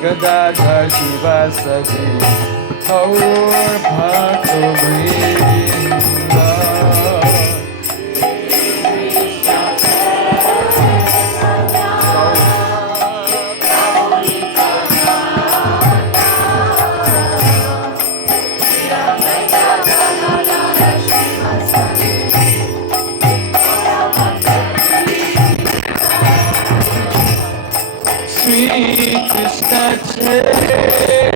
Gadadhar Shivasadi Gaur Bhakta Vrinda. Sri Krishna Chaitanya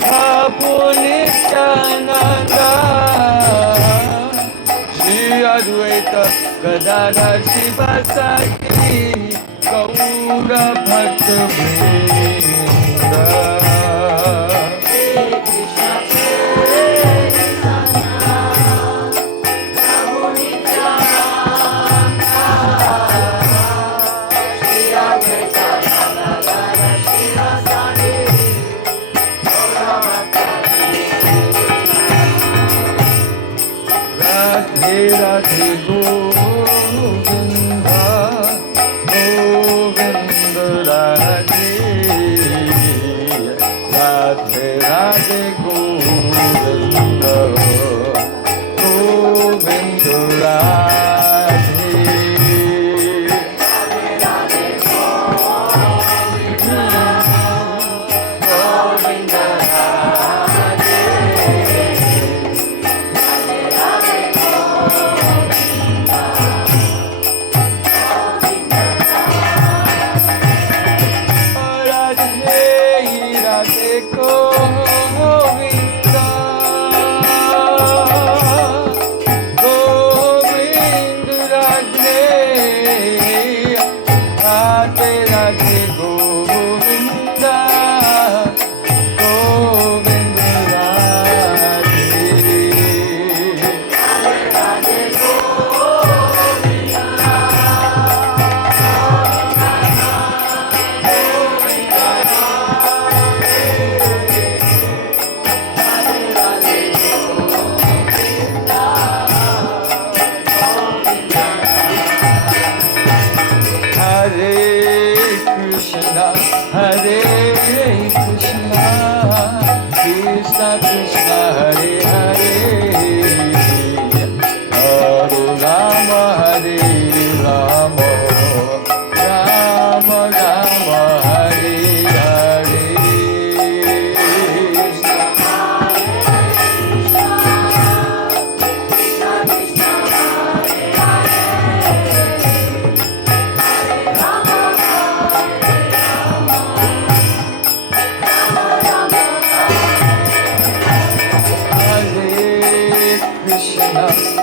Prabhu Nityananda Shri Advaita Gadadhar Shivasadi Gaura Bhakta Vrinda. Radhe Govinda, Govinda Radhe, Radhe Radhe Govinda, Govinda Radhe. Hare Krishna, Krishna Krishna, Hare Hare, Hare Rama, Hare Rama, Rama Rama, Hare Hare.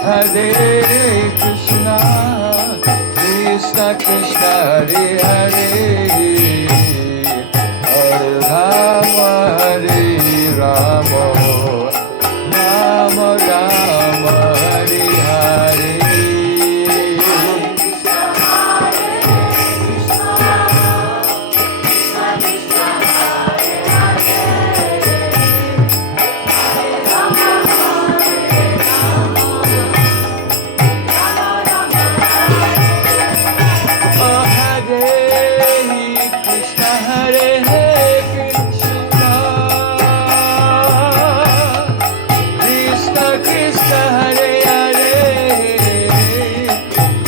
Hare Krishna, Krishna Krishna, Hare Hare, Hare Rama, Hare Rama, Rama Rama, Hare Hare.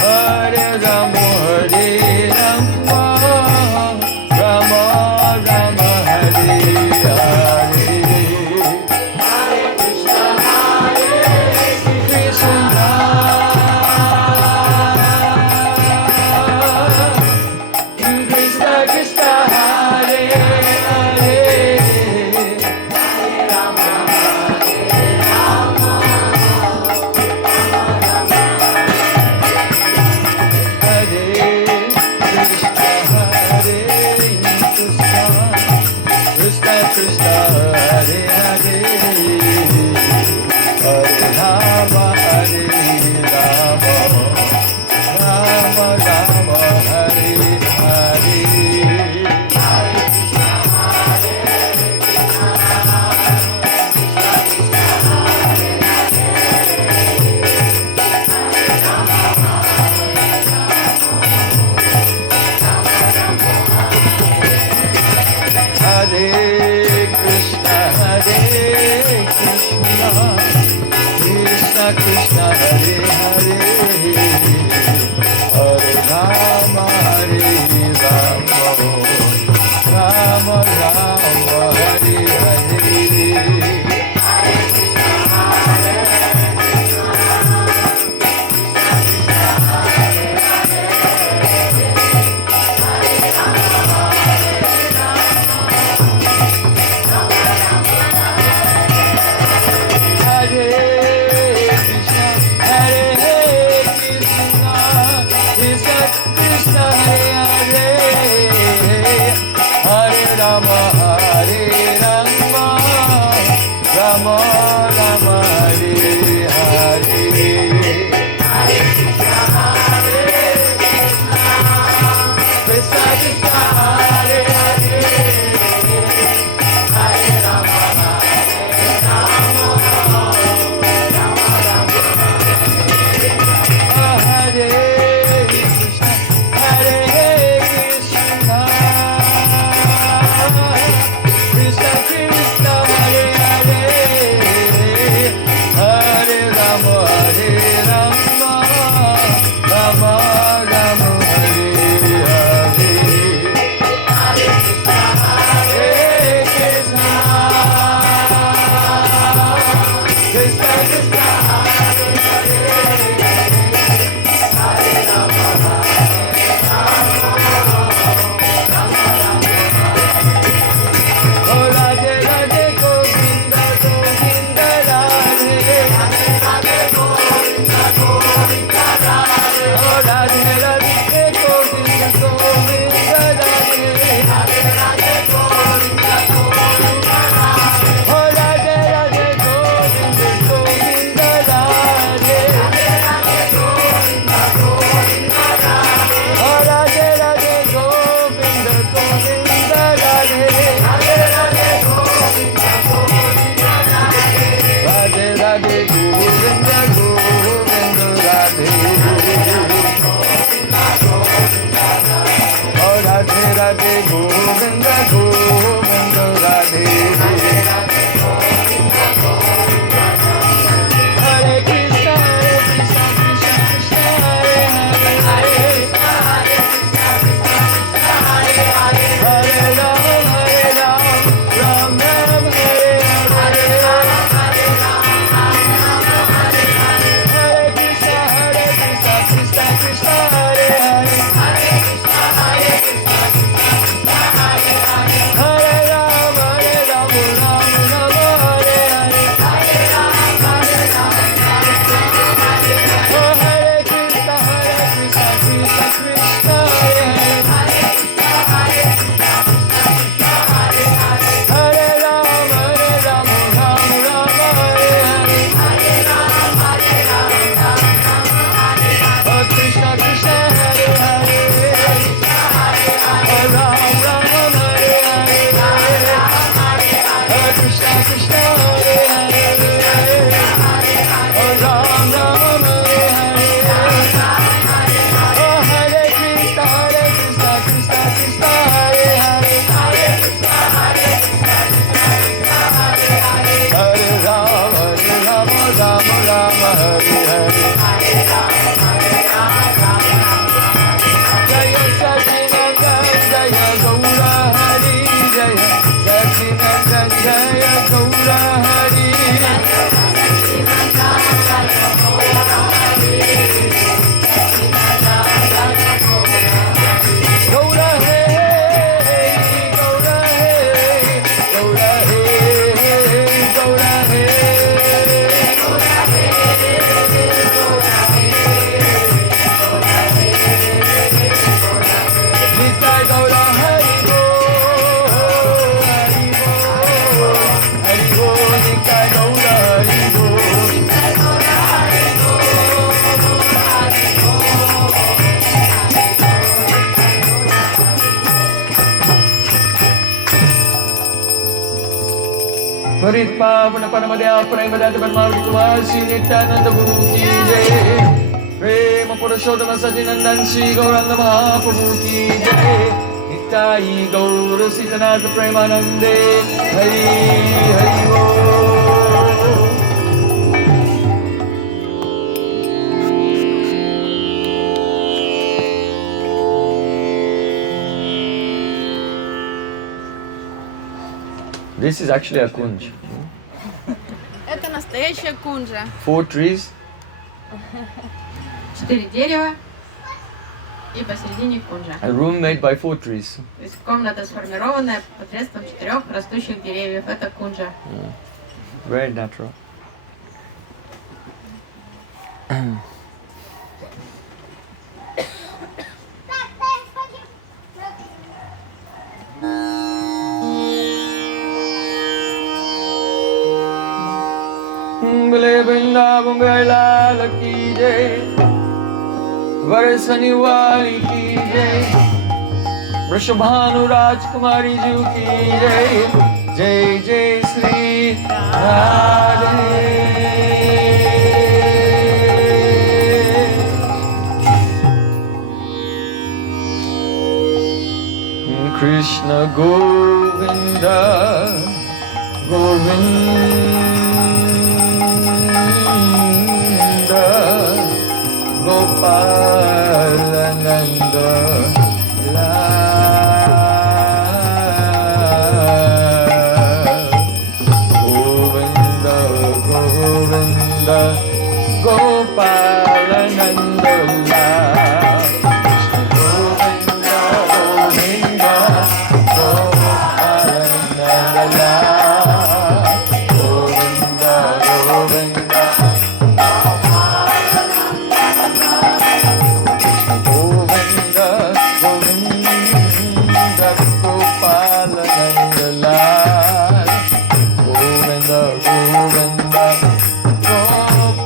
Hare Rama, Hare Rama, Krishna, Hare Hare, Hare Rama, Hare Rama, Rama Rama, Hare Hare. Hare Krishna, Krishna Krishna, Hare Hare, Hare Rama, Hare Rama, Rama Rama, Hare Hare. Rama Rama, Hare Hare. Krishna Krishna, Hare Hare, Hare Rama, Hare Rama, Rama Rama, Hare Krishna, Hare Krishna, Krishna Krishna, Hare Hare, Hare Rama, Hare Rama, Rama Rama, Hare Hare. Krishna Krishna, oh Radhe Radhe, Govinda Govinda, Radhe Radhe, Govinda Govinda, Radhe, oh Radhe Radhe, Govinda Govinda, Radhe Radhe, Govinda Govinda, Radhe, oh Radhe Radhe, Govinda Govinda, Radhe Radhe, Govinda Govinda, Radhe, oh Radhe Radhe, Govinda Govinda, Radhe Radhe, Govinda Govinda, Radhe Radhe, Govinda Govinda, Radhe, oh Radhe Radhe, Govinda Govinda, Radhe. Hare Krishna, Krishna Krishna, Hare Hare, Hare Hare Rama, Ram Ram, Hare Hare, Hare Krishna, Krishna Krishna, Hare Hare, त्वरित पावन परमदया प्रेमदात परमावती कुमार श्री नित्यानंद प्रभु की जय। प्रेम पुरुषोत्तम सचिनंदन श्री गौरांग महाप्रभु की जय। नित्याई गौर सीतनाथ प्रेमानंदे हरि हरि बोल। This is actually a kunj. Это настоящая кунжа. 4 trees. 4 дерева и посередине кунжа. A room made by 4 trees. То есть комната сформированная посредством 4 растущих деревьев. Это кунжа. Very natural. बोले वृंदावन लाल की जय। बरसने वाली की जय। वृषभानु राजकुमारी जी की जय। जय जय Shri Radhe. Krishna Govind Govind गोपालनंद Govind Govind गोपालनंद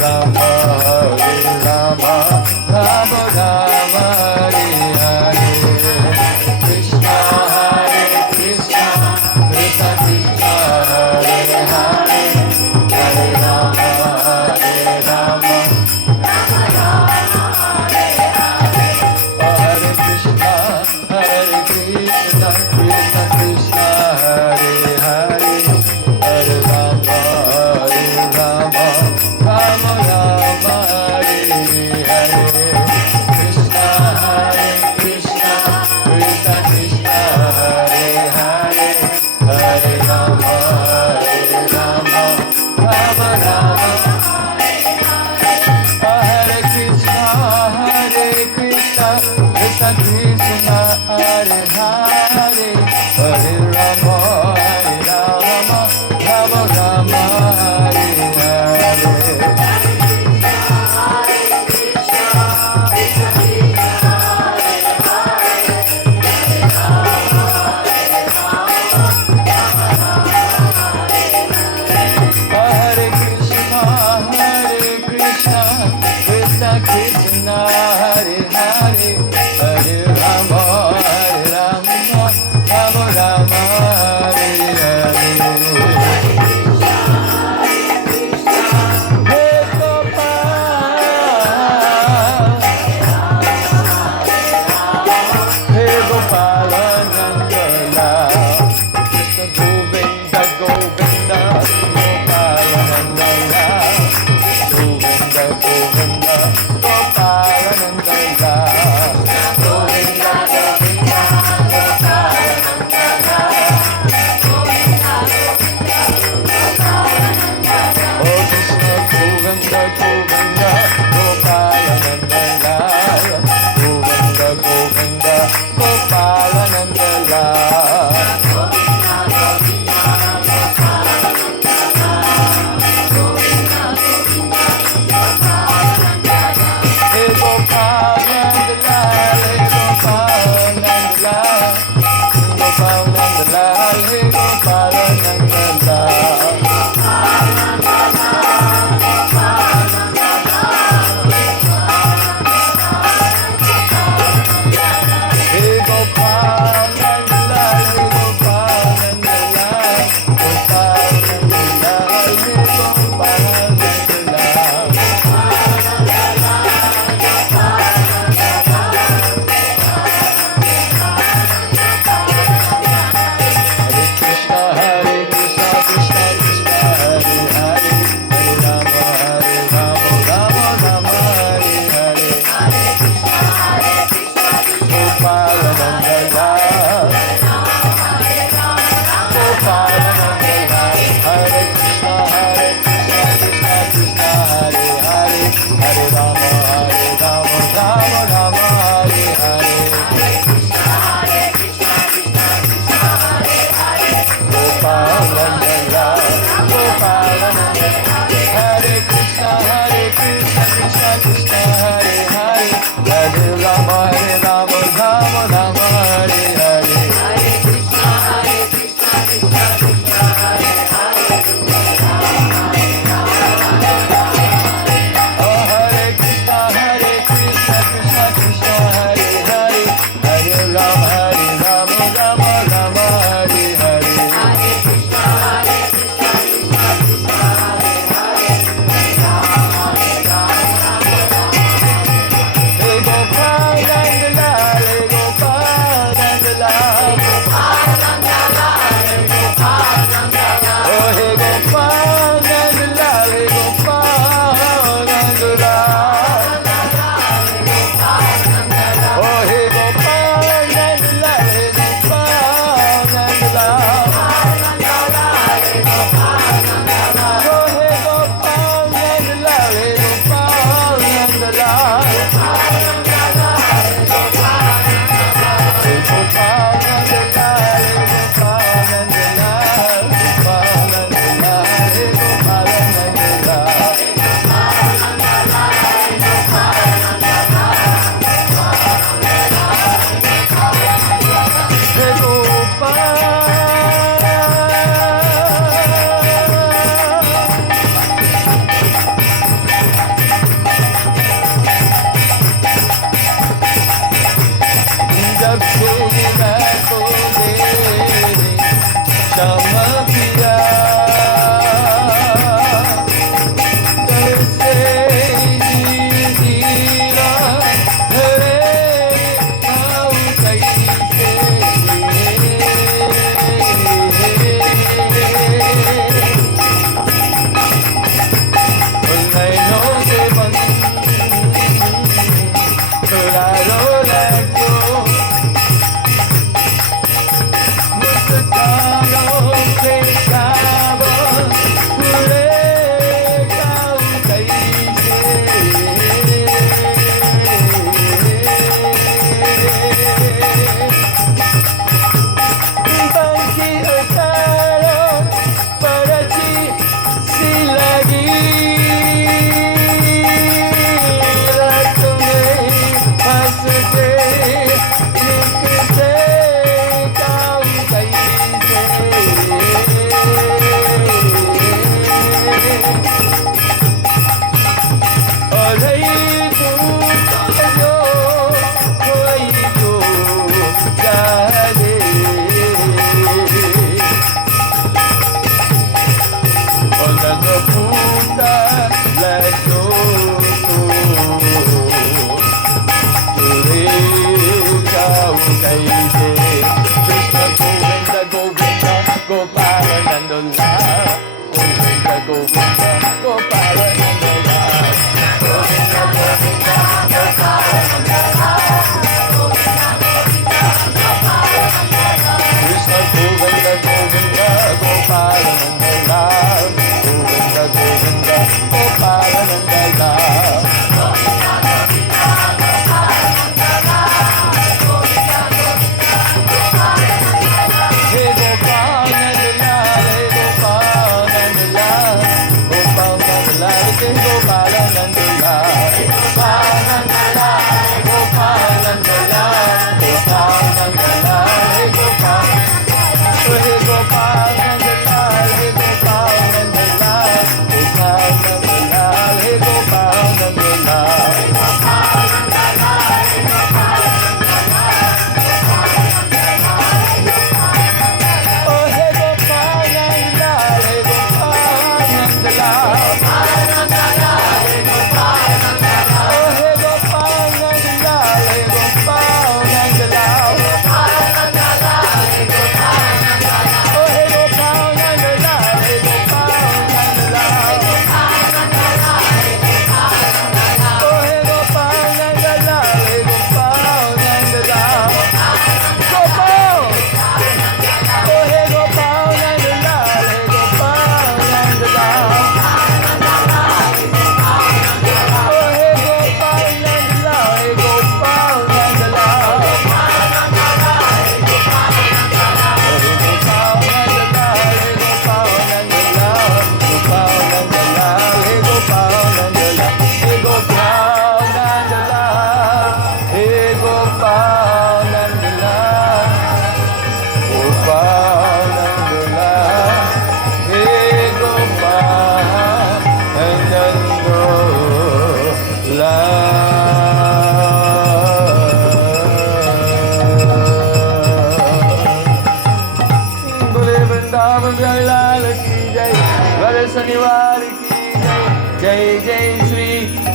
Rama, Hare Rama, Rama Rama, Hare Hare. Krishna, Hare Krishna, Krishna Krishna, Hare Hare, Hare Rama, Hare Rama, Hare Krishna, Hare Krishna, Krishna Krishna, Hare Hare, Hare Rama, Hare Rama, Rama Rama, Hare Hare. Krishna, Hare Krishna, Krishna Krishna, Hare Hare, Hare Rama, Hare Rama, Rama Rama. Hare Krishna, Krishna Krishna, Hare Hare, Hare Rama, Rama Rama, Hare Hare. Hare Krishna, Krishna Krishna, Hare Hare, Hare Rama, Rama Rama, Hare Hare. Hey Gopal, Nandala, Krishna Govinda, Govinda, Gopal Nandala, Govinda, Govinda, Gopal Nandala, Govinda, Govinda, Gopal Nandala. Oh Krishna Govinda, Govinda, Gopal Nandala, Govinda, Govinda, Gopal Nandala. Hey Gopal Nandala, hey Gopal Nandala, Gopal Nandala, hey Gopal Nandala. Hey Gopal Nandala, hey Gopal Nandala, Gopal Nandala, hey Gopal Nandala. Hare Krishna, Krishna Krishna, Hare Hare, Hare Rama, Rama Rama, Hare Hare. Gopal Nandala, Gopal Nandala, Hare Krishna, Krishna Krishna, Hare Hare, Hare Rama, Rama Rama, Hare Hare. Gopal Nandala, Gopal Nandala, Hare Krishna, Krishna Krishna, Hare Hare, Hare Rama, Rama Rama, Hare Hare. Oh Hare Krishna, Krishna Krishna, Hare Hare, Hare Rama, Rama Rama, Hare Hare.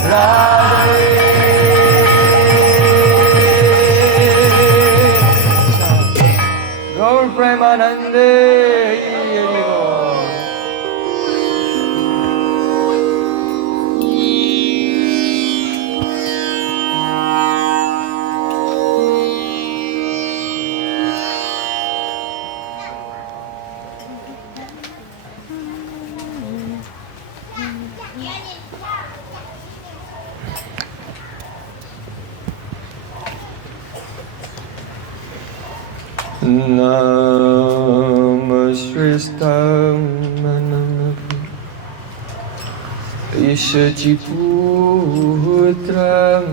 Radhe. Gaur Premanande. Namasristam manamapi Ishachiputram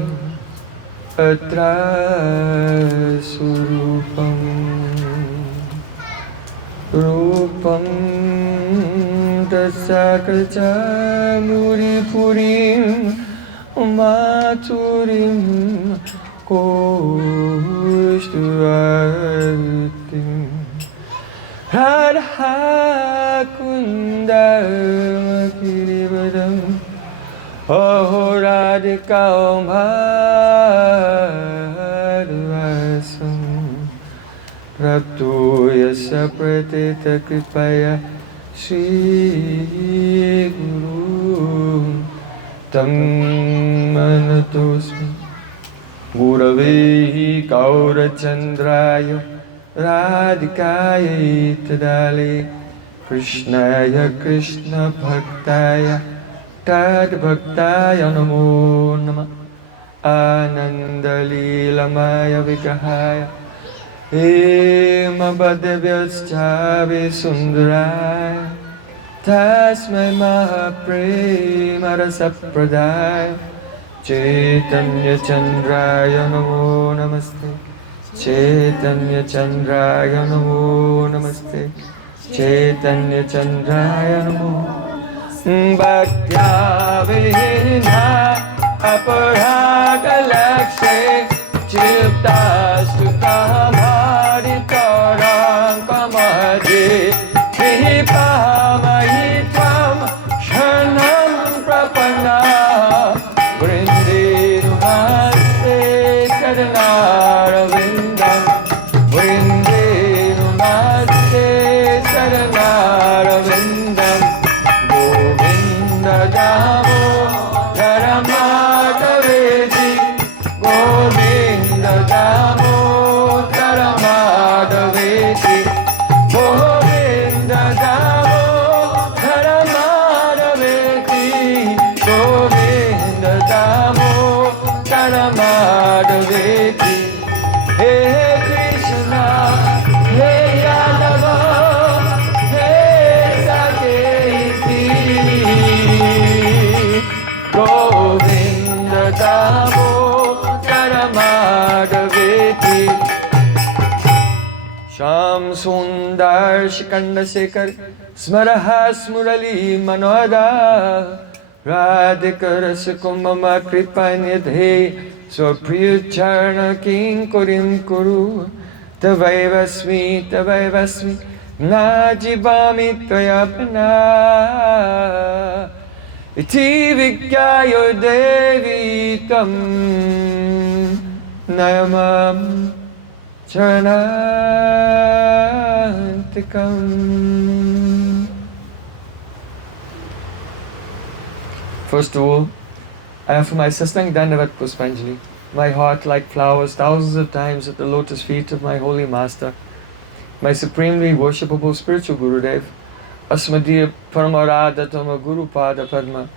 atra surupam Rupam tasakacha muripurim maturim Koshtuartim Radha Kundam Kirivadam Aho Radhika Madhvasam Prapto Yasa Pratita Kripaya Shri Guru Tam Manatosmi Gurave Gaurachandraya Radhikaya Tadali Krishnaya Krishna Bhaktaya Tad Bhaktaya Namo Namah Ananda Leelamaya Vigrahaya Hema Bhadvyaschavi Sundaraya Tasmai Mahaprema Rasapradaya Chaitanya Chandraya Namo Namaste Chaitanya Chandraya Namo Namaste Chaitanya Chandraya Namo Bhaktya Vihina Aparada Lakshe Chiltastu Kamaditaram Kamade Vihipamahitam Shanam Prapana Vrinde Numaste Saranaravinda Vrinde Numaste Saranaravinda Govinda Damo Dharamadaveti Govinda Damo Dharamadaveti Govinda Damo Dharamadaveti Govinda Damo Dharamadaveti Hey Krishna Hey Yadava Hey Saketi Govinda Damo Dharamadaveti Sham Sundar Shikanda Sekar Smaraha Smurali Manoda Radhika Rasakumama Kripanyadhe Swapriya Charna King Kurim Kuru Tavaivasmi Najibami Tvayapana Iti Vikyayo Devi Tam Nayamam Charanantikam. First of all, I offer my Sastang Dandavat Puspanjali, my heart like flowers thousands of times at the lotus feet of my holy master, my supremely worshipable spiritual Gurudev, Asmadiya Paramaradhatama Guru Pada Padma,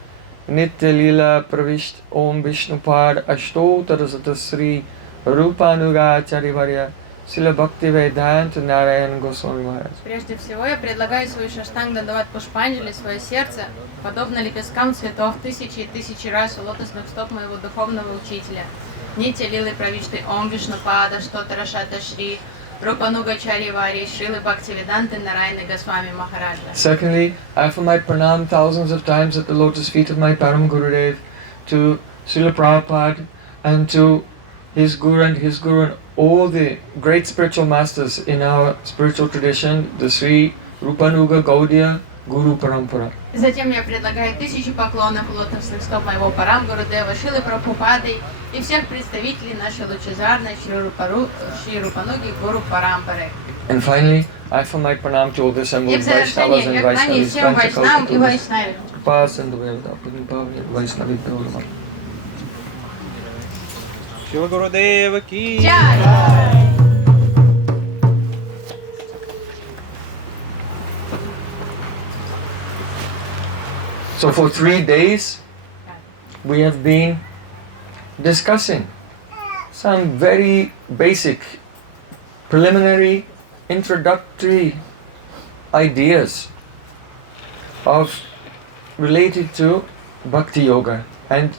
Nitya Lila Pravisht Om Vishnupad Ashtotarasata Sri Rupanugacharya Varya Srila Bhaktivedanta Narayan Goswami Maharaj. Прежде всего, я предлагаю свою шаштанг дандават пушпанджали, свое сердце, подобно лепесткам цветов тысячи и тысячи раз у лотосных стоп моего духовного учителя. Нитя Лилы Правишты Ом Вишнупада, Штотара Шата Шри, Рупанугачари Вари, Шрилы Бхактивиданты Нараяны Госвами Махараджа. Secondly, I offer my pranam thousands of times at the lotus feet of my Param Gurudev, to Srila Prabhupada and to his Guru and all the great spiritual masters in our spiritual tradition, the Sri Rupanuga Gaudiya Guru Parampara. Затем я предлагаю 1000 поклонов у лотосных стоп моего Парам Гурудева Шилы Прабхупады и всех представителей нашей лучезарной Шри Рупануги Гуру Парампары. And finally, I offer my pranam to all the И assembled в Vaishnavas завершение, and я кланяюсь Vaishnavis, всем вайшнавам и вайшнавам. Pass and the way of the Vaishnavi Gauram. Шила Гурудева ки. Чай! So for 3 days, we have been discussing some very basic, preliminary, introductory ideas of related to Bhakti Yoga and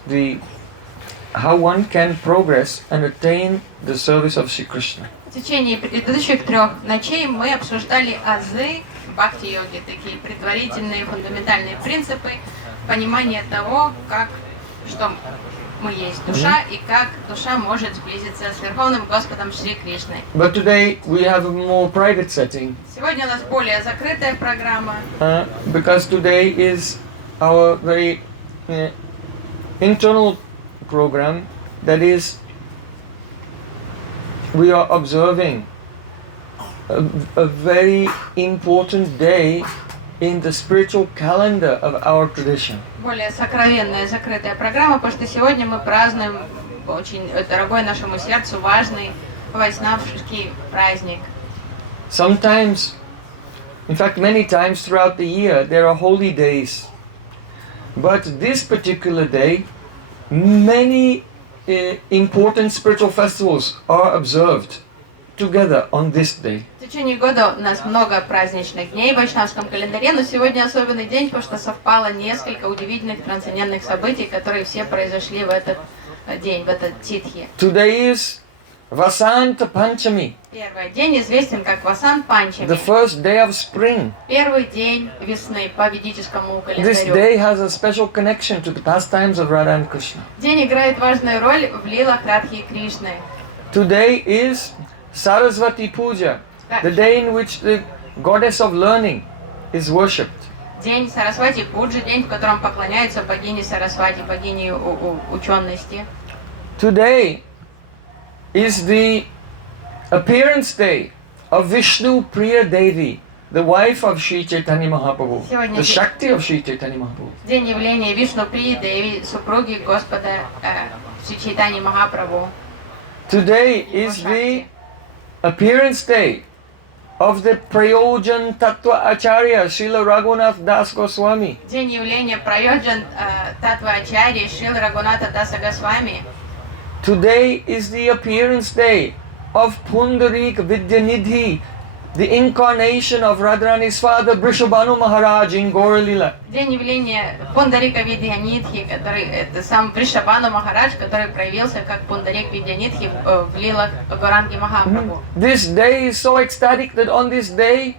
how one can progress and attain the service of Sri Krishna. В течение предыдущих 3 ночей мы обсуждали азы бхакти-йоги, такие предварительные фундаментальные принципы понимания того, что мы есть душа и как душа может сблизиться с Верховным Господом Шри Кришной. But today we have a more private setting Сегодня у нас более закрытая программа, because today is our very internal program, that is, we are observing a very important day in the spiritual calendar of our tradition. более сокровенная закрытая программа, потому что сегодня мы празднуем очень дорогой нашему сердцу важный вайшнавский праздник. Sometimes, in fact many times throughout the year, there are holy days. But this particular day, many important spiritual festivals are observed together on this day. В течение года у нас много праздничных дней в вайшнавском календаре, но сегодня особенный день, потому что совпало несколько удивительных трансцендентных событий, которые все произошли в этот день, в этот титхи. Today is Vasanta Panchami, Первый день известен как Васант Панчами, the first day of spring. первый день весны по ведическому This календарю. day has a special connection to the pastimes of Radha and Krishna. День играет важную роль в лилах Радхи и Кришны. Today is Saraswati Puja, the day in which the goddess of learning is worshipped. День Сарасвати Пуджи, день, в котором поклоняются богине Сарасвати, богине учености. Today is the appearance day of Vishnu Priya Devi, the wife of Sri Chaitanya Mahaprabhu, the Shakti of Sri Chaitanya Mahaprabhu. День явления Вишну Прии Деви, супруги Господа Шри Чайтаньи Махапрабху. Today is the appearance day of the Prayojan Tattva Acharya, Srila Raghunath Das Goswami. День явления Прайоджан Татва Ачарьи Шрилы Рагуната Даса Госвами. Today is the appearance day of Pundarik Vidyanidhi, the incarnation of Radharani's father Vrishabhanu Maharaj in Gaura Lila. День явления Пундарика Видьянитхи, который это сам Вришабхану Махарадж, который проявился как Пундарик Видьянитхи в лилах Горанги Махапрабху. This day is so ecstatic that on this day,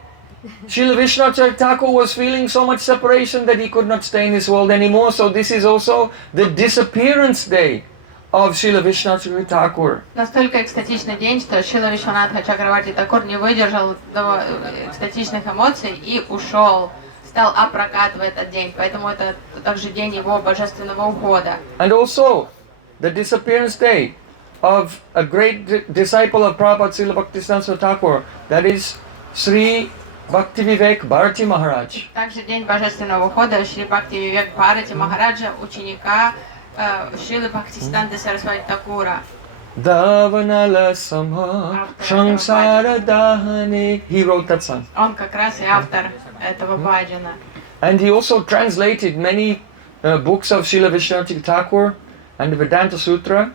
Srila Vishnacharya Thakur was feeling so much separation that he could not stay in this world anymore. So this is also the disappearance day of Srila Vishnacharya Thakur. Настолько экстатичный день, что Шрила Вишванатха Чакраварти Такур не выдержал до экстатичных эмоций и ушел, стал апракат в этот день. Поэтому это также день его божественного ухода. And also the disappearance day of a great disciple of Prabhupada Srila Bhaktisiddhanta Thakur, that is Sri Bhaktivivek Bharati Maharaj. Также день божественного ухода Шри Бхакти Вивек Бхарати Махараджа, ученика Шрилы Бхактисиданты Сарасвати Такура. Davanala Samha Shansara Dahane. He wrote that song. Он как раз и автор этого баджана. And he also translated many books of Srila Vishwanath Thakur and the Vedanta Sutra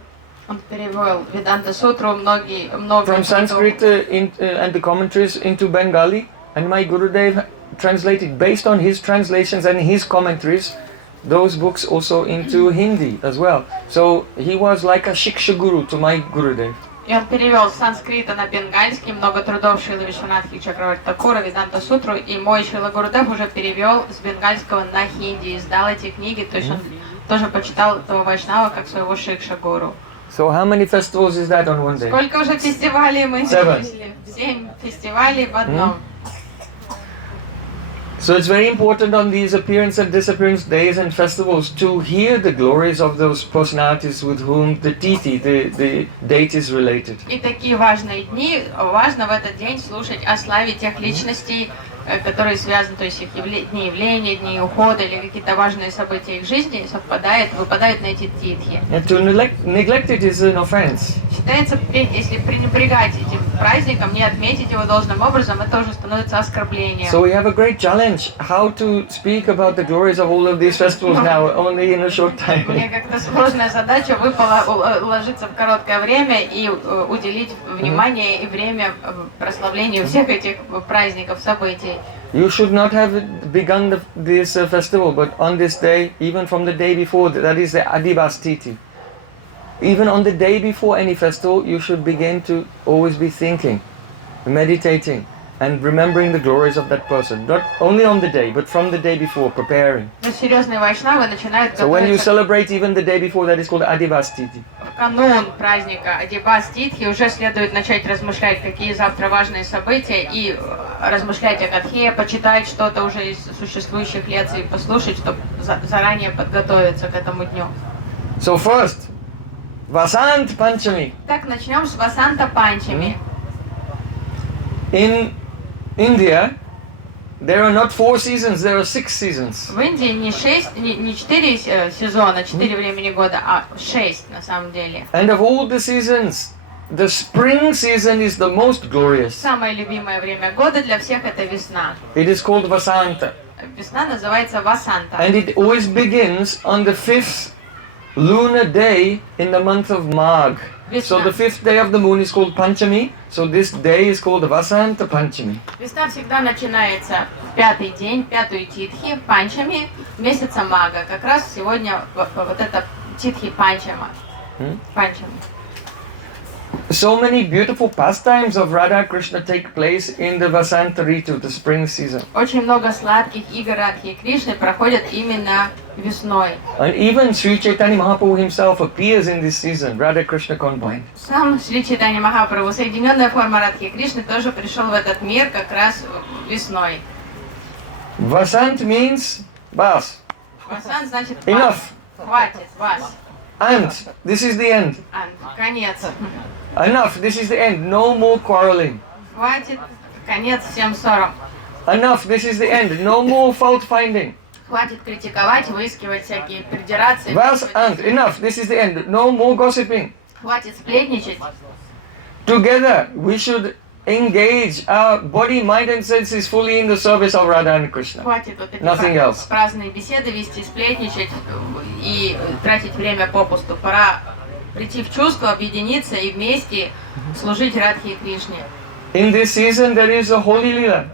Он перевел Веданта Сутру много from Sanskrit and the commentaries into Bengali. And my Gurudev translated, based on his translations and his commentaries, those books also into Hindi as well. So he was like a Shiksha Guru to my Gurudev. И он перевел с санскрита на бенгальский много трудов Шрилы Вишванатхи Чакраварти Такура, Веданта Сутру, и мой Шрила Гурудев уже перевел с бенгальского на хинди, издал эти книги, то есть он тоже почитал этого вайшнава как своего Шикша Гуру. So how many festivals is that on one day? Сколько уже фестивалей мы перечислили? 7 фестивалей в одном. So it's very important on these appearance and disappearance days and festivals to hear the glories of those personalities with whom the Tithi, the date is related. И такие важные дни, важно в этот день слушать о славе тех личностей, которые связаны, то есть их дни явления, дни ухода или какие-то важные события их жизни выпадают на эти титхи. And to neglect it is an offense. Считается, если пренебрегать этим праздником, не отметить его должным образом, это уже становится оскорблением. So we have a great challenge how to speak about the glories of all of these festivals now, only in a short time. Мне как-то сложная задача выпала уложиться в короткое время и уделить внимание и время прославлению всех этих праздников, событий. You should not have begun this festival, but on this day, even from the day before, that is the Adivas Tithi. Even on the day before any festival, you should begin to always be thinking, meditating, and remembering the glories of that person. Not only on the day, but from the day before, preparing. Но серьезные вайшнавы начинают So when you готовиться celebrate even the day before, that is called Adivas Tithi. в канун праздника Адибас Титхи, уже следует начать размышлять, какие завтра важные события, и размышлять о Катхе, почитать что-то уже из существующих лекций, послушать, чтобы заранее подготовиться к этому дню. So first, Vasant Panchami. Так, начнем с Васанта Панчами. In India, there are not 4 seasons, there are 6 seasons. В Индии не 4 сезона, 4 времени года, а 6 на самом деле. And of all the seasons, the spring season is the most glorious. Самое любимое время года для всех это весна. It is called Vasanta. Весна называется Васанта. And it always begins on the 5th lunar day in the month of Magh. So the 5th day of the moon is called Panchami. So this day is called Vasanta Panchami. Весна всегда начинается в пятый день, пятую титхи, Панчами, месяца Мага. Как раз сегодня вот это титхи Панчама. Панчами. So many beautiful pastimes of Radha Krishna take place in the Vasanta Ritu, the spring season. Очень много сладких игр Радхи и Кришны проходят именно весной. And even Sri Chaitanya Mahaprabhu himself appears in this season, Radha Krishna combined. Сам Шри Чайтанья Махапрабху, соединенная форма Радхи и Кришны, тоже пришел в этот мир как раз весной. Vasant means Bas. Васан значит Enough. хватит, вас. And this is the end. Конец. Enough, this is the end. No more quarreling. Хватит, конец всем ссорам. Enough, this is the end. No more fault finding. Хватит критиковать, выискивать всякие придираться. Vas and enough, this is the end. No more gossiping. Хватит сплетничать. Together, we should engage our body, mind and senses fully in the service of Radha and Krishna. Хватит вот эти Nothing else. праздные беседы вести, сплетничать и тратить время попусту. Пора прийти в чувство, объединиться и вместе служить Радхе и Кришне. In this season, there is a holy lila,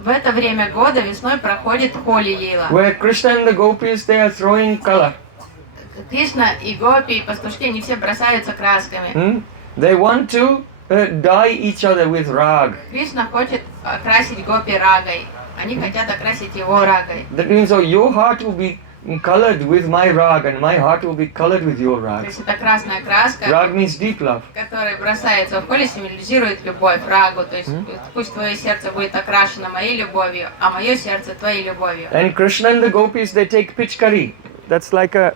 В это время года весной проходит Холи Лила. where Krishna and the gopis, they are throwing color. Кришна и гопи, и пастушки, они все бросаются красками. They want to dye each other with rag. Кришна хочет окрасить гопи рагой. Они хотят окрасить его рагой. That means, oh, your heart will be colored with my rag and my heart will be colored with your То rag. есть это красная краска, Rag means deep love. которая бросается в холи, символизирует любовь, рагу. То есть пусть твое сердце будет окрашено моей любовью, а мое сердце твоей любовью. And Krishna and the gopis, they take pitchkari. That's like a,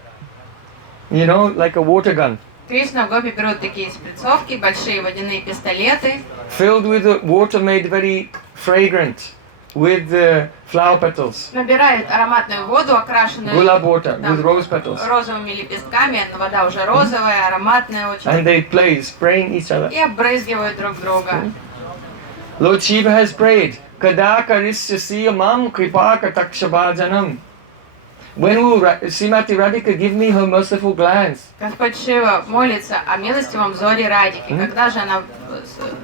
you know, like a water gun. Кришна, гопи берут такие сприцовки, большие водяные пистолеты, Filled with water made very fragrant with flower petals. набирают ароматную воду, окрашенную Gulab water там with rose petals. розовыми лепестками, вода уже розовая, ароматная очень, And they play, spraying each other. и обрызгивают друг друга. Lord Shiva has prayed, Kada karisya siyamam kripaka takshabhajanam. When will Srimati Radhika give me her merciful glance? Господь Шива молится о милостивом взоре Радики. Когда же она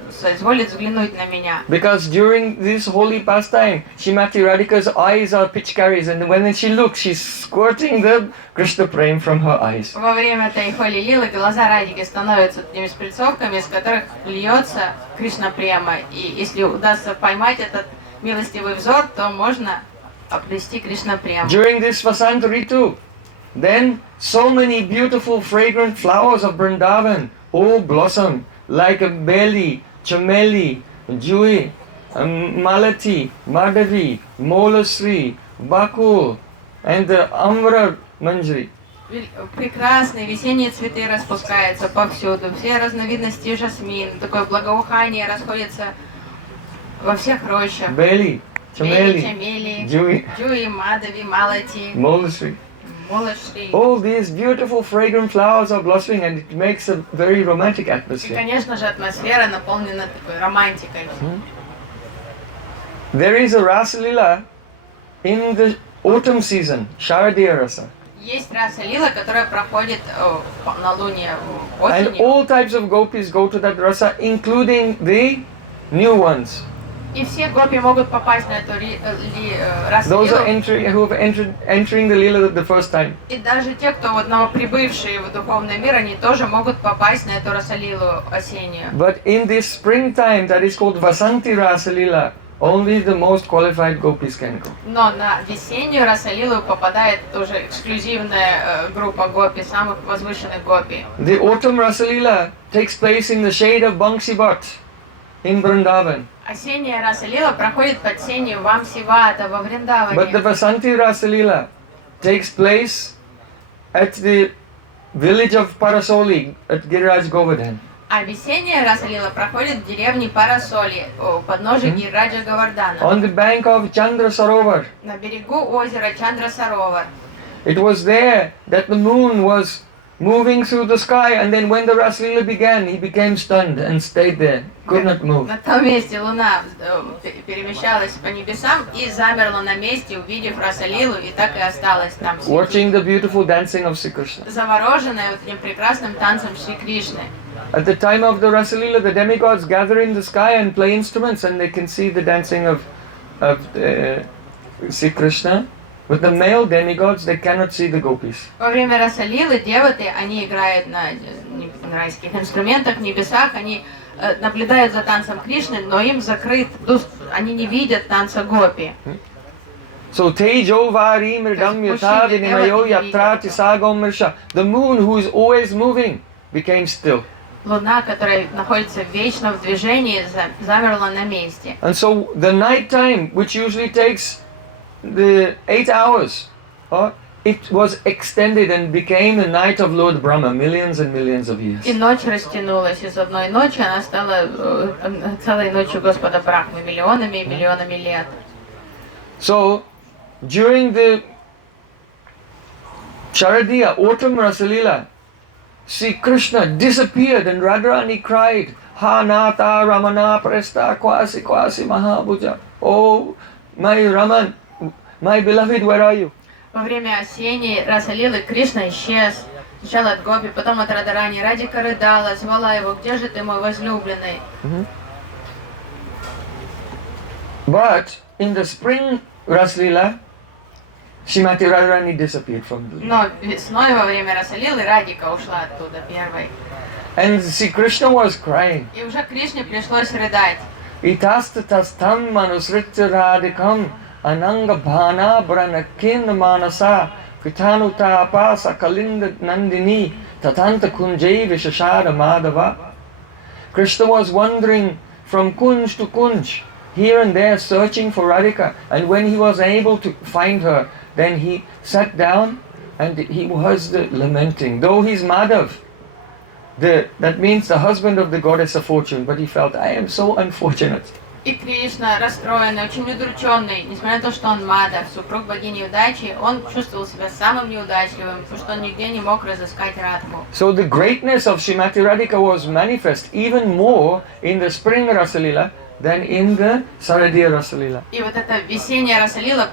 соизволит взглянуть на меня? Because during this holy pastime, Srimati Radhika's eyes are pitchkaris, and when she looks, she's squirting the Krishna prem from her eyes. Во время этой холи лилы глаза Радики становятся такими шприцовками, из которых льется Кришна према. И если удастся поймать этот милостивый взор, то можно обрести Кришна прему. During this Vasanta Ritu, then so many beautiful fragrant flowers of Vrindavan all blossom like a beli, chameli, jui, Malati, Madhavi, Molasri, Bakul, and the Amra Manjari. Прекрасные весенние цветы распускаются повсюду, все разновидности жасмин, такое благоухание расходится во всех рощах. Beli, Бели, Chameli, чамели, Jui, джуи, мадави, малати, Molasri. молочри. All these beautiful fragrant flowers are blossoming and it makes a very romantic И, atmosphere. конечно же, атмосфера наполнена такой романтикой. There is a Rasa Lila in the autumn season, Sharadiya Rasa. Есть раса лила, которая проходит в полнолуние And осенью. all types of gopis go to that rasa, including the new ones. И все гопи могут попасть на эту расу Those are лилу. who have entering the lila the first time. И даже те, кто вот новоприбывшие в духовный мир, они тоже могут попасть на эту расалилу осеннюю. But in this springtime, that is called Vasanti Rasa Lila, only the most qualified gopis can go. Но на весеннюю расалилу попадает тоже эксклюзивная группа гопи, самых возвышенных гопи. The autumn Rasa Lila takes place in the shade of Bansi Bhat in Vrindavan. Осенняя расалила проходит под сенью Вамсивата во But the Вриндаване. Vasanti Rasa Lila takes place at the village of Parasoli at Giriraj Govardhan. А весенняя расалила проходит в деревне Парасоли, у подножия Гирраджа Говардана, On the bank of Chandra Sarovar. на берегу озера Чандра-Саровар. It was there that the moon was moving through the sky, and then when the Rasa Lila began, he became stunned and stayed there, could not move. На том месте луна перемещалась по небесам и замерла на месте, увидев расалилу, и так и осталась там, Watching the beautiful dancing of Sri Krishna. завороженная вот этим прекрасным танцем Шри Кришны. At the time of the Rasa Lila, the demigods gather in the sky and play instruments, and they can see the dancing of Sri Krishna. But the male demigods, they cannot see the gopis. Во время расалилы деваты, они играют на райских инструментах в небесах, они наблюдают за танцем Кришны, но им закрыт, они не видят танца гопи. So Tejo Vari Mridam Yatha Vinimayo Yatra Tisagom Mirsha. The moon, who is always moving, became still. Луна, которая находится вечно в движении, замерла на месте. And so the night time, which usually takes the 8 hours, it was extended and became the night of Lord Brahma, millions and millions of years. И ночь растянулась, из одной ночи она стала целой ночью Господа Брахмы, миллионами и миллионами лет. So during the Sharadiya, autumn Rasalila, Sri Krishna disappeared and Radharani cried, Ha Nata Ramana Presta Kwasi Kwasi Mahabhuja. Oh, my Raman, my beloved, where are you? Во время осенней расалилы Кришна исчез. Сначала от Гопи, потом от Радарани. Радика рыдала, звала его, где же ты, мой возлюбленный? But in the spring Raslila, Shrimati Radharani disappeared from the Но весной во время расалилы Радика ушла оттуда первой. And Sri Krishna was crying. И уже Кришне пришлось рыдать. Itastatastam manusritya radikam ananga bhana branakin manasa kitanuta apasa kalinda nandini tatanta kunjai vishashada madhava. Krishna was wandering from kunj to kunj, here and there searching for Radhika, and when he was able to find her, then he sat down and he was lamenting. Though he's Madhav, that means the husband of the goddess of fortune, but he felt, I am so unfortunate. И Кришна, расстроенный, очень удрученный, несмотря на то, что он Мадав, супруг богини удачи, он чувствовал себя самым неудачливым, потому что он нигде не мог разыскать Радху. So the greatness of Srimati Radhika was manifest even more in the spring Rasalila than in the Saradiya Rasalila. И вот эта весенняя Расалила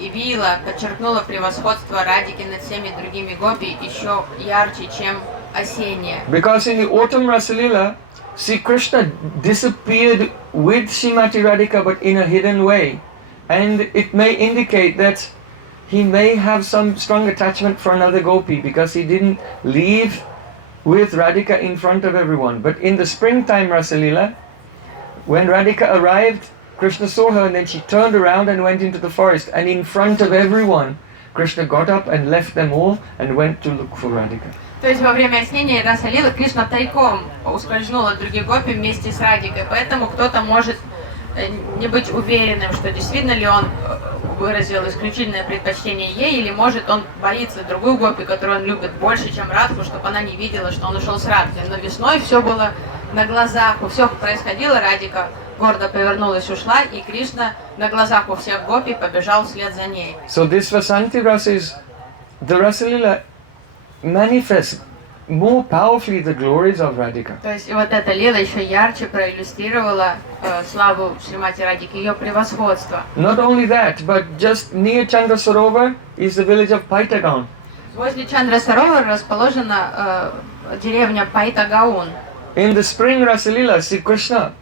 явила, подчеркнула превосходство Радики над всеми другими гопи еще ярче, чем осенняя. Because in the autumn Rasalila, Sri Krishna disappeared with Srimati Radhika but in a hidden way. And it may indicate that he may have some strong attachment for another gopi because he didn't leave with Radhika in front of everyone. But in the springtime Rasalila, when Radhika arrived, Krishna saw her and then she turned around and went into the forest. And in front of everyone, Krishna got up and left them all and went to look for Radhika. То есть во время осенней Расалилы Кришна тайком ускользнул от других гопи вместе с Радикой, поэтому кто-то может не быть уверенным, что действительно ли он выразил исключительное предпочтение ей, или может он боится другую гопи, которую он любит больше, чем Радху, чтобы она не видела, что он ушел с Радхой. Но весной все было на глазах, все происходило, Радика гордо повернулась, ушла, и Кришна на глазах у всех гопи побежал вслед за ней. So this Vasanti Rasa is, the Rasa Lila manifests more powerfully the glories of Radhika. То есть вот эта лила еще ярче проиллюстрировала славу Шримати Радики, ее превосходство. Not only that, but just near Chandra Sarovar is the village of Paitagaon. Возле Чандра Саровара расположена деревня Пайтагаун. In the spring Rasa Lila, Sri Krishna,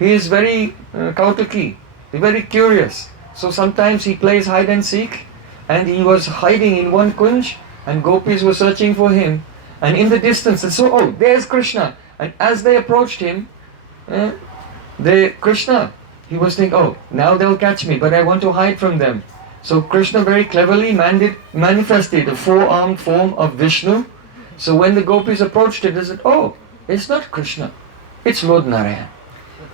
he is very kautaki, very curious. So sometimes he plays hide and seek, and he was hiding in one kunj, and gopis were searching for him. And in the distance, they saw, oh, there's Krishna. And as they approached him, Krishna, he was thinking, oh, now they'll catch me, but I want to hide from them. So Krishna very cleverly manifested the four-armed form of Vishnu. So when the gopis approached him, they said, oh, it's not Krishna, it's Lord Narayan.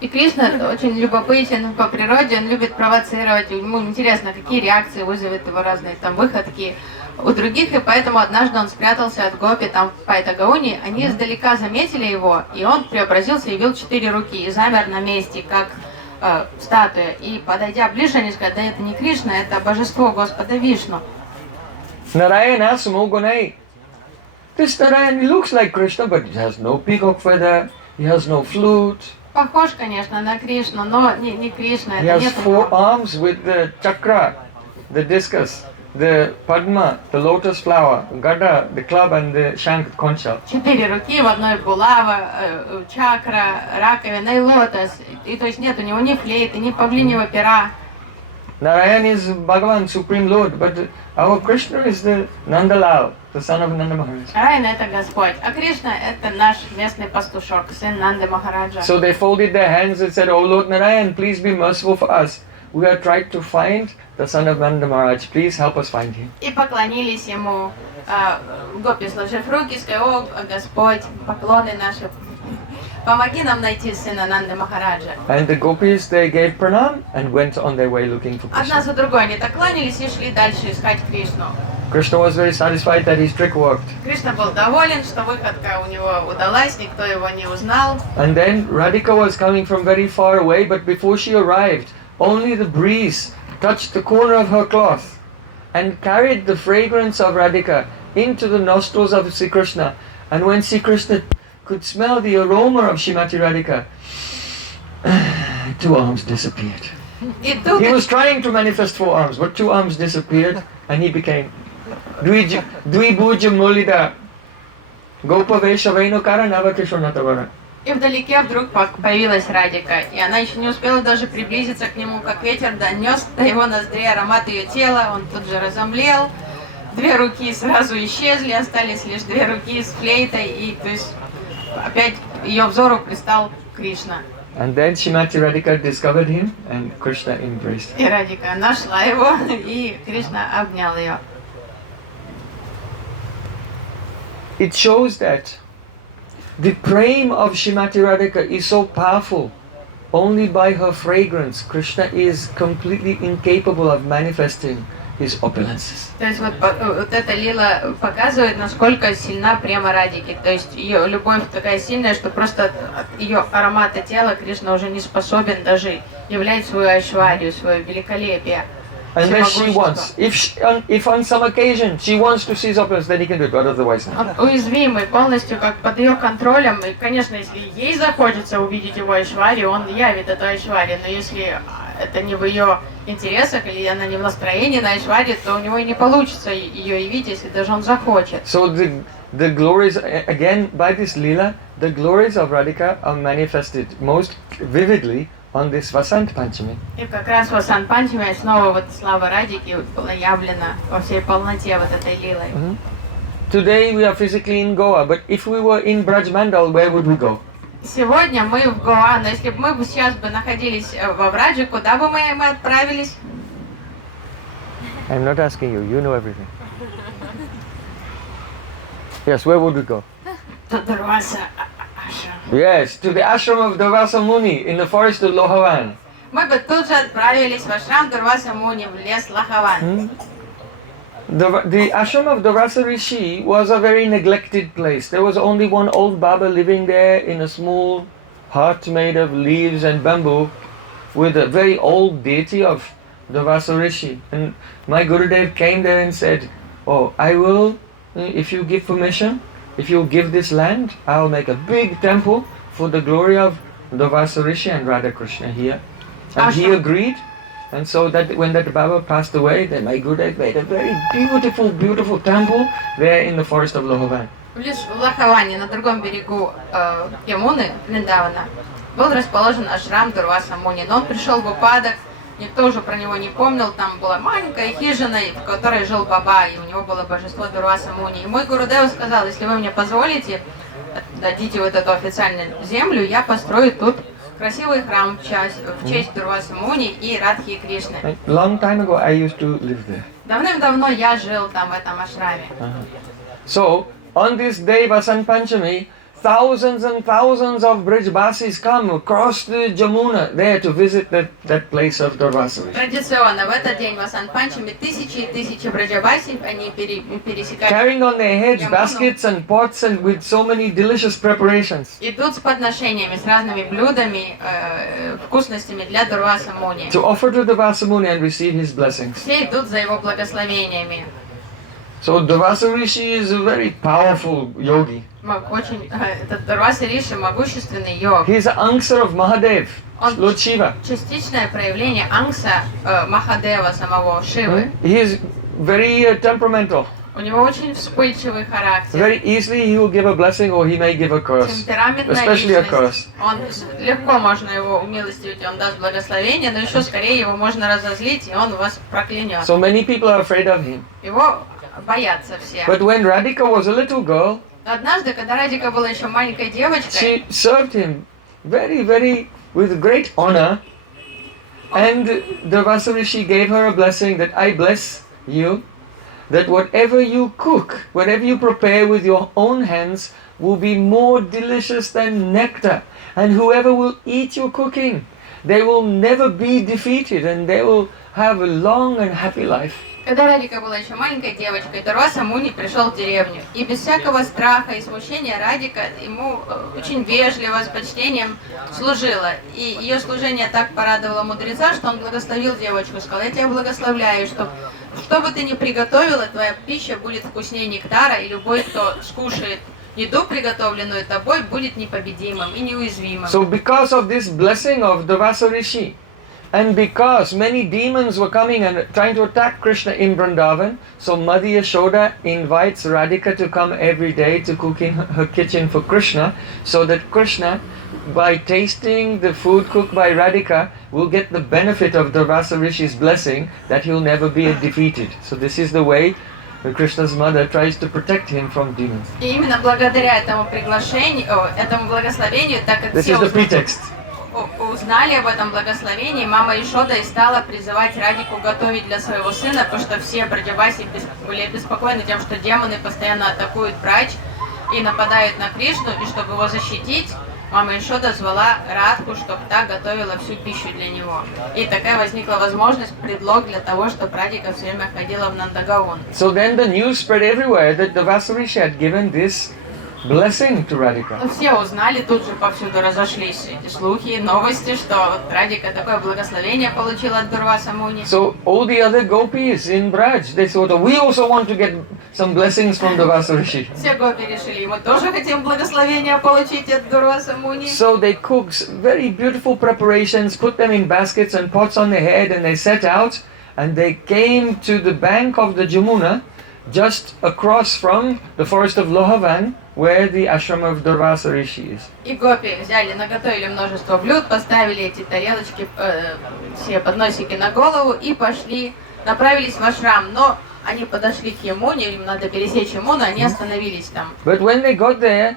И Кришна очень любопытен по природе, он любит провоцировать, ему интересно, какие реакции вызовет его разные там выходки у других, и поэтому однажды он спрятался от гопи там в Пайтагауне, они издалека заметили его, и он преобразился, явил 4 руки и замер на месте, как статуя. И подойдя ближе, они сказали, да это не Кришна, это божество Господа Вишну. Narayan asked Mogunai, this Narayan, he looks like Krishna, but he has no peacock feather, he has no flute. Похож, конечно, на Кришну, но не Кришна, He это has нет 4 его. arms with the chakra, the discus, the padma, the lotus flower, gada, the club, and the shank conch shell. 4 руки, в одной булава, чакра, раковина и лотос. И то есть нет у него ни флейты, ни павлиньего пера. Narayan is Bhagavan, Supreme Lord, but our Krishna is the Nandalal, the son of Nanda Maharaj. Нараяна это Господь, а Кришна это наш местный пастушок, сын Нанды Махараджа. So they folded their hands and said, oh Lord Narayan, please be merciful for us. We are trying to find the son of Nanda Maharaj. Please help us find him. И поклонились ему, гопи, сложив руки, сказали, о Господь, поклоны наши, помоги нам найти сына Нанды Махараджа. And the gopis, they gave pranam and went on their way looking for Одна Krishna. за другой они так кланялись и шли дальше искать Кришну. Krishna was very satisfied that his trick worked. Кришна был доволен, что выходка у него удалась, никто его не узнал. And then Radhika was coming from very far away, but before she arrived, only the breeze touched the corner of her cloth and carried the fragrance of Radhika into the nostrils of Sri Krishna. And when Sri Krishna could smell the aroma of Shrimati Radhika, 2 arms disappeared. И тут He was trying to manifest 4 arms, but 2 arms disappeared and he became Dvibhuja Mulida Gopa Vesha Venukara Navakishonatavara. и вдалеке вдруг появилась Радика, и она еще не успела даже приблизиться к нему, как ветер донес до его ноздрей аромат ее тела, он тут же разомлел, 2 руки сразу исчезли, остались лишь 2 руки с флейтой, и то есть опять ее взору предстал Кришна. And then Shrimati Radhika discovered him and Krishna embraced him. И Радика нашла его, и Кришна обнял ее. It shows that the prema of Shrimati Radhika is so powerful. Only by her fragrance, Krishna is completely incapable of manifesting his opulences. То есть вот эта лила показывает, насколько сильна према Радики. То есть ее любовь такая сильная, что просто от ее аромата тела Кришна уже не способен даже являть свою айшварию, свое великолепие. Unless she всемогущество. wants. If on some occasion she wants to see his opulence, then he can do it, but otherwise not. Он уязвимый, полностью как под ее контролем. И, конечно, если ей захочется увидеть его айшварию, он явит эту айшварию. Но если это не в ее интересах, или она не в настроении на айшварию, то у него и не получится ее явить, если даже он захочет. So the glories, again, by this lila, the glories of Radhika are manifested most vividly on this Vasant Panchami. И как раз в Васан Панчами снова вот слава Радики была явлена во всей полноте вот этой лилой. Today we are physically in Goa, but if we were in Brajmandal, where would we go? Сегодня мы в Гоа, но если бы мы бы сейчас бы находились во Врадже, куда бы мы отправились? I'm not asking you, you know everything. Yes, where would we go? To Дурваса Ашрам. Yes, to the ashram of Durvasa Muni in the forest of Lohavan. мы бы тут же отправились в ашрам Дурваса Муни в лес Лахаван. The ashram of Durvasa Rishi was a very neglected place. There was only one old Baba living there in a small hut made of leaves and bamboo with a very old deity of Durvasa Rishi. And my Gurudev came there and said, "Oh, I will, if you give permission, if you give this land, I'll make a big temple for the glory of Durvasa Rishi and Radha Krishna here." And he Ashram. agreed. And so that when that Baba passed away, then my Gurudev made a very beautiful, beautiful temple there in the forest of Lohavan. В лесу Лахаване, на другом берегу Ямуны, Вриндавана, был расположен ашрам Дурваса Муни. Но он пришел в упадок, никто уже про него не помнил. Там была маленькая хижина, в которой жил Баба, и у него было божество Дурваса Муни. И мой Гурудев сказал: если вы мне позволите, дадите вот эту официальную землю, я построю тут красивый храм в честь Дурваса Муни и Радхи Кришны. Long time ago, I used to live there. Давным-давно я жил там, в этом ашраме. So, on this day, Vasant Panchami, thousands and thousands of Brijbasis come across the Jamuna there to visit that place of Durvasa Rishi. Традиционно в этот день Васан Панчами тысячи и тысячи браджабасий, они пересекают, Carrying on their heads Yamuna. baskets and pots and with so many delicious preparations идут с подношениями, с разными блюдами, вкусностями для Дурваса Муни. to offer to Durvasa Muni and receive his blessings. Все идут за его благословениями. So Durvasa Rishi is a very powerful yogi. Очень, этот Дурваса Риши могущественный йог. He is an answer of Mahadev, Он Lord Shiva. частичное проявление ангса Махадева, самого Шивы. He is very temperamental. У него очень вспыльчивый характер. Very easily he will give a blessing or he may give a curse, Темпераментная especially a личность. curse. Он легко можно его умилостивить, он даст благословение, но еще скорее его можно разозлить, и он вас проклянет. So many people are afraid of him. Его боятся все. But when Radhika was a little girl, Однажды, когда Радика была еще маленькой девочкой, she served him very with great honor. And Durvasa Rishi gave her a blessing that I bless you, that whatever you cook, whatever you prepare with your own hands will be more delicious than nectar. And whoever will eat your cooking, they will never be defeated and they will have a long and happy life. когда Радика была еще маленькой девочкой, Дурваса Муни пришел в деревню. И без всякого страха и смущения Радика ему очень вежливо, с почтением служила. И ее служение так порадовало мудреца, что он благословил девочку. Сказал: я тебя благословляю, что бы ты ни приготовила, твоя пища будет вкуснее нектара, и любой, кто скушает еду, приготовленную тобой, будет непобедимым и неуязвимым. So because of this blessing of Durvasa Rishi, and because many demons were coming and trying to attack Krishna in Vrindavan, so Madhya Yashoda invites Radhika to come every day to cook in her kitchen for Krishna, so that Krishna, by tasting the food cooked by Radhika, will get the benefit of Durvasa Rishi's blessing, that he'll never be defeated. So this is the way Krishna's mother tries to protect him from demons. И именно благодаря этому приглашению, этому благословению, так как This все is the pretext. узнали об этом благословении, мама Ишода и стала призывать Радику готовить для своего сына, потому что все браджабаси были обеспокоены тем, что демоны постоянно атакуют брач и нападают на Кришну, и чтобы его защитить, мама Ишода звала Радху, чтобы та готовила всю пищу для него. И такая возникла возможность, предлог для того, чтобы Радика все время ходила в Нандагаон. So then the news spread everywhere that Durvasa Rishi had given this blessing to Radhika. Ну, все узнали, тут же повсюду разошлись эти слухи, новости, что Радика такое благословение получила от Дурваса Муни. So all the other gopis in Braj, they thought, we also want to get some blessings from Durvasa Rishi. Все гопи решили, мы тоже хотим благословения получить от Дурваса Муни. So they cooked very beautiful preparations, put them in baskets and pots on their head, and they set out, and they came to the bank of the Jamuna, just across from the forest of Lohavan, where the ashram of Durvasa Rishi is. И гопи взяли, наготовили множество блюд, поставили эти тарелочки, все подносики на голову и пошли, направились в ашрам. Но они подошли к Ямуне, им надо пересечь Ямуну, они остановились там. But when they got there,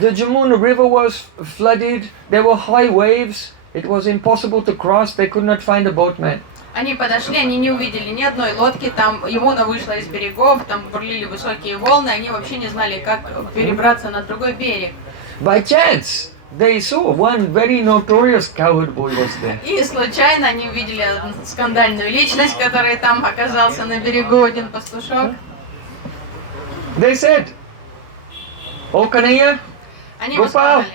the Jamuna river was flooded, there were high waves, it was impossible to cross, they could not find a boatman. Они подошли, они не увидели ни одной лодки, там Ямуна вышла из берегов, там бурлили высокие волны, они вообще не знали, как перебраться на другой берег. By chance, they saw one very notorious cowherd boy was there. И случайно они увидели скандальную личность, которая там оказался на берегу, один пастушок. They said, "Oh Kanaya, Они ему Gopal, сказали: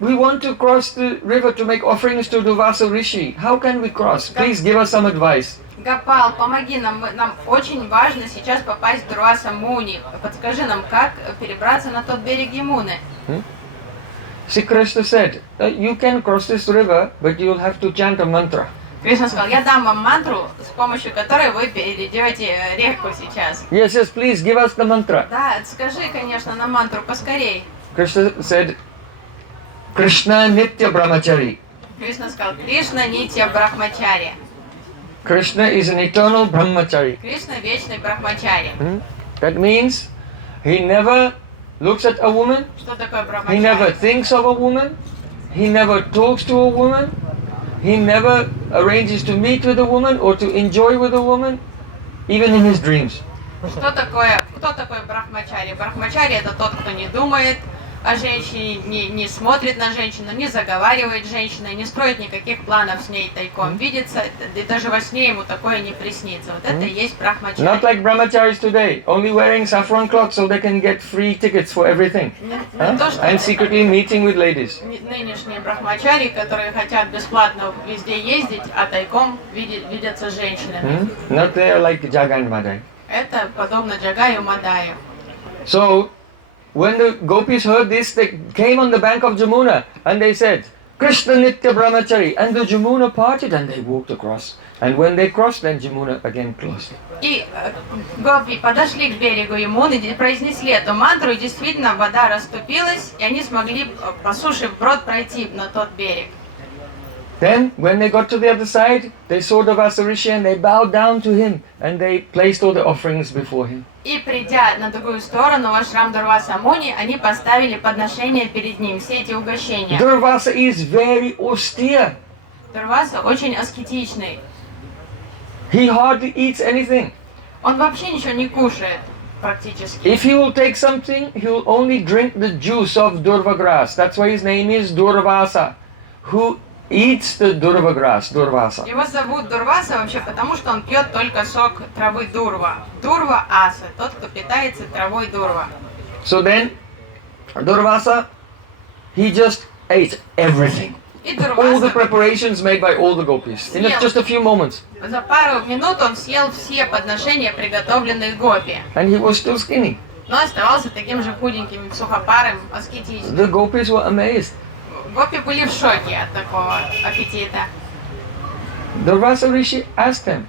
we want to cross the river to make offerings to Durvasa Rishi. How can we cross? Please give us some advice." Гопал, помоги нам, нам очень важно сейчас попасть в Дурваса Муни. Подскажи нам, как перебраться на тот берег Ямуны. Sri Krishna said, "You can cross this river, but you'll have to chant a mantra." Кришна сказал: я дам вам мантру, с помощью которой вы перейдете реку сейчас. Yes, yes, please give us the mantra. Да, скажи, конечно, на мантру поскорей. Krishna said, "Krishna Nitya Brahmachari. Кришна сказал: Кришна Нитья Брахмачари. Krishna is an eternal Brahmachari." Кришна вечный Брахмачари. That means he never looks at a woman, Что такое he never Брахмачари? thinks of a woman, he never talks to a woman, he never arranges to meet with a woman or to enjoy with a woman, even in his dreams. Кто такой Брахмачари? Брахмачари это тот, кто не думает о женщине, не смотрит на женщину, не заговаривает с женщиной, не строит никаких планов с ней тайком, видится, и даже во сне ему такое не приснится. Вот это и есть Not Брахмачари. like brahmacharis today, only wearing saffron cloth so they can get free tickets for everything. Не Huh? то, что And secretly meeting with ladies. нынешние брахмачари, которые хотят бесплатно везде ездить, а тайком видятся с женщинами. Not there like Jaga and Madai. Это подобно Джагаю Мадаю. So, when the gopis heard this, they came on the bank of Jamuna and they said, "Krishna Nitya Brahmachari." And the Jamuna parted and they walked across. And when they crossed, then Jamuna again closed. И гопи подошли к берегу Ямуны, произнесли эту мантру, и действительно вода расступилась, и они смогли по суше вброд пройти на тот берег. Then, when they got to the other side, they saw the Vasarishi and they bowed down to him and they placed all the offerings before him. И придя на другую сторону, в ашрам Дурваса Муни, они поставили подношения перед ним, все эти угощения. Durvasa is very austere. Дурваса очень аскетичный. He hardly eats anything. Он вообще ничего не кушает, практически. If he will take something, he will only drink the juice of Durva grass. That's why his name is Durvasa, who eats the Durva grass, Durvasa. Его зовут Дурваса вообще потому, что он пьет только сок травы Дурва. Дурва Аса, тот, кто питается травой Дурва. So then, Durvasa, he just ate everything. И All the Дурваса preparations made by all the gopis in just a few moments. за пару минут он съел все подношения, приготовленные гопи. And he was still skinny. Но оставался таким же худеньким, сухопарым, аскетичным. The gopis were amazed. Гопи были в шоке от такого аппетита. Durvasa Rishi asked them,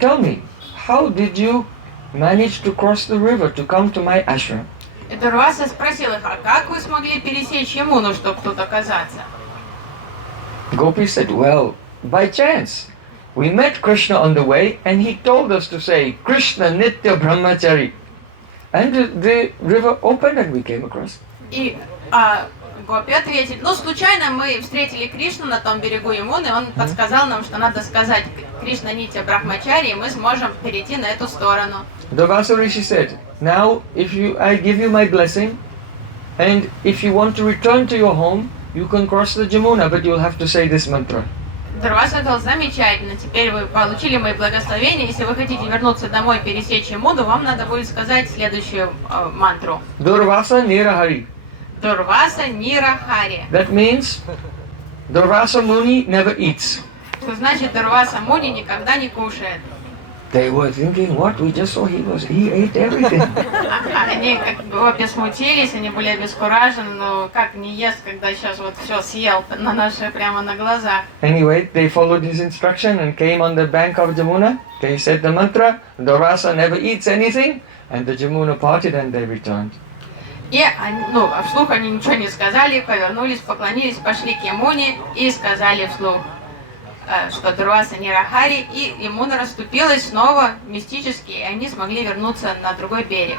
"Tell me, how did you manage to cross the river to come to my ashram?" И Дурваса спросил их: а как вы смогли пересечь Ямуну, чтобы тут оказаться? Gopi said, "Well, by chance. We met Krishna on the way and he told us to say, Krishna Nitya Brahmachari. And the river opened and we came across." И Гопи ответили: ну, случайно мы встретили Кришну на том берегу Ямуны, он подсказал нам, что надо сказать Кришна Нитья Брахмачари, и мы сможем перейти на эту сторону. Durvasa Rishi said, "Now, I give you my blessing, and if you want to return to your home, you can cross the Jamuna, but you'll have to say this mantra." Дурваса сказал: замечательно, теперь вы получили мои благословения, если вы хотите вернуться домой, пересечь Ямуну, вам надо будет сказать следующую мантру. Durvasa Nirahari. Дурваса Нира Хари. That means Durvasa Muni never eats. Что значит Дурваса Муни никогда не кушает. They were thinking, what? We just saw he ate everything. Они как бы обе смутились, они были обескуражены, но как не ест, когда сейчас вот все съел на наши прямо на глазах. Anyway, they followed his instruction and came on the bank of Jamuna. They said the mantra, Durvasa never eats anything, and the Jamuna parted and they returned. И вслух они ничего не сказали, повернулись, поклонились, пошли к Ямуне и сказали вслух, что Дурваса Нирахари, и Ямуна расступилась снова мистически, и они смогли вернуться на другой берег.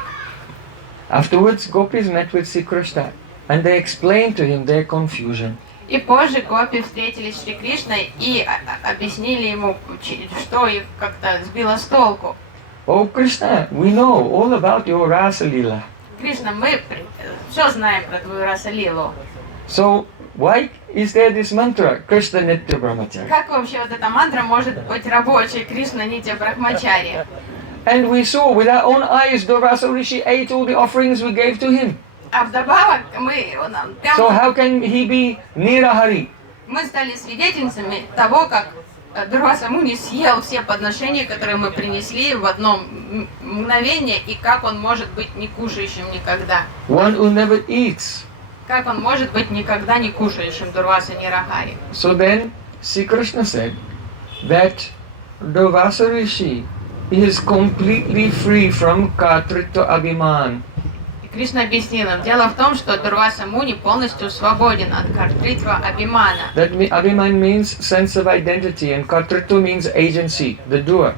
Afterwards, gopis met with Sri Krishna and they explained to him their confusion. И позже гопи встретились с Шри Кришной и объяснили ему, что их как-то сбило с толку. Oh Krishna, we know all about your Rasa Leela. Кришна, мы все знаем про твою Раса-лилу. So, Why is there this mantra, Krishna Nitya Brahmachari? Как вообще вот эта мантра может быть рабочей? Кришна Нитя Брахмачари. And we saw with our own eyes, Durvasa Rishi ate all the offerings we gave to him. А вдобавок So how can he be Nirahari? мы стали свидетельницами того, как Дурваса Муни съел все подношения, которые мы принесли в одно мгновение, и как он может быть не кушающим никогда. One who never eats. Как он может быть никогда не кушающим, Дурваса Нирахари. So then, Sri Krishna said that Durvasa Rishi is completely free from Kartritva Abhiman. И Кришна объяснил им, дело в том, что Дурваса Муни полностью свободен от Картритва Абхимана. That Abhiman means sense of identity and Kartritva means agency, the doer.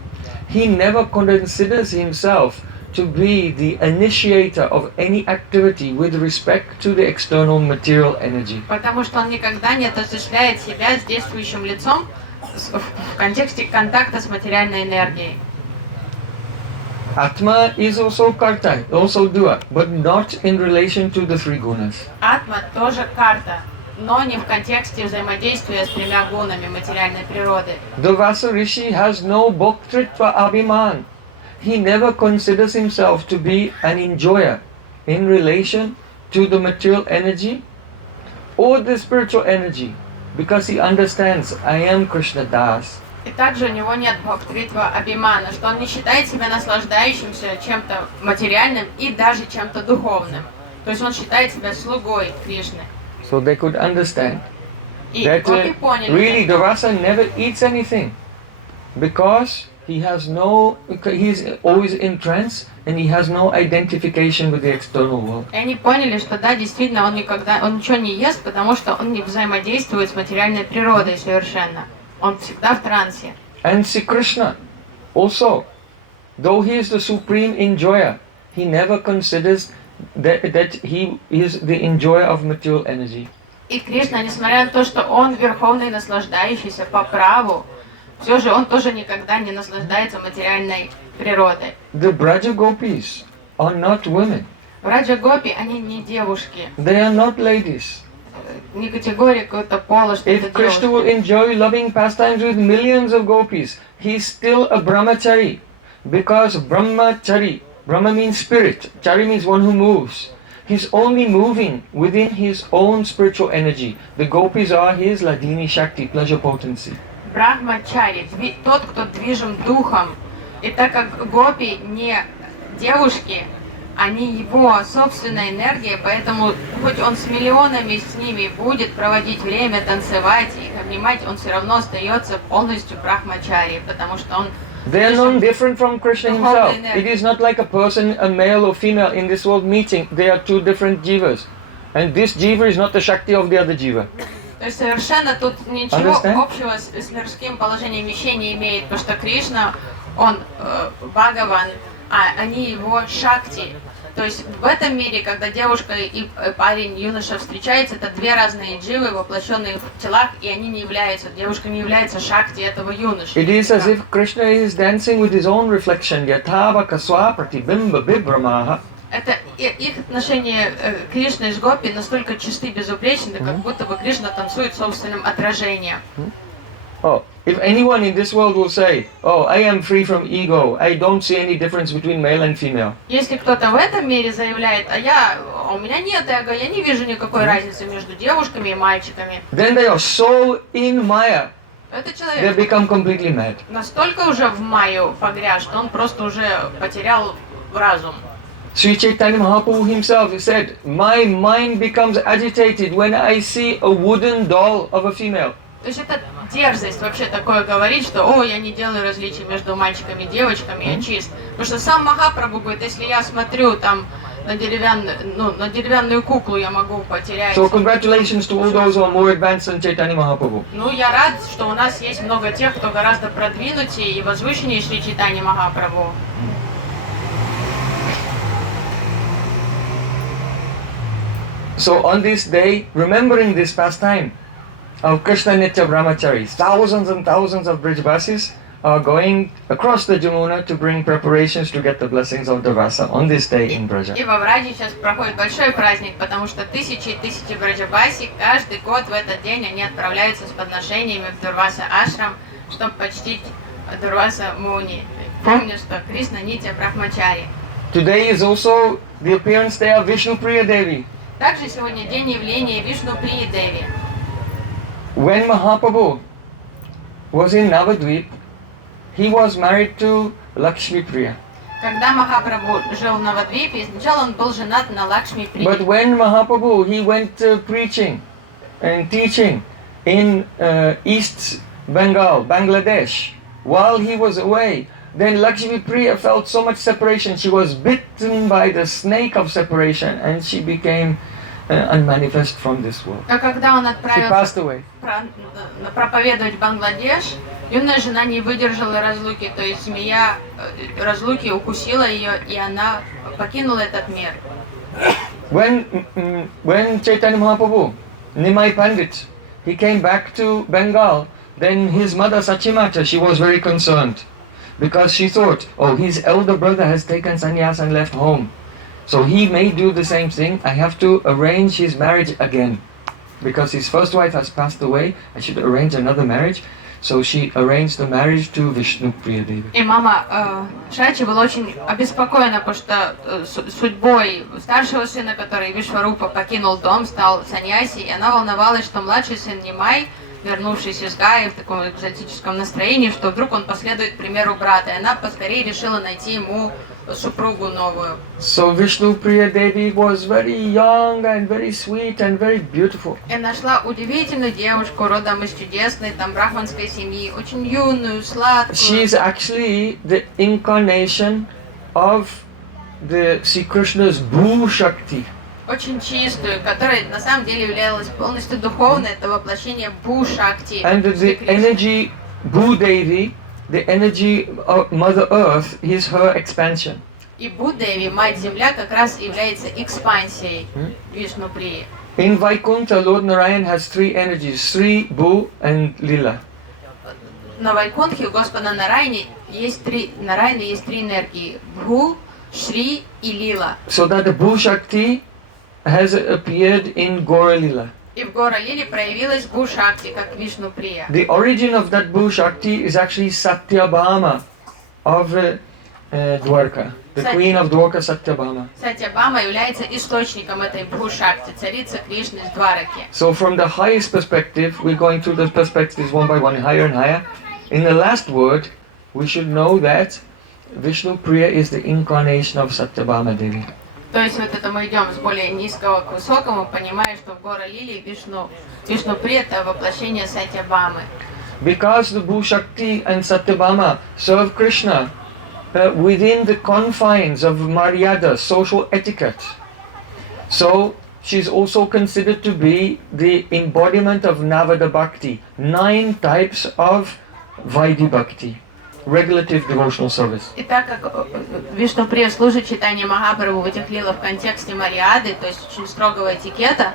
He never considers himself to be the initiator of any activity with respect to the external material energy. Потому что он никогда не отождествляет себя с действующим лицом в контексте контакта с материальной энергией. Atma is also karta, also doer, but not in relation to the three gunas. Атма тоже карта, но не в контексте взаимодействия с тремя гунами материальной природы. Durvasa Rishi has no bhaktritva abhiman. He never considers himself to be an enjoyer in relation to the material energy or the spiritual energy, because he understands, I am Krishna Das. И также у него нет бхактритва абхимана, что он не считает себя наслаждающимся чем-то материальным и даже чем-то духовным. То есть он считает себя слугой Кришны. So they could understand И that гопи поняли, really что Durvasa never eats anything because he is always in trance and he has no identification with the external world. И они поняли, что да, действительно, он ничего не ест, потому что он не взаимодействует с материальной природой совершенно. Он всегда в трансе. And Sri Krishna also, though he is the supreme enjoyer, he never considers that he is the enjoyer of material energy. И Кришна, несмотря на то, что он верховный наслаждающийся по праву, все же он тоже никогда не наслаждается материальной природой. The Braja Gopis are not women. Раджа Гопи, они не девушки, They are not ladies. не категория какого-то пола, что это If Krishna will девушки. enjoy loving pastimes with millions of gopis, he is still a brahmachari. Because brahmachari, Brahma means spirit, chari means one who moves. He's only moving within his own spiritual energy. The gopis are his ladini shakti, pleasure potency. Брахмачари, тот, кто движим духом. И так как гопи не девушки, они его собственная энергия, поэтому хоть он с миллионами с ними будет проводить время, танцевать, их обнимать, он все равно остается полностью брахмачари, потому что он They are not different from Krishna himself. It is not like a person, a male or female in this world meeting. They are two different jivas. And this jiva is not the shakti of the other jiva. То есть совершенно тут ничего Understand? общего с мирским положением вещей не имеет, потому что Кришна, он Бхагаван, а они его шакти. То есть в этом мире, когда девушка и парень, юноша встречаются, это две разные дживы, воплощенные в телах, и они не являются, девушка не является шакти этого юноши. It is as if Krishna is dancing with his own reflection. Yathava kaswa pratibimba bibhramaha. Это их отношения Кришны с Гопи настолько чисты, безупречны, как будто бы Кришна танцует собственным отражением. Oh, if anyone in this world will say, oh, I am free from ego, I don't see any difference between male and female. Если кто-то в этом мире заявляет, у меня нет эго, я не вижу никакой разницы между девушками и мальчиками, Then they are so in Maya, этот they человек become completely mad. настолько уже в Майю погряз, что он просто уже потерял разум. Sri Chaitanya Mahaprabhu himself said, my mind becomes agitated when I see a wooden doll of a female. То есть это дерзость вообще такое говорить, что я не делаю различий между мальчиками и девочками, я чист. Потому что сам Махапрабху говорит, если я смотрю там на деревянную куклу, я могу потерять. So congratulations to all those who are more advanced than Chaitanya Mahaprabhu. Ну, я рад, что у нас есть много тех, кто гораздо продвинутее и возвышеннее Шри Чайтанья Махапрабху. So on this day, remembering this pastime of Krishna Nitya Brahmacharis, thousands and thousands of Brijbasis are going across the Jamuna to bring preparations to get the blessings of Durvasa on this day in Braja. И во Враде сейчас проходит большой праздник, потому что тысячи и тысячи браджабаси каждый год в этот день они отправляются с подношениями в Дурваса Ашрам, чтобы почтить Дурваса Муни. Помню, что Кришна Нитя Брахмачари. Today is also the appearance day of Vishnu Priya Devi. Также сегодня день явления Вишну Прии Деви. When Mahaprabhu was in Navadvip, he was married to Lakshmi Priya. Когда Махапрабху жил в Навадвипе, сначала он был женат на Лакшми Прии. But when Mahaprabhu, he went preaching and teaching in East Bengal, Bangladesh, while he was away, then Lakshmi Priya felt so much separation. She was bitten by the snake of separation and she became unmanifest from this world. А когда он She отправился passed away. проповедовать в Бангладеш, юная жена не выдержала разлуки, то есть змея разлуки укусила ее, и она покинула этот мир. When Chaitanya Mahaprabhu, Nimai Pandit, he came back to Bengal, then his mother Sachimata, she was very concerned because she thought, oh, his elder brother has taken sannyas and left home. So he may do the same thing. I have to arrange his marriage again. Because his first wife has passed away, I should arrange another marriage. So she arranged the marriage to Vishnu Priya Devi. И мама Шачи была очень обеспокоена, потому что судьбой старшего сына, который Вишварупа покинул дом, стал саньяси, и она волновалась, что младший сын Нимай, вернувшись из Гаи в таком экзотическом настроении, что вдруг он последует примеру брата, и она поскорее решила найти ему супругу новую. So Vishnu Priya Devi was very young and very sweet and very beautiful. И нашла удивительную девушку, родом из чудесной, там, брахманской семьи, очень юную, сладкую. She is actually the incarnation of the Sri Krishna's Bhu Shakti. Очень чистую, которая на самом деле являлась полностью духовной, это воплощение Бу-Шакти. And the energy Bhu Devi, the energy of Mother Earth, is her expansion. И Бу-Деви, Мать-Земля, как раз является экспансией Вишну-Прии. In Vaikuntha, Lord Narayan has three energies, Sri, Bhu and Lila. На Вайкунтхе у Господа Нарайны есть три энергии: Бху, Шри и Лила. So that the Bhu Shakti has appeared in Gora Lila. И в Гора Лиле проявилась Бу-Шакти, как Вишну-Прия. The origin of that Bhu Shakti is actually Satyabhama of Dwarka, the queen of Dwarka, Satyabhama. Сатьябама является источником этой Бху-Шакти, царица Кришны из Двараки. So from the highest perspective, we're going through the perspectives one by one, higher and higher. In the last word, we should know that Vishnu Priya is the incarnation of Satyabhama Devi. То есть вот это мы идем с более низкого к высокому, понимая, что в Гора Лилии Вишну-Прия это воплощение Сатьябамы. Because the Bhu Shakti and Satyabhama serve Krishna within the confines of Maryada, social etiquette. So she's also considered to be the embodiment of Navada Bhakti, 9 types of Vaidhi Bhakti, regulative devotional service. И так как Вишну-Прия служит читание Махапрабху в этих лилах в контексте Мариады, то есть очень строгого этикета,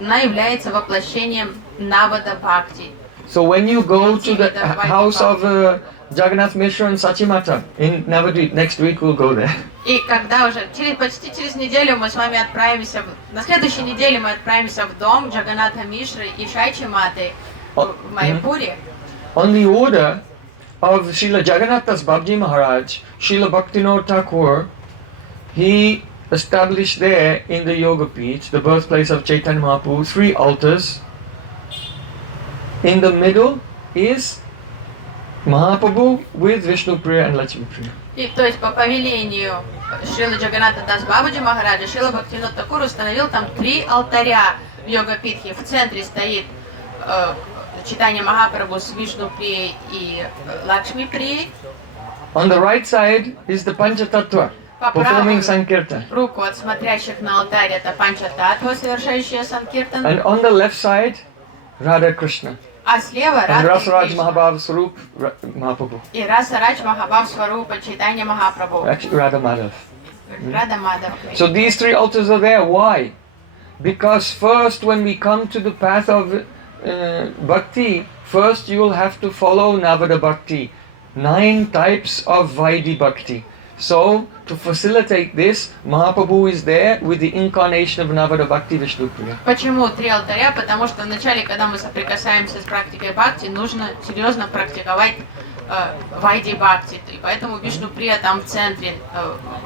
она является воплощением Навада Бхакти. So when you go to the house of Jagannath Mishra and Sachimata in Navadvip, next week we'll go there. И когда уже почти через неделю мы с вами отправимся, на следующей неделе мы отправимся в дом Джаганатха Мишры и Шайчи Маты в Майяпуре. On the order of Srila Jagannath Das Babji Maharaj, Srila Bhaktivinoda Thakur, he established there in the Yoga Peeth, the birthplace of Chaitanya Mahaprabhu, 3 altars. In the middle is Mahaprabhu with Vishnu Priya and Lakshmi Priya. И то есть по повелению Шрила Джаганата Дас Бабаджи Махараджа, Шрила Бхактивинода Такур установил там 3 алтаря в Йога-Питхе. В центре стоит читание Махапрабху с Вишну Прией и Лакшми Прией. On the right side is the Panchatattva, По performing правую Sankirtan. руку от смотрящих на алтарь это Панчататтва, совершающая Санкиртан. And on the left side, Radha Krishna. А слева And Радха Rasaraj Кришна. Mahabhav Swarup Mahaprabhu. И Расарадж Махабхав Сварупа, читание Махапрабху. Actually, Radha Madhav. Рада Мадхав. So these 3 altars are there. Why? Because first, when we come to the path of bhakti, first you will have to follow Navada Bhakti. 9 types of Vaidhi Bhakti. So, to facilitate this, Mahaprabhu is there with the incarnation of Navada Bhakti Vishnupriya. Почему 3 алтаря? Потому что вначале, когда мы соприкасаемся с практикой бхакти, нужно серьезно практиковать вайди бхакти. И поэтому Вишнуприя там в центре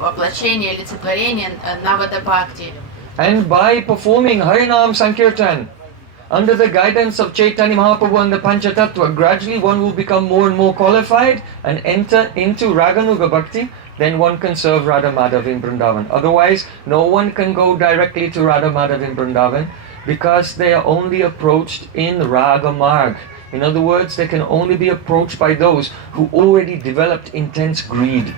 воплощения, олицетворения Навада Бхакти. And by performing Harinam Sankirtan, under the guidance of Chaitanya Mahaprabhu and the Panchatattva, gradually one will become more and more qualified and enter into Raganuga Bhakti. Then one can serve Radha Madhav in Vrindavan. Otherwise, no one can go directly to Radha Madhav in Vrindavan because they are only approached in Raga Marg. In other words, they can only be approached by those who already developed intense greed.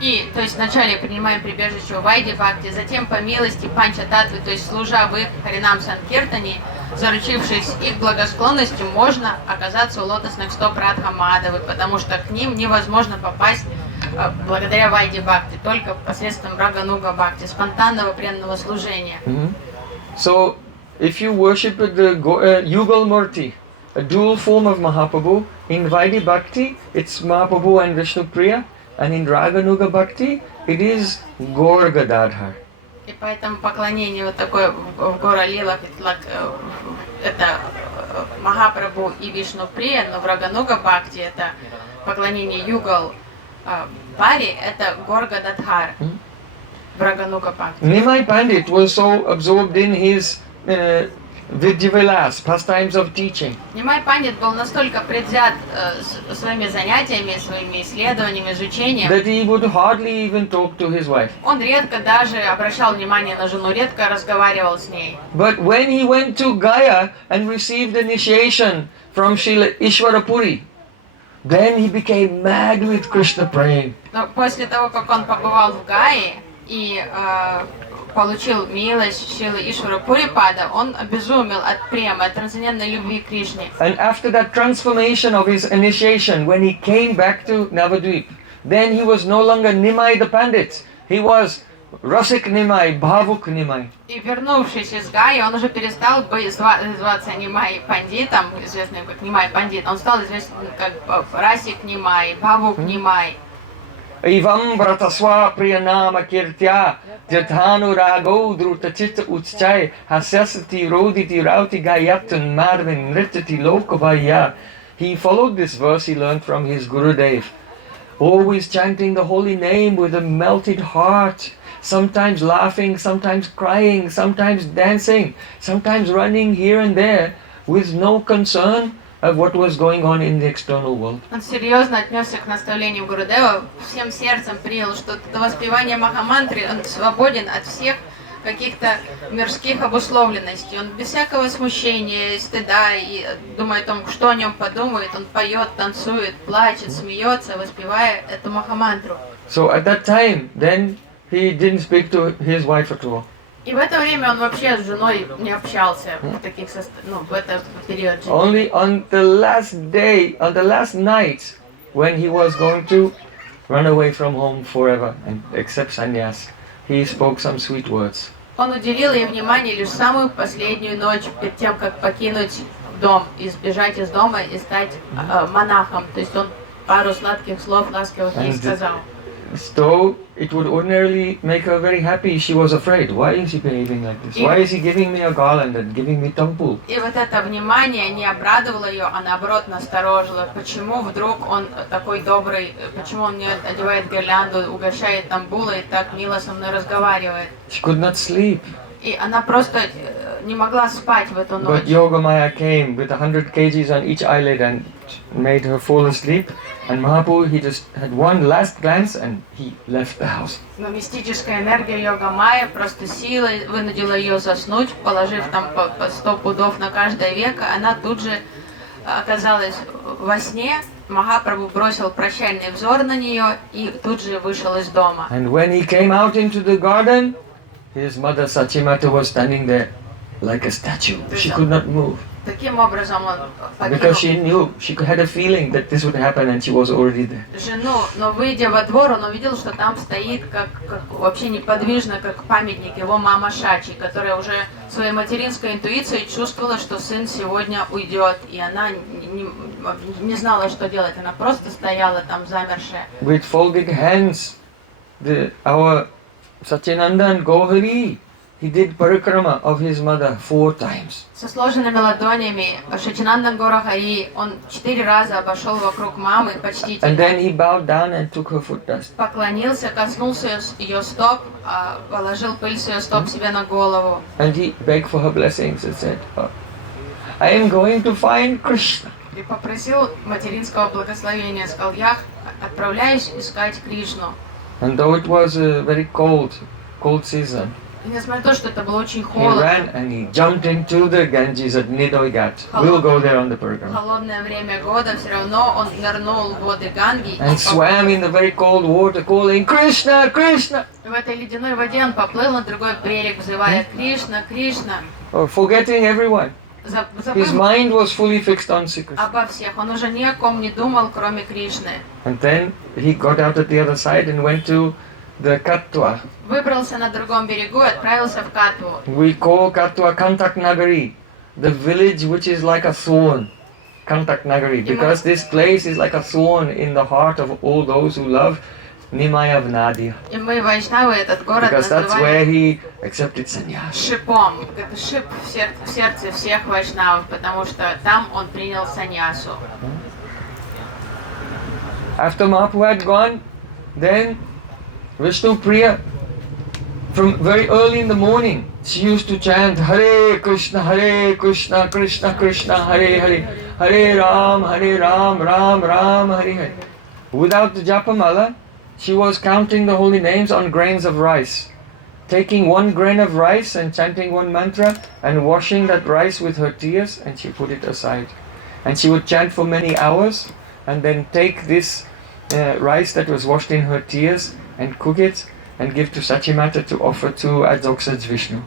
И, то есть, вначале принимаем прибежище у Вайди Бхакти, затем по милости Панча Татвы, то есть, служа в их Харинам Санкиртане, заручившись их благосклонностью, можно оказаться у лотосных стоп Радха Мадавы, потому что к ним невозможно попасть благодаря Вайди Бхакти, только посредством Рагануга Бхакти, спонтанного преданного служения. So, if you worship the Yugal Murti, a dual form of Mahaprabhu, in Vaidhi Bhakti, it's Mahaprabhu and Vishnupriya, and in Raganuga Bhakti, it is Gaur Gadadhar. И поэтому поклонение вот такое в Гора Лилах, это Махапрабху и Вишнуприя, но в Рагануга Бхакти это поклонение Югал Пари, это Гор Гададхар в Рагануга Бхакти. Nimai Pandit was so absorbed in his Vidyavilas, pastimes of teaching, Нимай Пандит был настолько предвзят своими занятиями, своими исследованиями, изучением, that he would hardly even talk to his wife. он редко даже обращал внимание на жену, редко разговаривал с ней. But when he went to Gaya and received initiation from Srila Ishwarapuri, then he became mad with Krishna praying. Но после того, как он побывал в Гае и получил милость Шрилы Ишвара Пурипада, он обезумел от премы, от трансцендентной любви к Кришне. And after that transformation of his initiation, when he came back to Navadvip, then he was no longer Nimai the Pandit. He was Rasik Nimai, Bhavuk Nimai. И вернувшись из Гаи, он уже перестал зваться Нимай Пандитом, известным как Нимай Пандит. Он стал известен как Расик Нимай, Бhavuk Нимай. Ivam Vrataswa Priyanama Kirtya Jathanu Rago Drutachita Utschai Hasyasati Roditi Rauti Gayatun Marvin Nritati Lokavaya. He followed this verse he learned from his Gurudev, always chanting the holy name with a melted heart, sometimes laughing, sometimes crying, sometimes dancing, sometimes running here and there with no concern of what was going on in the external world. Он серьезно отнесся к наставлениям Гурудева, всем сердцем принял, что до воспевания Махамантры он свободен от всех каких-то мирских обусловленностей. Он без всякого смущения, стыда и думает о том, что о нем подумает. Он поет, танцует, плачет, смеется, воспевая эту Махамантру. So at that time, then he didn't speak to his wife at all. И в это время он вообще с женой не общался в этот период жизни. Only on the last day, on the last night, when he was going to run away from home forever and accept sannyas, he spoke some sweet words. Он уделил ей внимание лишь самую последнюю ночь перед тем, как покинуть дом, сбежать из дома и стать монахом. То есть он пару сладких слов ласковых ей сказал. So it would ordinarily make her very happy. She was afraid. Why is he behaving like this? Why is he giving me a garland and giving me tampul? И вот это внимание не обрадовало ее, а наоборот насторожило. Почему вдруг он такой добрый, почему он мне одевает гирлянду, угощает тамбулой и так мило со мной разговаривает? She could not sleep. И она просто не могла спать в эту ночь. But Yogamaya came with 100 kgs on each eyelid and made her fall asleep. And Mahaprabhu, he just had one last glance and he left the house. Но мистическая энергия Йога-майя просто силой вынудила ее заснуть, положив там по 100 пудов на каждое веко. Она тут же оказалась во сне. Махапрабху бросил прощальный взор на нее и тут же вышел из дома. And when he came out into the garden, his mother Sachimata was standing there like a statue. She could not move. Таким образом он Because покинул she knew, she had a feeling that this would happen and she was already there. жену, но выйдя во двор, он увидел, что там стоит как вообще неподвижно, как памятник, его мама Шачи, которая уже своей материнской интуицией чувствовала, что сын сегодня уйдет, и она не знала, что делать, она просто стояла там замершая. With folded hands, our Satyananda Gauhari, he did parikrama of his mother 4 times. Со сложенными ладонями Шачинандан Гора Хари, он 4 раза обошел вокруг мамы And почтительно, then he bowed down and took her foot dust. поклонился, коснулся ее стоп, положил пыль с ее стоп себе на голову. And he begged for her blessings and said, I am going to find Krishna. И попросил материнского благословения, сказал, я отправляюсь искать Кришну. And though it was a very cold season, И несмотря на то, что это было очень he холодно, ran and he jumped into the Ganges at Nidoy Ghat. We'll go there on the program. холодное время года, все равно он нырнул в воды Ганги. And swam in the very cold water calling, Krishna, Krishna! И в этой ледяной воде он поплыл на другой берег, взывая Кришна, Кришна, Forgetting everyone. His забыв mind was fully fixed on Sri Krishna. обо всех. Он уже ни о ком не думал, кроме Кришны. And then he got out at the other side and went to the Katwa. Выбрался на другом берегу и отправился в Катву. We call Katwa Kantak Nagari, the village which is like a thorn. Kantak Nagari, because this place is like a thorn in the heart of all those who love Nimaya Vnadia. И мы, вайшнавы, этот город Because that's называем where he accepted sannyas. шипом. Это шип в сердце всех вайшнавов, потому что там он принял саньясу. After Mahaprabhu had gone, then Vishnu Priya, from very early in the morning, she used to chant Hare Krishna, Krishna Krishna, Hare Hare, Hare Ram, Ram Ram, Hare Hare. Without the Japamala, she was counting the holy names on grains of rice, taking 1 grain of rice and chanting 1 mantra and washing that rice with her tears, and she put it aside. And she would chant for many hours and then take this rice that was washed in her tears and cook it and give to Sachimata to offer to Adzoksaj Vishnu.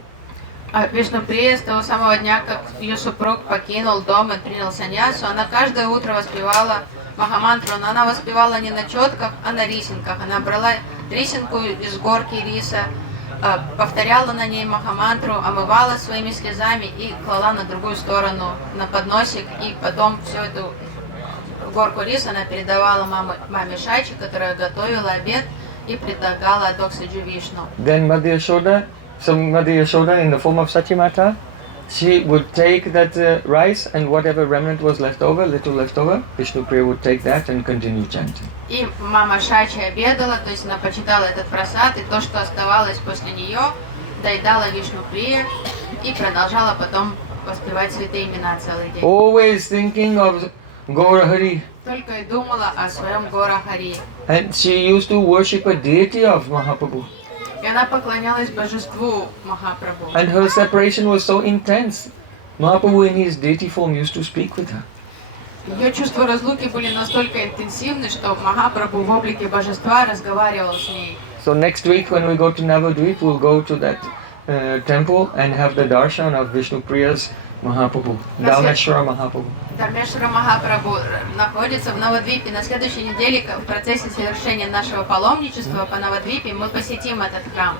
А Вишнуприя с того самого дня, как ее супруг покинул дом и принял саньясу, она каждое утро воспевала Махамантру, но она воспевала не на четках, а на рисинках. Она брала рисинку из горки риса, повторяла на ней Махамантру, омывала своими слезами и клала на другую сторону, на подносик, и потом всю эту горку риса она передавала маме Шачи, которая готовила обед и предлагала Адоксаджи Вишну. Then Madhya Yashoda in the form of Sachimata, she would take that rice and whatever remnant was left over, little left over, Vishnu Priya would take that and continue chanting. И мама Шачи обедала, то есть она почитала этот просад, и то, что оставалось после нее, доедала Вишнуприя и продолжала потом воспевать святые имена целый день. Always thinking of Gaura Hari. Только и думала о своем Гора Хари. And she used to worship a deity of Mahaprabhu. И она поклонялась божеству Махапрабху. And her separation was so intense. Mahaprabhu in his deity form used to speak with her. Ее чувства разлуки были настолько интенсивны, что Махапрабху в облике божества разговаривал с ней. So next week when we go to Navadvip, we'll go to that temple and have the darshan of Vishnu Priya's Mahaprabhu, Dhameshwara Mahaprabhu. Дharmeshwara Махапрабху находится в Навадвипе. На следующей неделе в процессе совершения нашего паломничества по Навадвипе мы посетим этот храм.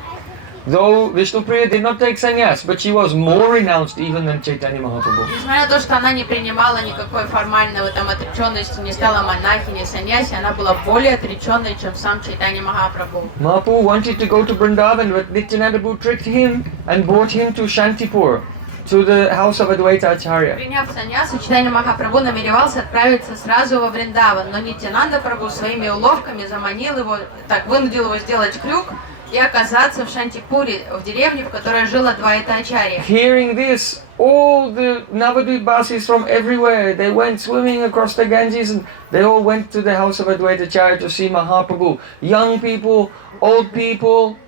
Though Vishnu Priya did not take sannyas, but she was more renounced even than Chaitanya Mahaprabhu. Несмотря на то, что она не принимала никакой формальной там отреченности, не стала монахиней, саньяси, она была более отреченной, чем сам Чайтанья Махапрабху. Mahaprabhu wanted to go to Vrindavan, but Nityananda tricked him and brought him to Shantipur, to the house of Advaita Acharya. Приняв саньясу, Чайтанья Махапрабху намеревался отправиться сразу во Вриндаван, но Нитьянанда Прабху своими уловками заманил его, так вынудил его сделать крюк и оказаться в Шантипуре, в деревне, в которой жил Адвайта Ачарья. Hearing this, all the Navadvipasis from everywhere, they went swimming across the Ganges and they all went to the house of Advaita Acharya to see Mahaprabhu. Young people, old people,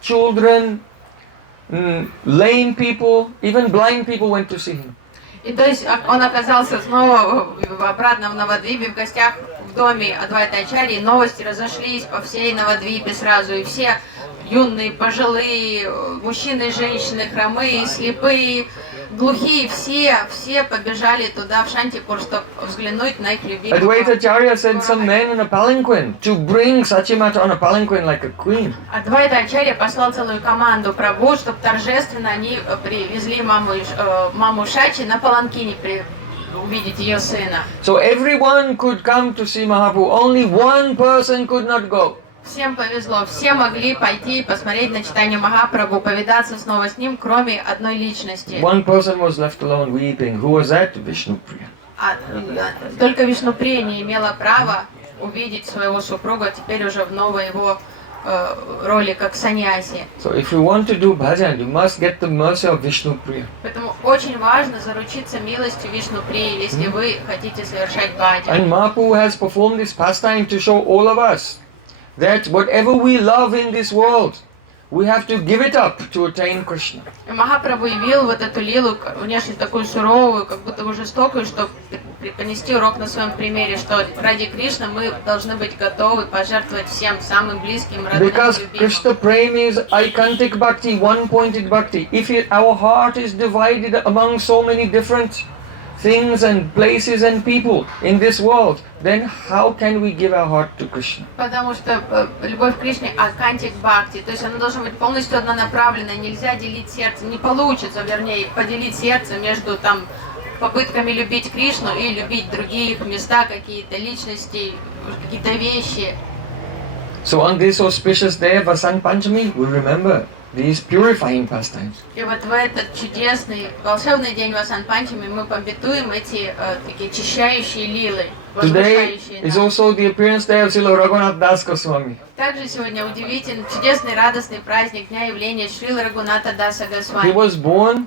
children, lame people, even blind people went to see him. И то есть он оказался снова обратно в Навадвипе, в гостях в доме Адвайта Ачарьи, новости разошлись по всей Навадвипе сразу, и все юные, пожилые, мужчины, женщины, хромые, слепые, глухие все побежали туда, в Шантипур, чтобы взглянуть на их любимого. Advaitacharya sent some men in a palanquin to bring Sachimata on a palanquin like a queen. Адвайта-ачарья послал целую команду Прабху, чтобы торжественно они привезли маму Шачи на паланкине увидеть ее сына. So everyone could come to see Mahaprabhu, only one person could not go. Всем повезло, все могли пойти посмотреть на читание Махапрабху, повидаться снова с ним, кроме одной личности. One person was left alone weeping. Who was that? Vishnupriya. Только Вишнуприя не имела права увидеть своего супруга теперь уже в новой его роли как саньяси. So if you want to do bhajan, you must get the mercy of Vishnupriya. Поэтому очень важно заручиться милостью Вишнуприи, если вы хотите совершать баджан. And Mahaprabhu has performed this pastime to show all of us that whatever we love in this world, we have to give it up to attain Krishna. И Махапрабху явил вот эту лилу, внешне такую суровую, как будто бы жестокую, чтобы понести урок на своем примере, что ради Кришны мы должны быть готовы пожертвовать всем самым близким, родным, Because любимым. Krishna Prem is Aikantik Bhakti, one-pointed Bhakti. If our heart is divided among so many different things and places and people in this world, then how can we give our heart to Krishna? Потому что любовь к Кришне акантик бхакти, то есть она должна быть полностью однонаправленная, нельзя делить сердце, не получится, вернее, поделить сердце между там попытками любить Кришну и любить других места, какие-то личности, какие-то вещи. So on this auspicious day of Vasant Panchami, we remember these purifying pastimes. И вот в этот чудесный, волшебный день Васант-Панчами мы памятуем эти такие очищающие лилы, Today возвышающие is нас. also the appearance day of Srila Raghunath Das Goswami. Также сегодня удивительный, чудесный, радостный праздник Дня явления Шрилы Рагуната Даса He Госвами, was born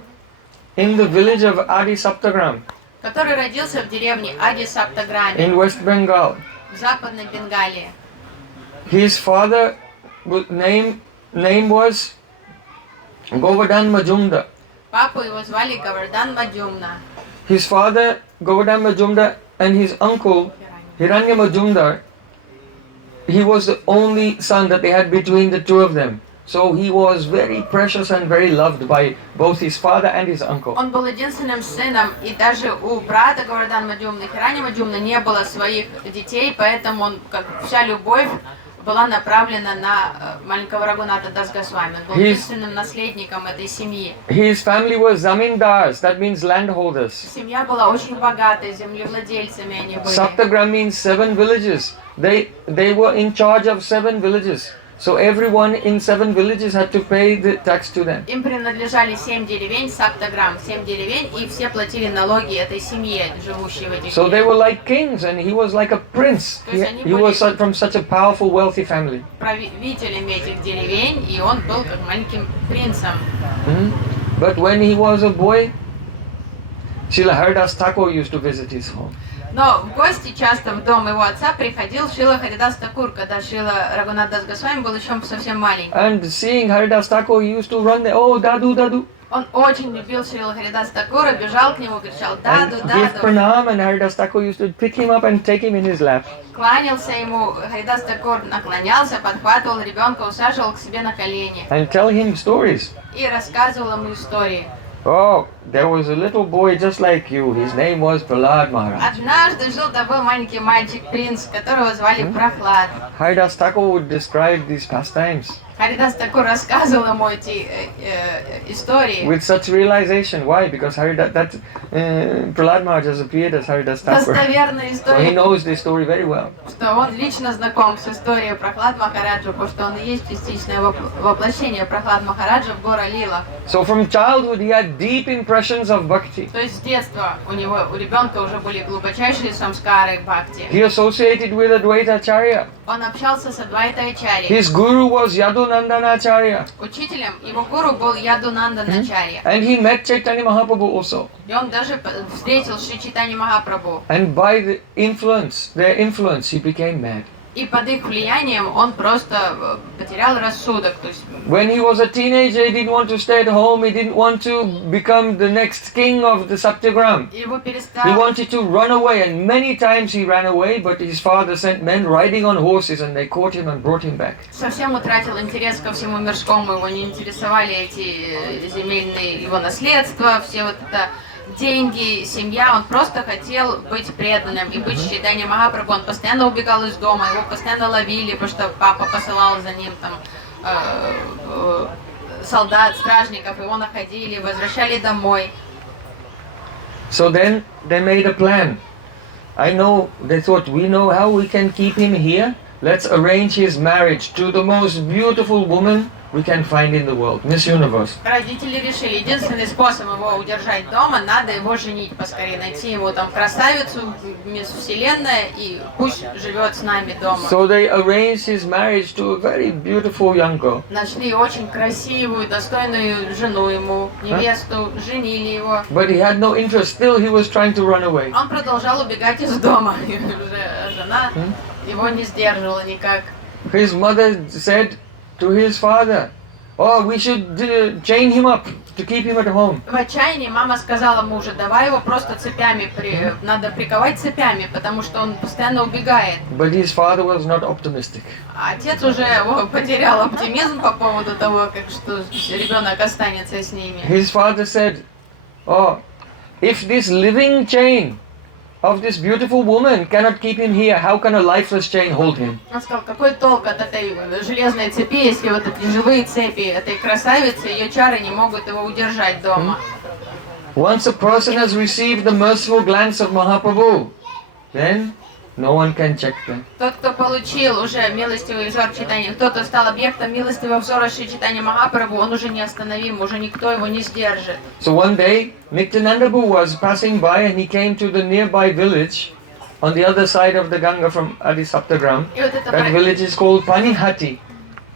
in the village of Adi Saptagram который родился в деревне Ади Саптаграме in West Bengal. в Западной Бенгалии. His father name was Govardhan Majumdar. Папу его звали Гавардан Маджумна. His father Govardhan Majumdar and his uncle Hiranya Majumdar, he was the only son that they had between the two of them. So he was very precious and very loved by both his father and his uncle. Он был единственным сыном, и даже у брата Гавардан Маджумны, Хирани Маджумны, не было своих детей, поэтому он, как вся любовь была направлена на маленького Рагуната Дас Госвами. Он был единственным наследником этой семьи. His family was zamindars, that means landholders. Семья была очень богатой, землевладельцами они были. Saptagram means 7 villages. They were in charge of 7 villages. So everyone in 7 villages had to pay the tax to them. Им принадлежали 7 деревень, Саптаграм, 7 деревень, и все платили налоги этой семье, живущей в этих So they деревнях. were like kings and he was like a prince. He was from such a powerful, wealthy family. Правителями этих деревень, и он был как маленьким принцем. But when he was a boy, Srila Haridas Thakur used to visit his home. Но в гости часто в дом его отца приходил Шрила Харидас Такур, когда Шрила Рагунат Дас Госвами был еще совсем маленький. And seeing Haridas Thakur, he used to run there, oh, Dadu, Dadu. Он очень любил Шрила Харидас Такура, бежал к нему, кричал «Даду, And give Даду». pranam, and Haridas Thakur used to pick him up and take him in his lap. Кланялся ему, Харидас Такур наклонялся, подхватывал ребенка, усаживал к себе на колени And tell him stories. и рассказывал ему истории. Oh, there was a little boy just like you. His name was Prahlad Maharaj. Однажды жил такой маленький мальчик, принц, которого звали Прохлад. Haridas Thakur would describe these pastimes Харидас Такур рассказывал ему эти истории. with such realization. Why? Because Prahlad Maharaj has appeared as Haridas Thakur. Достоверные So he истории, knows this story very well. что он лично знаком с историей Прохлад Махараджа, потому что он и есть частичное воплощение Прохлад Махараджа в Гора Лила. So from childhood he had deep impressions of bhakti. То есть с детства у ребенка уже были глубочайшие самскары бхакти. He associated with Advaita Acharya. Он общался с Адвайтой Ачарьей. His guru was Yadunandana Acharya. Учителем его гуру был Ядунанданачарья. And he met Chaitanya Mahaprabhu also. И он даже встретил Шри Чайтанья Махапрабху. And by their influence, he became mad. И под их влиянием он просто потерял рассудок. То есть, When he was a teenager, he didn't want to stay at home. He didn't want to become the next king of the Saptagram. его He перестал... wanted to run away, and many times he ran away, but his father sent men riding on horses, and they caught him and brought him back. Совсем утратил интерес ко всему мирскому, его не интересовали эти земельные его наследства, все вот это деньги, семья, он просто хотел быть преданным и быть Чайтанья Махапрабху. Он постоянно убегал из дома, его постоянно ловили, потому что папа посылал за ним там солдат, стражников, его находили, возвращали домой. So then they made a plan. I know, they thought, we know how we can keep him here. Let's arrange his marriage to the most beautiful woman we can find in the world, Miss Universe. Родители решили, единственный способ его удержать дома, надо его женить поскорее, найти ему там красавицу, мисс Вселенная, и пусть живет с нами дома. So they arranged his marriage to a very beautiful young girl. Нашли очень красивую, достойную жену ему, невесту, женили его. But he had no interest. Still, he was trying to run away. Он продолжал убегать из дома, и уже жена его не сдерживала никак. His mother said to his father, "Oh, we should chain him up to keep him at home." В отчаянии мама сказала мужу, давай его просто цепями, надо приковать цепями, потому что он постоянно убегает. But his father was not optimistic. А отец уже потерял оптимизм по поводу того, как что ребенок останется с ними. His father said, "Oh, if this living chain of this beautiful woman cannot keep him here, how can a lifeless chain hold him?" Он сказал, какой толк от этой железной цепи, если вот эти живые цепи этой красавицы, ее чары не могут его удержать дома. Once a person has received the merciful glance of Mahaprabhu, then no one can check them. Тот, кто получил уже милостивый взор Чайтаньи, кто-то стал объектом милостивого взора Шри Чайтаньи Махапрабху, он уже неостановим, уже никто его не сдержит. So one day, Nityananda was passing by and he came to the nearby village on the other side of the Ganga from Adi Saptagram. И вот, это, That village is called Panihati.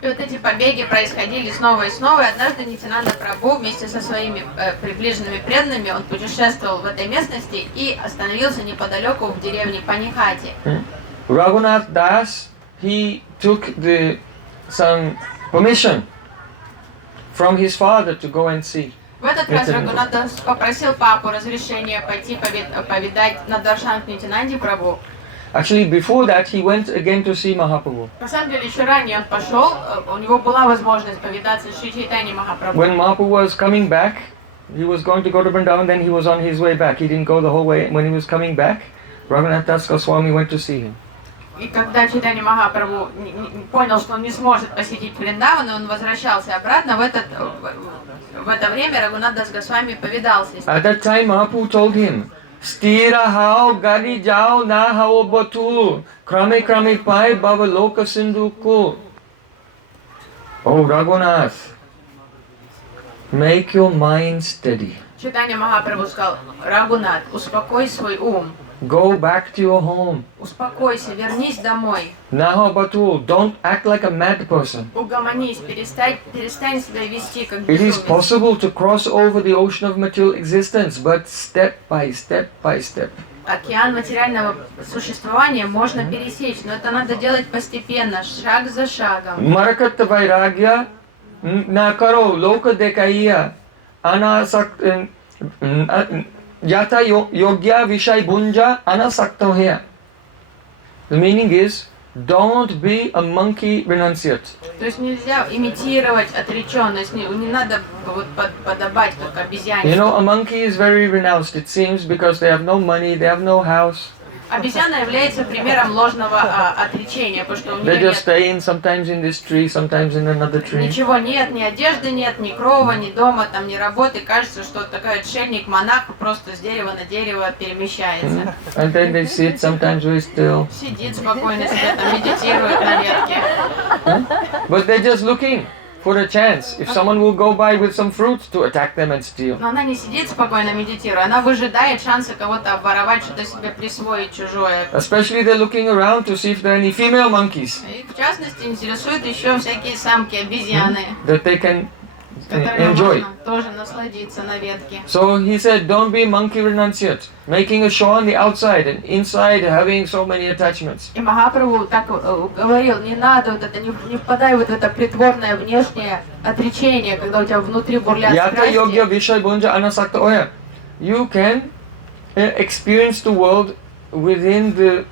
и вот эти побеги происходили снова и снова, и однажды Нитянанда Прабху вместе со своими приближенными преданными, он путешествовал в этой местности и остановился неподалеку в деревне Панихати. Raghunath Das, he took some permission from his father to go and see. В этот раз Рагунат Дас попросил папу разрешения пойти повидать Надаршан к Нитянанде Прабху. Actually, before that, he went again to see Mahaprabhu. На самом деле, еще ранее он пошел, у него была возможность повидаться с Шри Чайтаньей Махапрабху. When Mahaprabhu was coming back, he was going to go to Vrindavan, then he was on his way back. He didn't go the whole way. When he was coming back, Raghunath Das Goswami went to see him. И когда Чайтанья Махапрабху понял, что он не сможет посетить Вриндаван, он возвращался обратно, в это время Рагунат Дас Госвами повидался с ним. At that time, Mahaprabhu told him, "Stira hao gadi jao na hao batu, krame krame pai bhava loka sindhu ko." Oh Raghunath, make your mind steady. Чайтанья Махапрабху сказал, Рагунат, успокой свой ум, Go back to your home. успокойся, вернись домой, Naho Batul, don't act like a mad person. угомонись, перестань себя вести как It is безумец. possible to cross over the ocean of material existence, but step by step by step. Океан материального существования можно пересечь, но это надо делать постепенно, шаг за шагом. Marakatta vairagya na karo loka dekaiya anasak yata yogya vishay bunja anasakto hai. The meaning is, don't be a monkey renunciate. То есть нельзя имитировать отреченность, не надо вот подобать как You обезьяне. know, a monkey is very renounced, it seems, because they have no money, they have no house. Обезьяна является примером ложного отречения, потому что у They нее just stay sometimes in this tree, sometimes in another tree. ничего нет, ни одежды нет, ни крова, ни дома, там, ни работы. Кажется, что такой отшельник, монах просто с дерева на дерево перемещается. And then they sit sometimes very still. Сидит спокойно себе, там, медитирует на ветке. But they're just looking for a chance. If someone will go by with some fruits to attack them and steal. Но она не сидит спокойно, медитируя, она выжидает шанса кого-то обворовать, что-то себе присвоить чужое. Especially they're looking around to see if there are any female monkeys И в частности интересуют еще всякие самки, обезьяны. that they can которыми enjoy. можно тоже насладиться на ветке. So he said, don't be monkey renunciate, making a show on the outside and inside having so many attachments. И Махапрабху так говорил, не надо вот это, не впадай вот в это притворное внешнее отречение, когда у тебя внутри бурлят Yatra yogya страсти. vishay bunja anasakta oya. You can experience the world within the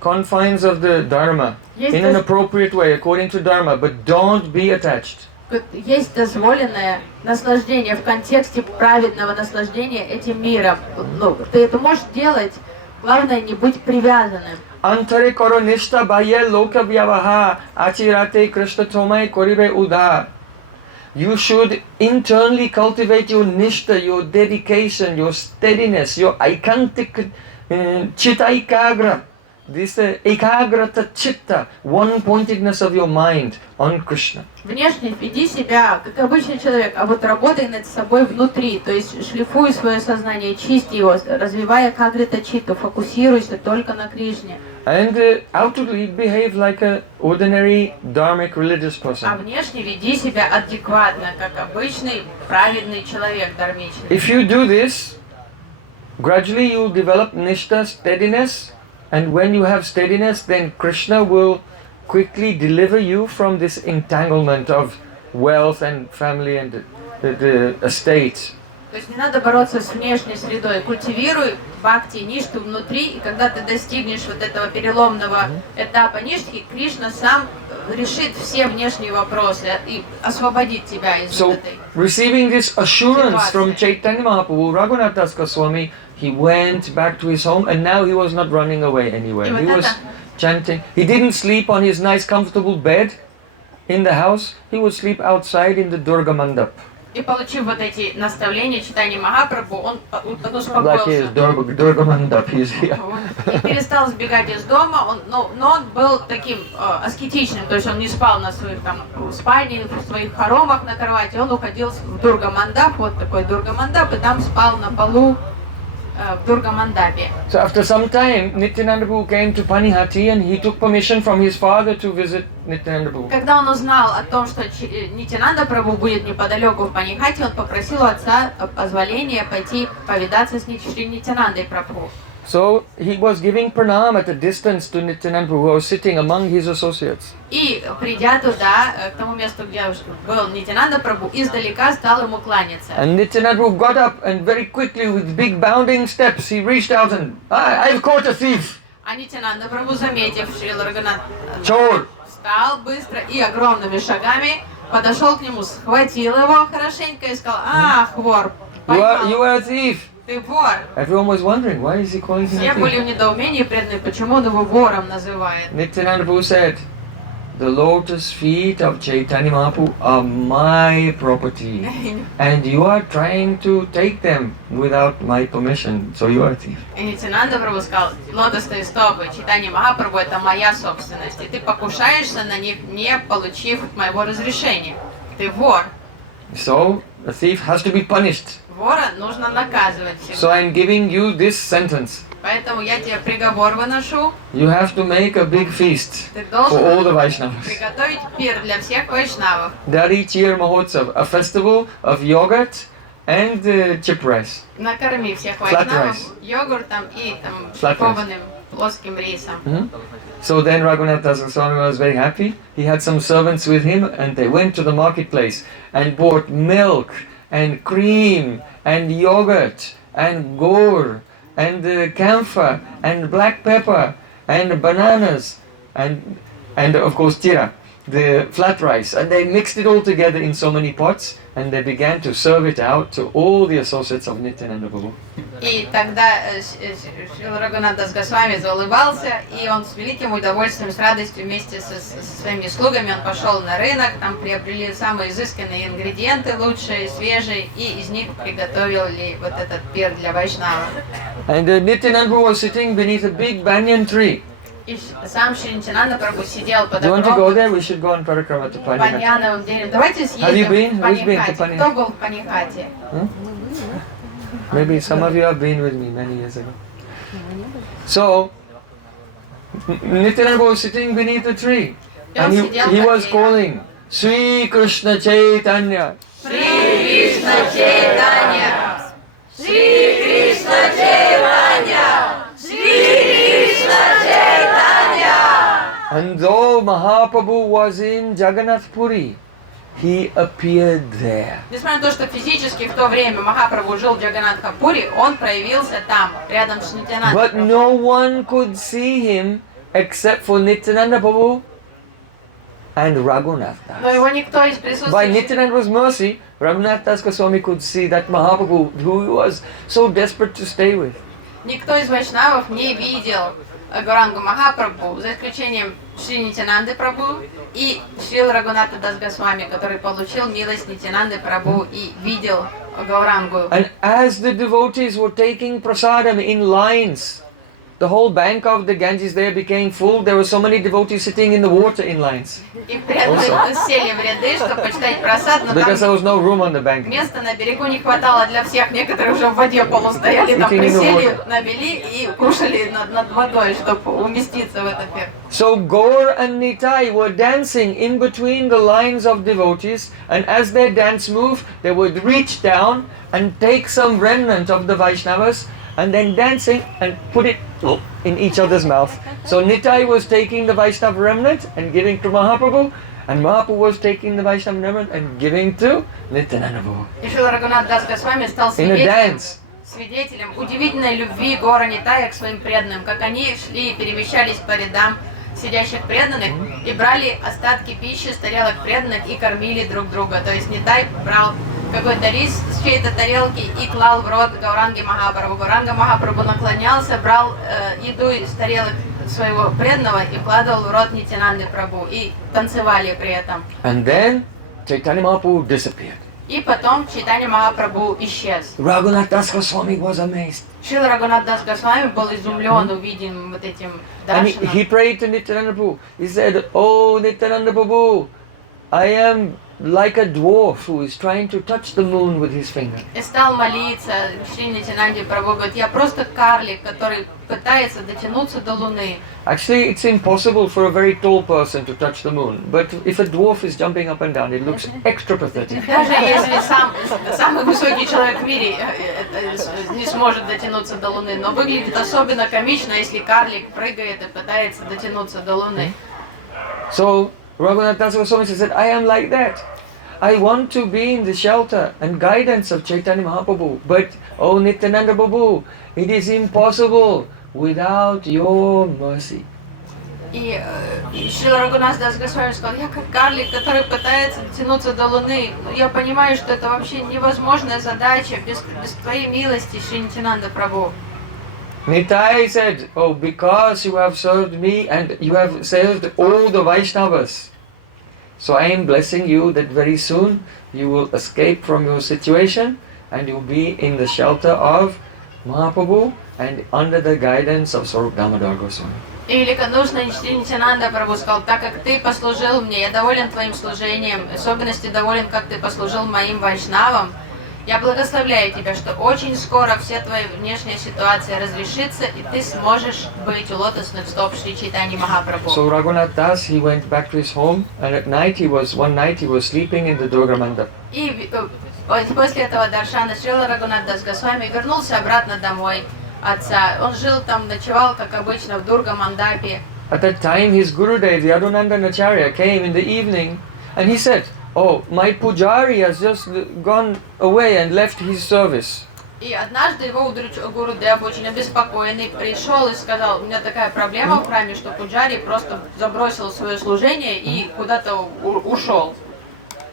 confines of the dharma in an appropriate way according to dharma, but don't be attached. Есть дозволенное наслаждение в контексте праведного наслаждения этим миром. Ну, ты это можешь делать, главное не быть привязанным. Antare karo nishta bhaya loka vyavaha achirate krishna tomai koribe uda. You should internally cultivate your nishta, your dedication, your steadiness, your aikantik chitta ekagra. This ekagrata chitta, one-pointedness of your mind on Krishna. Внешне веди себя как обычный человек, а вот работай над собой внутри, то есть шлифуй свое сознание, чисти его, развивая кагрита читту, фокусируйся только на Кришне. And outwardly behave like an ordinary dharmic religious А person. внешне веди себя адекватно, как обычный праведный человек дharмичный. If you do this, gradually you will develop nishta, steadiness, and when you have steadiness, then Krishna will quickly deliver you from this entanglement of wealth and family and the estate. То есть не надо бороться с внешней средой, культивируй бхакти, ништу внутри, и когда ты достигнешь вот этого переломного этапа ништхи, Кришна сам решит все внешние вопросы и освободит тебя из вот So, этой. receiving this assurance from Situation. Chaitanya Mahaprabhu, Raghunath Das Goswami, he went back to his home and now he was not running away anywhere. И He вот was это, chanting. He didn't sleep on his nice comfortable bed in the house. He would sleep outside in the Durga Mandap. и получив вот эти наставления читания Махапрабху, он Like успокоился. his Durga Mandap, he's here. И перестал сбегать из дома, но он был таким аскетичным, то есть он не спал на своих там спальне, в своих хоромах на кровати, он уходил в Дурга-мандап, вот такой Дурга-мандап, и там спал на полу в Дурга-мандапе. So after some time, Nityananda Prabhu came to Panihati and he took permission from his father to visit Nityananda Prabhu. Когда он узнал о том, что Нитянанда Прабху будет неподалеку в Панихате, он попросил у отца позволения пойти повидаться с Шри Нитянандой Прабху. So he was giving pranam at a distance to Nityananda Prabhu, who was sitting among his associates. И придя туда, к тому месту, где был Нитянанда Прабху, издалека стал ему кланяться. And Nityananda Prabhu got up and very quickly, with big bounding steps, he reached out and, I've caught a thief! А Нитянанда Прабху, заметив Шрила Рагунат, Chor! встал быстро и огромными шагами подошел к нему, схватил его хорошенько и сказал: «Ах, вор, You поймал, are a thief! ты вор». Everyone was wondering, why is he calling him Все a были thief? в недоумении преданные, почему он его вором называет. Nityananda Prabhu said, the lotus feet of Chaitanya Mahaprabhu are my property. And you are trying to take them without my permission, so you are a thief. И Нитянанда Прабху сказал: лотосные стопы Чайтаньи Махапрабху — это моя собственность, и ты покушаешься на них, не получив моего разрешения. Ты вор. So, a thief has to be punished. Вора нужно наказывать So всегда. I'm giving you this sentence. Поэтому я тебе приговор выношу. You have to make a big feast Ты for all the должен Vaishnavas. приготовить пир для всех вайшнавов. Dari Chir Mahotsav, a festival of yogurt and chip rice. Накорми всех Flat вайшнавов rice. йогуртом и там Flat rice. шлифованным плоским рисом. So then Raghunath Das Goswami was very happy. He had some servants with him and they went to the marketplace and bought milk and cream and yogurt and gur and camphor and black pepper and bananas and of course tira, the flat rice, and they mixed it all together in so many pots and they began to serve it out to all the associates of Nityananda Prabhu. И тогда Шрила Рагунат Дас Госвами заулыбался, и он с великим удовольствием, с радостью вместе со своими слугами он пошел на рынок, там приобрели самые изысканные ингредиенты, лучшие, свежие, и из них приготовили вот этот пир для вайшнавов. And Nityananda Prabhu was sitting beneath a big banyan tree. И сам Шри Нитянанда Прабху сидел под Do you want to go there? огромным We should go on Parikrama to Panihat. баньяновым деревом. Давайте Have you been? съездим в Who's been to Панихате. Panihat? Кто был в Панихате? Maybe some of you have been with me many years ago. So, Nityananda was sitting beneath the tree И он and сидел he под was деревом. calling, Sri Krishna Chaitanya, Шри Krishna Chaitanya! Shri Krishna Chaitanya! Shri Krishna Chaitanya! And though Mahaprabhu was in Jagannath Puri, he appeared there. Несмотря на то, что физически в то время Махапрабху жил в Джаганнатхапуре, он проявился там, рядом с Нитянандой. But no one could see him except for Nityananda Prabhu and Raghunath Но Das. его никто из By присутствующих... Nityananda's mercy, Raghunath Das Goswami could see that Mahaprabhu, who he was so desperate to stay with. Никто из вайшнавов не видел Гурангу Махапрабху, за исключением Шри Нитянанды Прабху и Шрила Рагуната Дас Госвами, который получил милость Нитянанды Прабху и видел Гаурангу. And as the devotees were taking prasadam in lines, the whole bank of the Ganges there became full. There were so many devotees sitting in the water in lines. И преданные сели в ряды, чтобы почитать просад, но Because there там was no room on the bank. места на берегу не хватало для всех. Некоторые уже в воде полустояли, там присели, навели и кушали над водой, чтобы уместиться в этот мир. So Gaur and Nitai were dancing in between the lines of devotees, and as their dance moved, they would reach down and take some remnant of the Vaishnavas and then dancing and put it in each other's mouth. So Nitai was taking the Vaishnava remnant and giving to Mahaprabhu, and Mahaprabhu was taking the Vaishnava remnant and giving to Nityananda Prabhu И Шрила Рагунат Дас Госвами стал in a dance. свидетелем удивительной любви Гора Нитая к своим преданным, как они шли и перемещались по рядам сидящих преданных и брали остатки пищи с тарелок преданных и кормили друг друга. То есть Нитай брал какой-то рис с чьей-то тарелки и клал в рот Гауранги Махапрабху. Гауранга Махапрабху наклонялся, брал еду из тарелок своего преданного и вкладывал в рот Нитянанды Прабху. И танцевали при этом. And then Chaitanya Mahaprabhu disappeared. И потом Чайтанья Махапрабху исчез. Raghunath Das Goswami was amazed. Шрила Рагунат Дас Госвами был изумлен, увиден вот этим And даршаном. he prayed to Nityananda Prabhu. He said, "Oh Nityananda Prabhu, I am like a dwarf who is trying to touch the moon with his finger." И стал молиться Шри Нитянанде Прабху, говорит, я просто карлик, который пытается дотянуться до Луны. Actually, it's impossible for a very tall person to touch the moon. But if a dwarf is jumping up and down, it looks extra pathetic. Даже если самый высокий человек в мире не сможет дотянуться до Луны, но выглядит особенно комично, если карлик прыгает и пытается дотянуться до Луны. So Raghunath Das Goswami said, "I am like that. I want to be in the shelter and guidance of Chaitanya Mahaprabhu. But, oh Nityananda Prabhu, it is impossible without your mercy." И Шрила Рагунат Дас Госвами сказал, я как карлик, который пытается дотянуться до Луны, но я понимаю, что это вообще невозможная задача без твоей милости, Шри Нитянанда Прабху. Nitai said, "Oh, because you have served me and you have served all the Vaishnavas, so I am blessing you that very soon you will escape from your situation and you'll be in the shelter of Mahaprabhu and under the guidance of Swarup Damodar Goswami." И великодушный Шри Нитянанда Прабху сказал, так как ты послужил мне, я доволен твоим служением, в особенности доволен, как ты послужил моим вайшнавам, я благословляю тебя, что очень скоро все твои внешняя ситуация разрешится, и ты сможешь быть у лотосных стоп Шри Чайтаньи Махапрабху. So Raghunath Das, he went back to his home, and at night one night he was sleeping in the Durga Mandap. И после этого даршана Шрила Рагунат Дас Госвами вернулся обратно домой отца. Он жил там, ночевал, как обычно, в Дурга Мандапе. At that time his Gurudev, Yadunandan Acharya, came in the evening and he said, "Oh, my pujari has just gone away and left his service." И однажды его Гурудев, очень обеспокоенный, пришел и сказал, у меня такая проблема в храме, что пуджари просто забросил свое служение и куда-то ушел.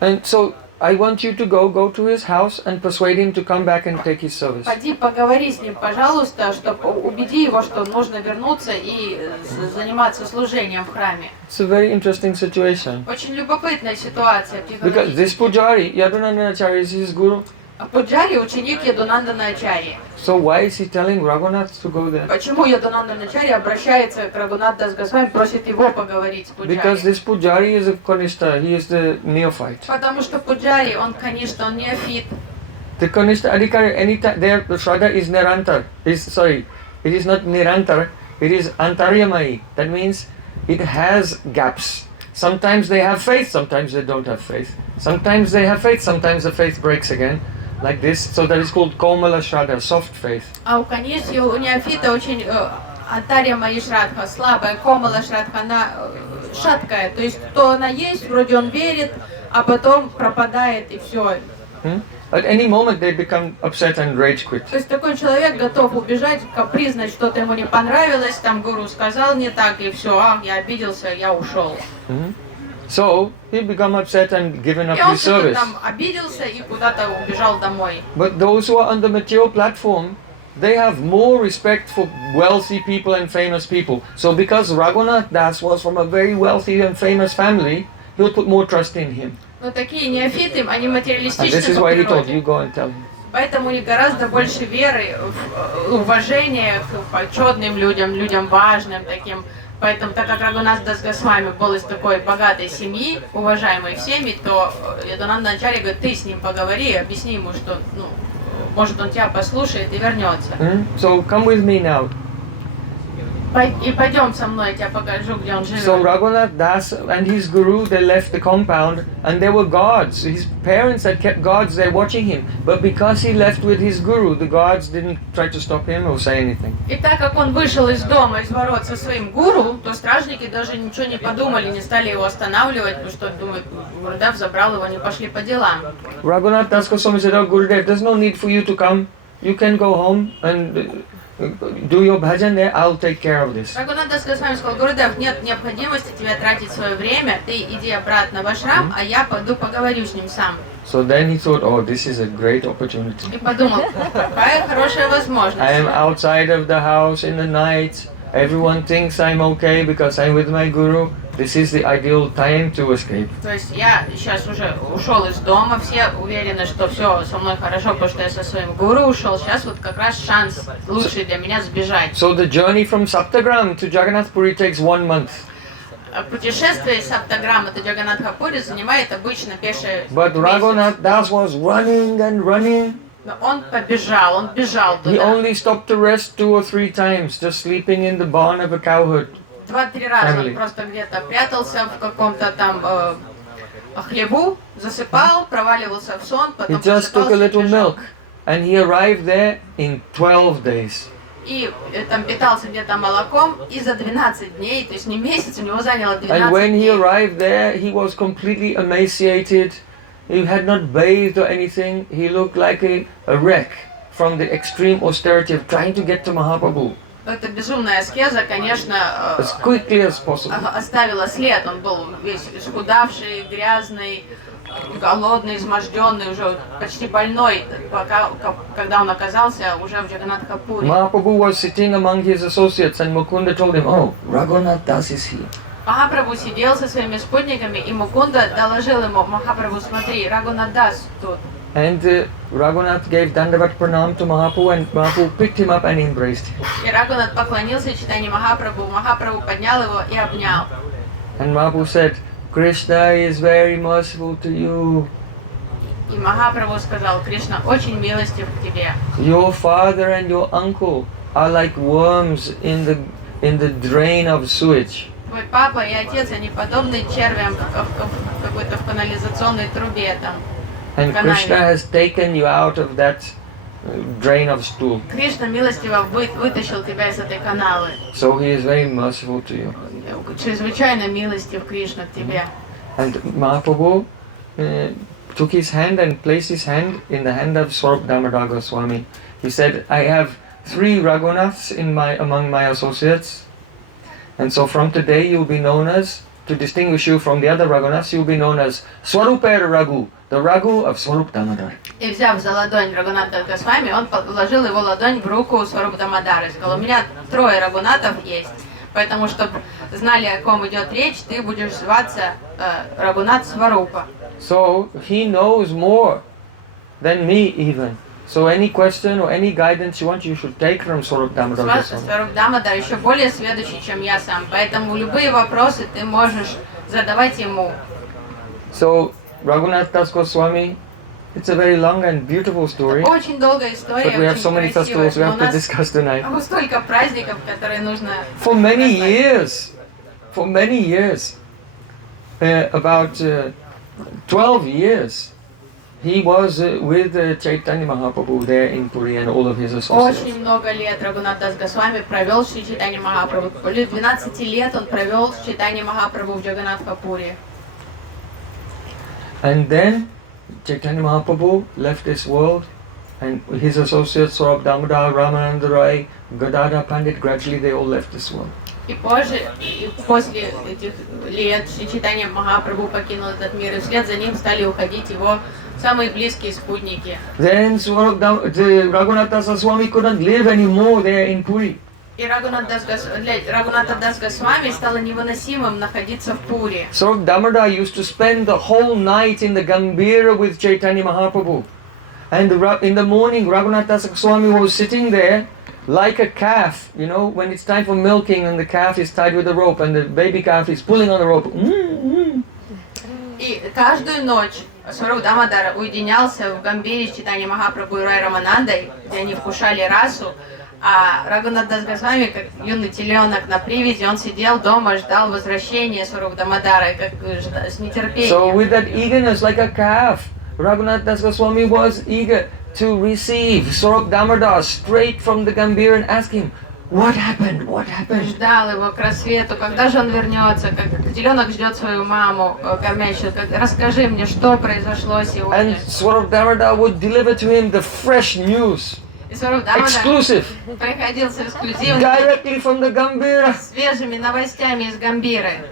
And so I want you to go to his house and persuade him to come back and take his service. Пойди поговори с ним, пожалуйста, чтобы убеди его, что нужно вернуться и заниматься служением в храме. It's a very interesting situation. Очень любопытная ситуация. Because this pujari, Yadunandan Acharya, is his guru. Пуджари ученик Ядунандана Ачарьи. So why is he telling Raghunath to go there? Почему Ядунандана Ачарьи обращается к Рагунат Дас Госвами, просит его поговорить с Because Пуджари? this pujari is a Kanishta, he is the neophyte. Потому что Пуджари, он, конечно, он неофит. The Kanishta Adhikari, anytime their Shraddha is Nirantar. It is not Nirantar, it is Antaryamai. That means it has gaps. Sometimes they have faith, sometimes they don't have faith. Sometimes they have faith, sometimes the faith breaks again. like this, so that is called Komala Shraddha, soft faith. А у Каниши, у неофита очень Атарья Маишрадха, слабая, Комала Шрадха, она шаткая. То есть, кто она есть, вроде он верит, а потом пропадает и все. At any moment they become upset and rage quit. То есть такой человек готов убежать, капризнуть, что-то ему не понравилось, там гуру сказал не так, и все, я обиделся, я ушел. So he become upset and given up И он his что-то service. там обиделся и куда-то убежал домой. But those who are on the material platform, they have more respect for wealthy people and famous people. So because Raghunath Das was from a very wealthy and famous family, he'll put more trust in him. Но такие неофиты, они And материалистичны this is по why he told природе. you go and tell him. Поэтому у них гораздо больше веры, уважения к почетным людям, людям важным таким. Поэтому, так как Рагунат Дас Госвами был из такой богатой семьи, уважаемой всеми, то Ядунанда Ачарья говорит, ты с ним поговори, объясни ему, что, может он тебя послушает и вернется. So come with me now. И пойдем со мной, я тебе покажу, где он So живет. Raghunath Das and his guru, they left the compound and there were guards. His parents had kept guards there watching him. But because he left with his guru, the guards didn't try to stop him or say anything. И так как он вышел из дома, из ворот со своим гуру, то стражники даже ничего не подумали, не стали его останавливать, потому что, думают, Гурудев забрал его, они пошли по делам. Raghunath Das Goswami said, oh Gurudev, there's no need for you to come. You can go home and do your bhajan there, I'll take care of this. Рагунат Дас Госвами сказал, Гурудев, нет необходимости тебе тратить свое время, ты иди обратно в ашрам, а я пойду поговорю с ним сам. So then he thought, oh, this is a great opportunity. И подумал, какая хорошая возможность. I am outside of the house in the night. Everyone thinks I'm okay because I'm with my guru. This is the ideal time to escape. То есть я сейчас уже ушел из дома, все уверены, что все со мной хорошо, потому что я со своим гуру ушел. Сейчас вот как раз шанс лучший для меня сбежать. So the journey from Saptagram to Jagannath Puri takes 1 month. Путешествие из Саптаграма до Джаганатхапури занимает обычно пешее But месяц. Raghunath Das was running and running. Но он побежал, он бежал He туда. only stopped to rest 2 or 3 times, just sleeping in the barn of a cowherd. 2-3 раза Family. он просто где-то прятался в каком-то там хлебу, засыпал, проваливался в сон, He потом just took a просыпался и little бежал. milk. And he arrived there in 12 days. И там питался где-то молоком, и за 12 дней, то есть не месяц, у него заняло 12 And when he дней. arrived there, he was completely emaciated. He had not bathed or anything. He looked like a wreck from the extreme austerity of trying to get to Mahaprabhu Эта безумная аскеза, конечно, as quickly as possible. оставила след. Он был весь исхудавший, грязный, голодный, изможденный, уже почти больной, когда он оказался уже в Джаганатхапуре. Mahaprabhu was sitting among his associates and Mukunda told him, oh, Raghunath Das is here. Махапрабху сидел со своими спутниками, и Мукунда доложил ему, Махапрабху, смотри, Рагунат Дас тут. And Raghunath gave Dandavat Pranam to Mahaprabhu and Mahaprabhu picked him up and embraced him. И Рагунат поклонился читанию Махапрабху, Махапрабху поднял его и обнял. And Mahaprabhu said, Krishna is very merciful to you. И Махапрабху сказал, Кришна очень милостив к тебе. Your father and your uncle are like worms in the drain of sewage. Твой папа и отец, они подобны червям в какой-то в канализационной трубе там. And Krishna has taken you out of that drain of stool. Кришна милостиво вытащил тебя из этой каналы. So he is very merciful to you. Чрезвычайно милостив Кришна к тебе. And Mahaprabhu took his hand and placed his hand in the hand of Swarup Damodar Goswami. He said, I have 3 Raghunaths among my associates. And so from today you'll be known as, to distinguish you from the other Raghunaths, you'll be known as Swaruper Raghu, the Raghu of Swarup Damodar. И взяв за ладонь Рагуната Госвами, он положил его ладонь в руку Сварупа Дамодара и сказал, у меня 3 Рагунатов есть, поэтому, чтобы знали, о ком идет речь, ты будешь зваться Рагунат Сварупа. So he knows more than me even. So any question or any guidance you want, you should take from Swarup Damodar Goswami. Сваруп Дамодар еще более сведущий, чем я сам, поэтому любые вопросы ты можешь задавать ему. So Raghunath Das Goswami, it's a very long and beautiful story. Очень долгая история, But we have so очень many красивая. festivals we Но у have to нас discuss tonight. столько праздников, которые нужно... For many years, about 12 years, he was with Chaitanya Mahaprabhu there in Puri and all of his associates. Очень много лет Рагунат Дас Госвами провел с Шри Чайтанья Махапрабху. Более 12 лет он провел с Чайтанья Махапрабху в Джаганнатхапуре. And then Chaitanya Mahaprabhu left this world, and his associates Saurabh Damodar, Ramananda Rai, Gadadhar Pandit, gradually they all left this world. И позже, и после этих лет Шри Чайтанья Махапрабху покинул этот мир, и вслед за ним стали уходить его самые близкие спутники. Then Raghunath Das Swami couldn't live anymore there in Puri. И для Рагуната Дас Госвами стало невыносимым находиться в Пури. Saurabh Damodar used to spend the whole night in the Gambhira with Chaitanya Mahaprabhu. And in the morning, Raghunath Das Swami was sitting there like a calf, you know, when it's time for milking and the calf is tied with a rope and the baby calf is pulling on the rope. И каждую ночь Сараб Дамодар уединялся в Гамбире с Чайтаньей Махапрабху и Рай Раманандой, где они вкушали расу, а Рагунат Дас Госвами, как юный теленок на привязи, он сидел дома, ждал возвращения Сараб Дамодара, с нетерпением. So with that eagerness, like a calf, Raghunath Das Goswami was eager to receive Saurabh Damodar straight from the Gambhira and ask him, what happened? What happened? Ждал его к рассвету, когда же он вернется, как теленок ждет свою маму кормящую. Расскажи мне, что произошло сегодня. And Saurabh Damodar would deliver to him the fresh news, И Сараб Дамодар exclusive, приходил с эксклюзивными, directly from the Gambhira. свежими новостями из Гамбиры.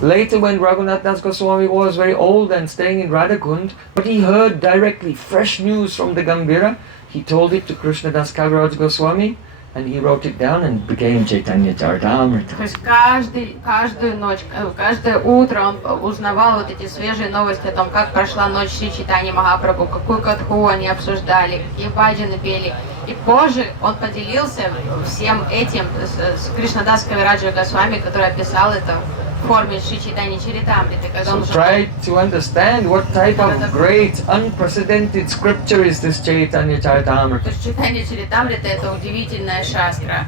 Later, when Raghunath Das Goswami was very old and staying in Radhakund, but he heard directly fresh news from the Gambhira, he told it to Krishna Das Kaviraj Goswami, and he wrote it down and became Chaitanya Charitamrita. То есть каждую ночь, каждое утро он узнавал вот эти свежие новости о том, как прошла ночь Шри Чайтаньи Махапрабху, какую катху они обсуждали, какие баджаны пели. И позже он поделился всем этим с Кришнадас Кавираджа Госвами, который описал это в форме Шри Чайтаньи Чаритамриты, когда он So уже... try to understand what type of great, unprecedented scripture is this Chaitanya Charitamrita. То есть Чайтанья Чаритамрита — это удивительная шастра.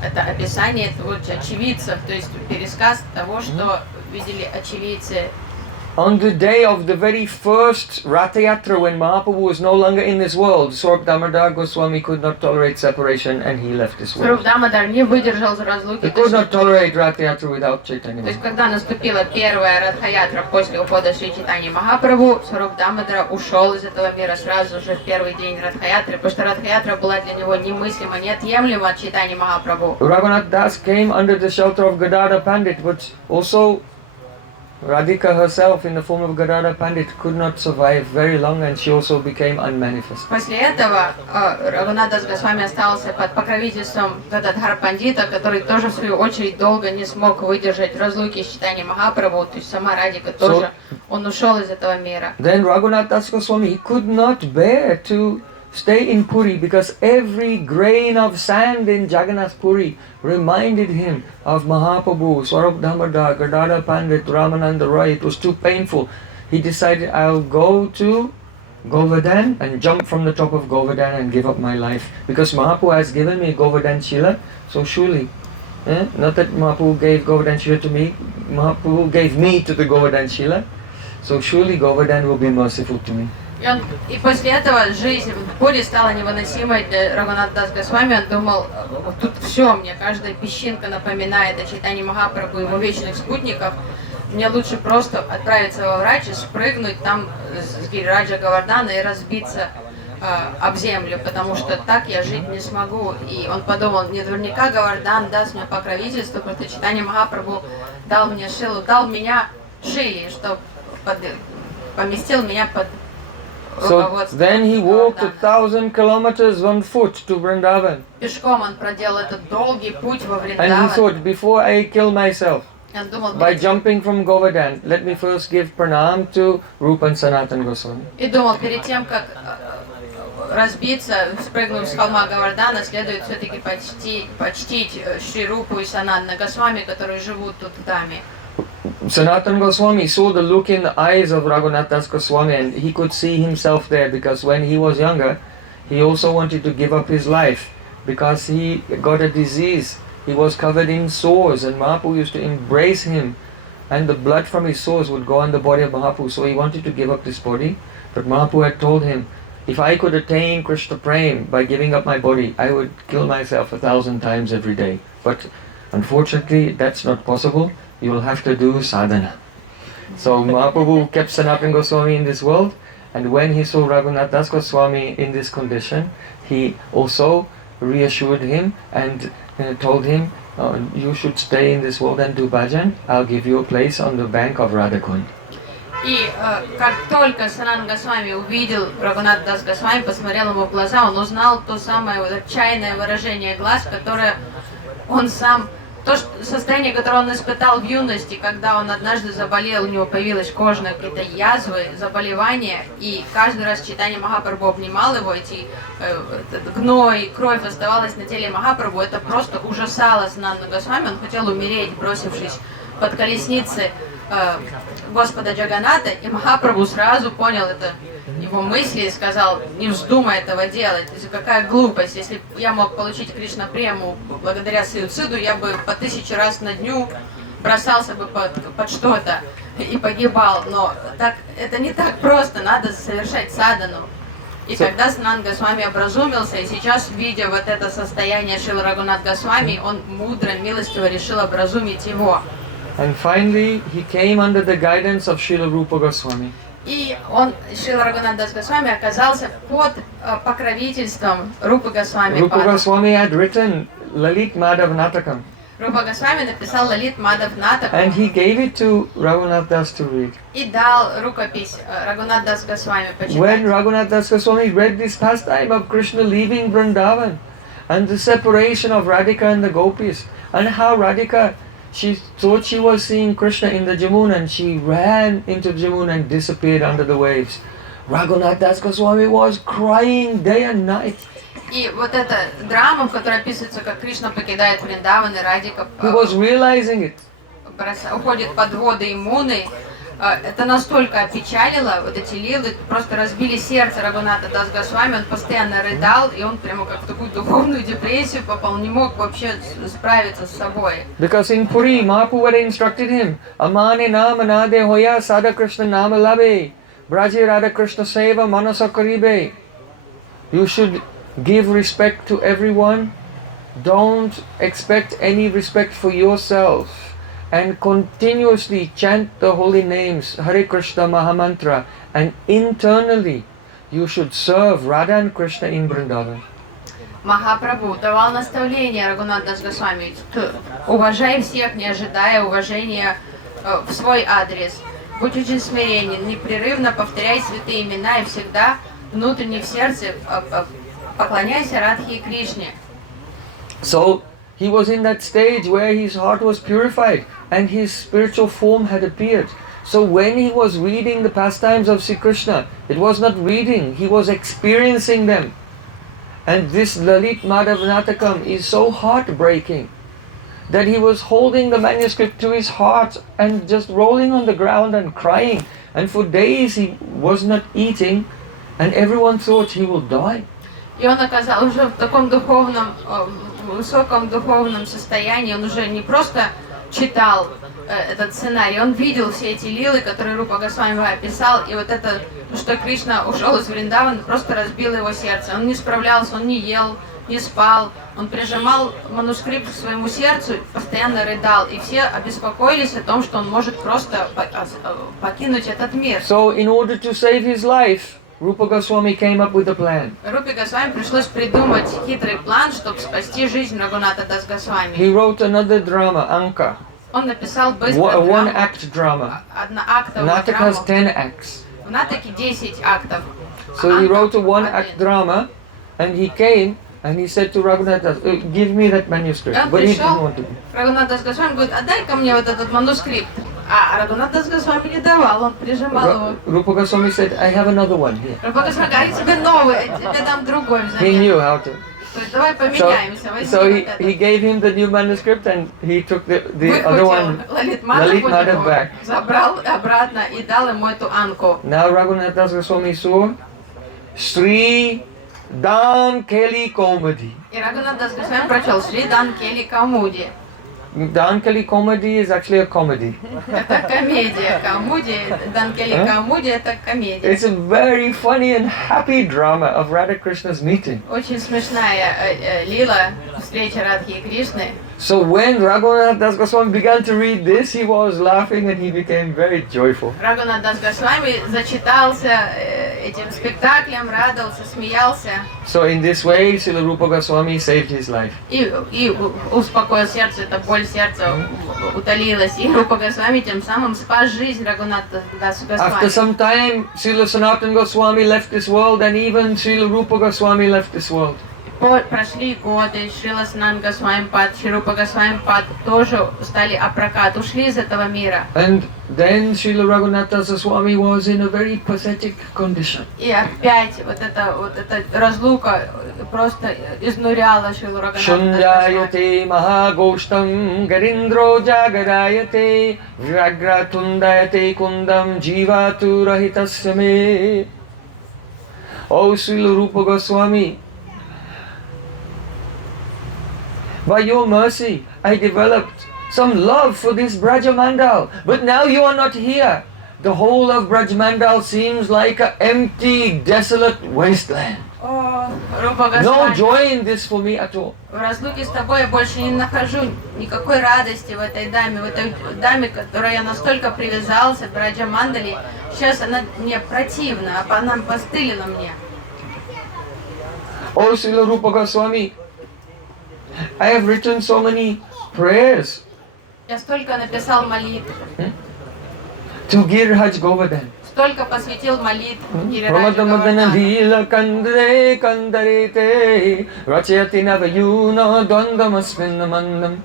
Это описание этого очевидцев, то есть пересказ того, что видели очевидцы. On the day of the very first Ratha Yatra, when Mahaprabhu was no longer in this world, Saurabh Damodar Goswami could not tolerate separation and he left this Сараб world. Дамодар не выдержал разлуки. He could not tolerate Ratha Yatra without Chaitanya То есть, Mahaprabhu. когда наступила первая Радха-ятра после ухода Шри Чайтаньи Махапрабху, Сараб Дамодара ушел из этого мира сразу же в первый день Радха-ятры, потому что Радха-ятра была для него немыслима, неотъемлема от Чайтаньи Махапрабху. Raghunath Das came under the shelter of Gadadhar Pandit, but also Radhika herself in the form of Gadadhar Pandit could not survive very long and she also became unmanifest. После этого Рагунат Дас Госвами остался под покровительством Гададхара Пандита, который тоже в свою очередь долго не смог выдержать разлуки с Чайтаньей Махапрабху, то есть сама Радика тоже, он ушел из этого мира. Then Raghunath Das Goswami, he could not bear to stay in Puri because every grain of sand in Jagannath Puri reminded him of Mahaprabhu, Saurabh Damodar, Gadadhar Pandit, Ramananda Rai. It was too painful. He decided, I'll go to Govardhan and jump from the top of Govardhan and give up my life. Because Mahaprabhu has given me Govardhan Shila, so surely, not that Mahaprabhu gave Govardhan Shila to me, Mahaprabhu gave me to the Govardhan Shila, so surely Govardhan will be merciful to me. И после этого жизнь в Пури стала невыносимой для Рагунат Дас Госвами. Он думал, тут все, мне каждая песчинка напоминает о Чайтаньи Махапрабху и его вечных спутников. Мне лучше просто отправиться во Врачи, спрыгнуть там с Гирираджа Говардхана и разбиться об землю, потому что так я жить не смогу. И он подумал, наверняка Говардхан даст мне покровительство, потому что Чайтанья Махапрабху дал мне шилу, дал меня шили, что поместил меня под... So then he walked 1,000 kilometers on foot to Vrindavan. Пешком он проделал этот долгий путь во And he Вриндаван. thought, before I kill myself Он думал, by jumping from Govardhan, let me first give pranam to Rupa and Sanatan Goswami. и думал, перед тем, как разбиться, спрыгнув с холма Говардхана, следует все-таки почтить Шри Рупу и Санатана Госвами, которые живут тут в Даме. Sanatan Goswami saw the look in the eyes of Raghunath Das Goswami and he could see himself there because when he was younger, he also wanted to give up his life because he got a disease. He was covered in sores and Mahaprabhu used to embrace him and the blood from his sores would go on the body of Mahaprabhu. So he wanted to give up this body, but Mahaprabhu had told him, if I could attain Krishna Prem by giving up my body, I would kill myself 1,000 times every day. But unfortunately, that's not possible. You will have to do sadhana. So Mahaprabhu kept Sanatana Goswami in this world, and when he saw Raghunath Das Goswami in this condition, he also reassured him and told him, you should stay in this world and do bhajan. I'll give you a place on the bank of Radhakund. И как только Санатана Госвами увидел Рагунат Дас Госвами, посмотрел ему в глаза, он узнал то самое вот отчаянное выражение глаз, которое он сам, состояние, которое он испытал в юности, когда он однажды заболел, у него появилась кожная какие-то язвы, заболевания, и каждый раз читание Махапрабху обнимал его, эти гной, кровь оставалась на теле Махапрабху, это просто ужасало Санатану Госвами, он хотел умереть, бросившись под колесницы Господа Джаганата, и Махапрабху сразу понял это его мысли и сказал, не вздумай этого делать, какая глупость, если я мог получить Кришна Прему благодаря суициду, я бы по 1000 раз на дню бросался бы под что-то и погибал, но так, это не так просто, надо совершать садану. И когда Санатана Госвами образумился, и сейчас, видя вот это состояние Шрила Рагунат Госвами, он мудро, милостиво решил образумить его. And finally, he came under the guidance of Srila Rupa Goswami. И он, Шрила Рагунат Дас Госвами, оказался под покровительством Рупы Госвами. Rupa Goswami had written Lalit Madhav Natakam. Рупа Госвами написал Лалит Мадхав Натаку And he gave it to Raghunath Das to read. и дал рукопись Рагунат Дас Госвами When почитать. Raghunath Das Goswami read this pastime of Krishna leaving Vrindavan and the separation of Radhika and the gopis, and how Radhika, she thought she was seeing Krishna in the Jamuna and she ran into the Jamuna and disappeared under the waves. Raghunath Das Goswami was crying day and night. И вот эта драма, в которой описывается, как Кришна покидает Вриндаван, и Радика He was realizing it. уходит под воды Ямуны, это настолько опечалило, вот эти лилы просто разбили сердце Рагуната Дас Госвами, он постоянно рыдал, и он прямо как в такую духовную депрессию попал, не мог вообще справиться с собой. Because in Puri, Mahaprabhu had instructed him, Amane nama nade hoya sada Krishna nama labe, Braje Radha Krishna seva manasa karibe. You should give respect to everyone, don't expect any respect for yourself, and continuously chant the holy names, Hare Krishna Mahamantra, and internally you should serve Radha and Krishna in Vrindavan. Махапрабху давал наставление Рагунат Дас Госвами, уважай всех, не ожидая уважения в свой адрес. Будь очень смиренен, непрерывно повторяй святые имена и всегда внутренне в сердце поклоняйся Радхе и Кришне. So he was in that stage where his heart was purified and his spiritual form had appeared. So when he was reading the pastimes of Sri Krishna, it was not reading, he was experiencing them. And this Lalit Madhav Natakam is so heartbreaking that he was holding the manuscript to his heart and just rolling on the ground and crying. And for days he was not eating and everyone thought he will die. И он оказался уже в таком духовном, высоком духовном состоянии, он уже не просто читал этот сценарий, он видел все эти лилы, которые Рупа Госвами описал, и вот это, что Кришна ушел из Вриндавана, просто разбило его сердце. Он не справлялся, он не ел, не спал, он прижимал манускрипт к своему сердцу, постоянно рыдал, и все обеспокоились о том, что он может просто покинуть этот мир. So in order to save his life, Rupa Goswami came up with a plan. Рупе Госвами пришлось придумать хитрый план, чтобы спасти жизнь Рагуната Дас Госвами. He wrote another drama, Anka, Он написал a быстро one-act drama. одноактовую Natak has драму. 10 acts. В Натаке 10 актов. So he Анка wrote a one-act один. drama and he came and he said to Raghunath Das, give me that manuscript. Он But he didn't пришел, want to. Рагунат Дас Госвами говорит, отдай ко мне вот этот манускрипт. А Рагунат Дас Госвами не давал, он прижимал его. Rupa Goswami said, I have another one here. Рупа Госвами говорит, тебе новый, я тебе дам другой He взамен. knew how to. То есть давай So, поменяемся, возьми so вот he этот. gave him the new manuscript and he took the other Выхватил one, Лалит Lalit Madhav Мадхав, back. забрал обратно и дал ему эту Анку. Now Raghunath Das Goswami saw Sri Dan Keli Komadi. И Рагунат Дас Госвами прочел Шри Дан Кели Камуди. Dankali comedy is actually a comedy. Это комедия. Камуди, Данкели Камуди — это комедия. It's a very funny and happy drama of Radha Krishna's meeting. Очень смешная лила встреча Радхи и Кришны. So when Raghunath Das Goswami began to read this, he was laughing and he became very joyful. Рагунат Дас Госвами зачитался этим спектаклем, радовался, смеялся So in this way, Srila Rupa Goswami saved his life. и успокоил сердце, эта боль сердца утолилась. И Рупа Госвами тем самым спас жизнь Рагуната Дасу After Госвами. some time, Srila Sanatana Goswami left this world and even Srila Rupa Goswami left this world. Прошли годы, Шрила Санан Госвами Пад, Шрупа Госвами Пад тоже стали опрокат, ушли из этого мира. And then Srila Raghunatha Goswami was in a very pathetic condition. И опять вот эта разлука просто изнуряла Шрилу Рагунатха Госвами. Shundayate Mahagoshtam Garindro Jagadayate Vyagratundayate Kundam Jivatu Rahitasya me. Oh Srila Rupa Goswami, by your mercy, I developed some love for this Brajamandal, but now you are not here. The whole of Brajamandal seems like an empty, desolate wasteland. О, Рупа No Госвами, joy in this for me at all. в разлуке с тобой я больше не нахожу никакой радости в этой даме, к которой я настолько привязался, Браджа Мандали. Сейчас она мне противна, она постылила мне. Oh, Srila Rupa Goswami, I have written so many prayers Я столько написал молитв, to Girhaj Govardhan. столько посвятил молитв Pramada Гирираджу Madana Говардхану. Dila Kandre Kandarete Rachayati Navayuna Dwandamasminna Mandam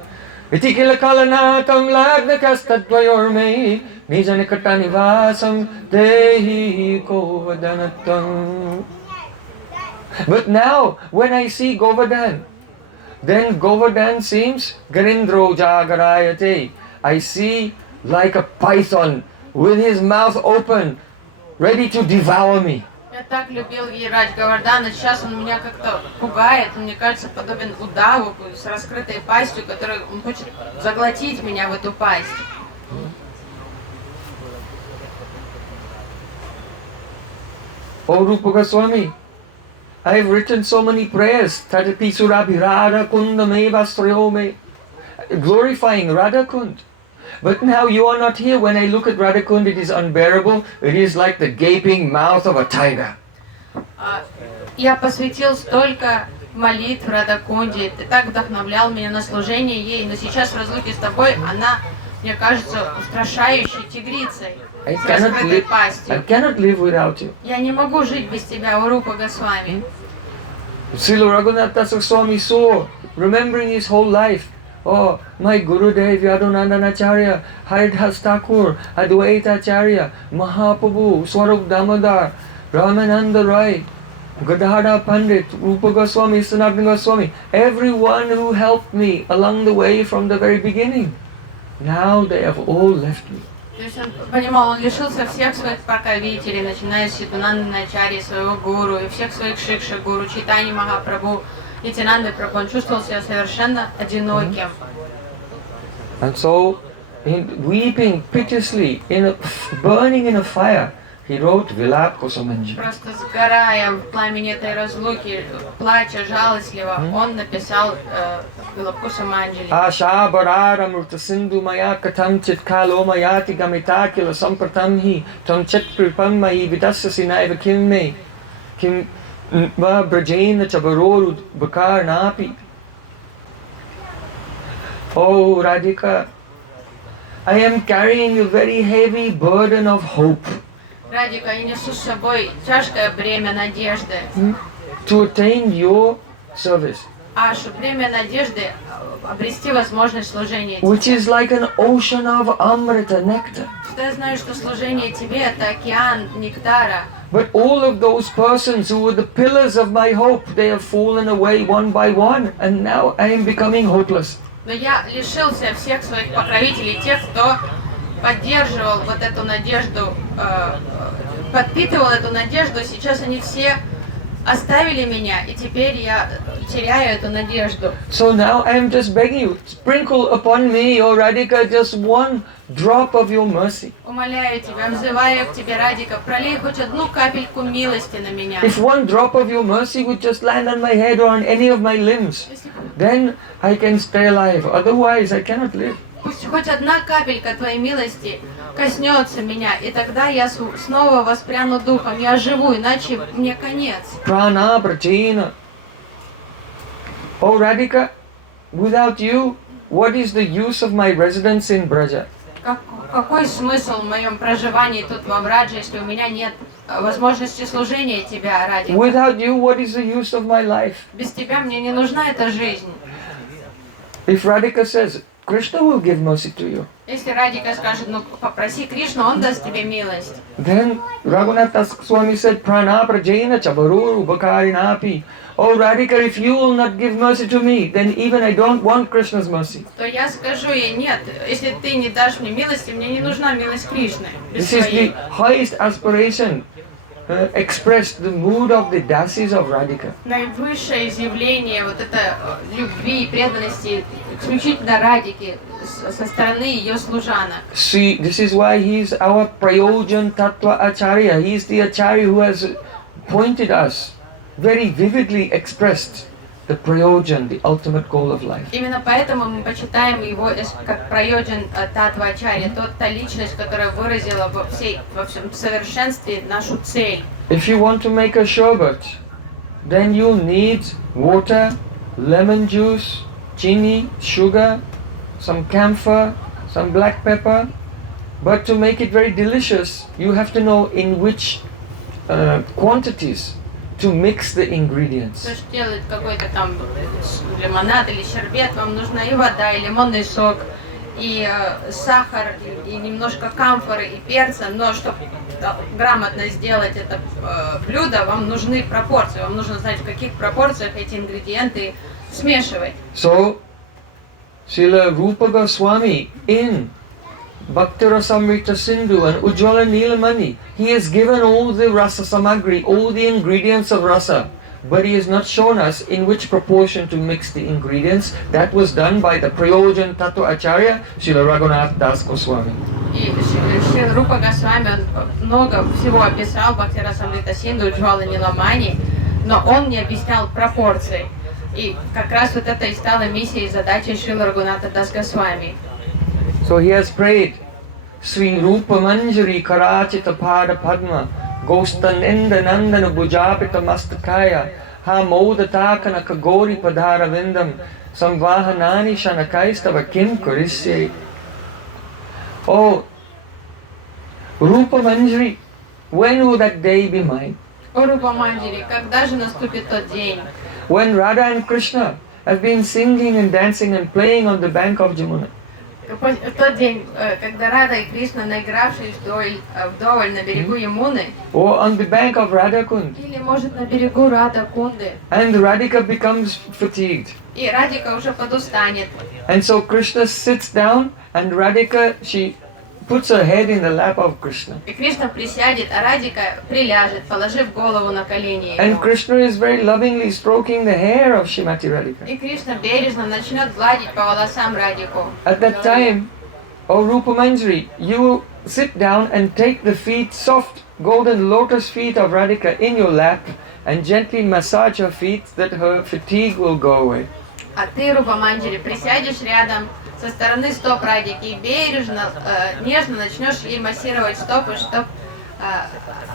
Itikila Kalanatam Lagnakastadvayorme Nijanikata Nivasam Dehi Govardhanatam. But now, when I see Govardhan, then Govardhan seems Garindro Jagarayate. I see like a python with his mouth open, ready to devour me. Я так любил Гирирадж Говардхана, сейчас он меня как-то пугает, он, мне кажется, подобен удаву с раскрытой пастью, который он хочет заглотить меня в эту пасть. Oh Rupa Goswami, I have written so many prayers, Tatapi Surabhirada Kundameva Strayome, glorifying Radhakund. But now you are not here. When I look at Radhakund, it is unbearable. It is like the gaping mouth of a tiger. Я посвятил столько молитв Радакунде, ты так вдохновлял меня на служение ей, но сейчас в разлуке с тобой она, мне кажется, устрашающей тигрицей с раскрытой I пастью. cannot live without you. Я не могу жить без тебя, Рупа Госвами. Srila Raghunath Das Goswami saw, remembering his whole life, oh, my Gurudev Yadunandanacharya, Haridhas Thakur, Advaita Acharya, Mahaprabhu, Swarup Damodar, Ramananda Rai, Gadadhara Pandit, Rupa Goswami, Sanatana Goswami, everyone who helped me along the way from the very beginning. Now they have all left me. То есть он понимал, он лишился всех своих покровителей, начиная с Сидунанданачарьи, своего гуру, и всех своих шикша гуру, Чайтани Махапрабху, Нитянанды Прабху. Он чувствовал себя совершенно одиноким. And so, weeping piteously, burning in a fire, he wrote Vilap Kosamanji. Просто сгорая в пламени этой разлуки, плача жалостливо, он написал Вилапкуша Манджали. Asha Barara Murta Sindhu Maya Katam Chit Kalo Mayati Gamitakila Sampratam Hi Tam Chit Pripam Mai Vidasa Sinaiva Kim Me Kim Va Brajena Chabaroru Bakar Napi. Oh Radhika, I am carrying a very heavy burden of hope Радика, я несу с собой тяжкое бремя надежды. to attain your service, А чтобы бремя надежды обрести возможность служения which тебе. is like an ocean of Amrita nectar. Что я знаю, что служение тебе — это океан нектара. But all of those persons who were the pillars of my hope, they have fallen away one by one, and now I am becoming hopeless. Но я лишился всех своих покровителей, тех, кто поддерживал вот эту надежду, подпитывал эту надежду. Сейчас они все оставили меня, и теперь я теряю эту надежду. So now I am just begging you, sprinkle upon me, O Radhika, just one drop of your mercy. Умоляю тебя, взываю к тебе, Радика, пролей хоть одну капельку милости на меня. If one drop of your mercy would just land on my head or on any of my limbs, then I can stay alive. Otherwise, I cannot live. Пусть хоть одна капелька твоей милости коснется меня, и тогда я снова воспряну духом, я живу, иначе мне конец. Prana Prachena. O Radhika, without you, what is the use of my residence in Braja? Какой смысл в моем проживании тут во Брадже, если у меня нет возможности служения тебя, Радика? Without you, what is the use of my life? Без тебя мне не нужна эта жизнь. If Radhika says, Krishna will give mercy to you, Если Радика скажет, ну попроси Кришну, он даст тебе милость. then Raghunath Das Swami said, Prana Prajena Chabaruru Bhakarinapi. Oh Radhika, if you will not give mercy to me, then even I don't want Krishna's mercy. То я скажу ей, нет, если ты не дашь мне милости, мне не нужна милость Кришны. Без This is the твоей. highest aspiration expressed, the mood of the dasis of Radhika. Наивысшее изъявление вот это любви и преданности исключительно Радики со стороны ее служанок. See, this is why he is our Prayojan Tattva Acharya. He is the Acharya who has pointed us, very vividly expressed the Prayojan, the ultimate goal of life. Именно поэтому мы почитаем его как Прайоджан Татва Ачарья, та личность, которая выразила во всем совершенстве нашу цель. If you want to make a sherbet, then you'll need water, lemon juice, chini, sugar, some camphor, some black pepper. But to make it very delicious, you have to know in which quantities to mix the ingredients. То есть делать какой-то там лимонад или щербет, вам нужна и вода, и лимонный сок, и сахар, и немножко камфоры, и перца. Но чтобы грамотно сделать это блюдо, вам нужны пропорции. Вам нужно знать, в каких пропорциях эти ингредиенты смешивать. So, Srila Rupa Goswami in Bhaktirasamrita Sindhu and Ujjwala Nilamani, he has given all the rasa samagri, all the ingredients of rasa, but he has not shown us in which proportion to mix the ingredients. That was done by the Prayojan Tattva Acharya, Srila Raghunath Das Goswami. И Шрила Рупа Госвами, он много всего описал, Бхактирасамрита Синду, Уджвала Ниламани, но он не объяснял пропорции. И как раз вот это и стало миссией и задачей Шрила Рагуната Дас Госвами. So he has prayed, Sri Rupa Manjari Karachita Pada Padma, Gostanenda Nandana Bujapita Mastakaya, Ha Modatakana Kagori Padhara Vindam, Samvahanani Shanakaistava Kim Kurisye. Oh, Rupa Manjari, when will that day be mine? О, Рупа Манджари, когда же наступит тот день, When Radha and Krishna have been singing and dancing and playing on the bank of Jamuna. в тот день, когда Рада и Кришна, наигравшись вдоволь на берегу Ямуны, Or on the bank of Radhakund. или, может, на берегу Рада Кунды, And Radhika becomes fatigued. и Радика уже подустанет. And so Krishna sits down and Radhika, she puts her head in the lap of Krishna. И Кришна присядет, а Радика приляжет, положив голову на колени And ему. Krishna is very lovingly stroking the hair of Shrimati Radhika. И Кришна бережно начнет гладить по волосам Радику. At that time, O Rupa Manjari, you sit down and take the feet, soft golden lotus feet of Radhika in your lap and gently massage her feet that her fatigue will go away. А ты, Рупа Манджари, присядешь рядом со стороны стоп Радики и бережно, нежно начнешь ей массировать стопы,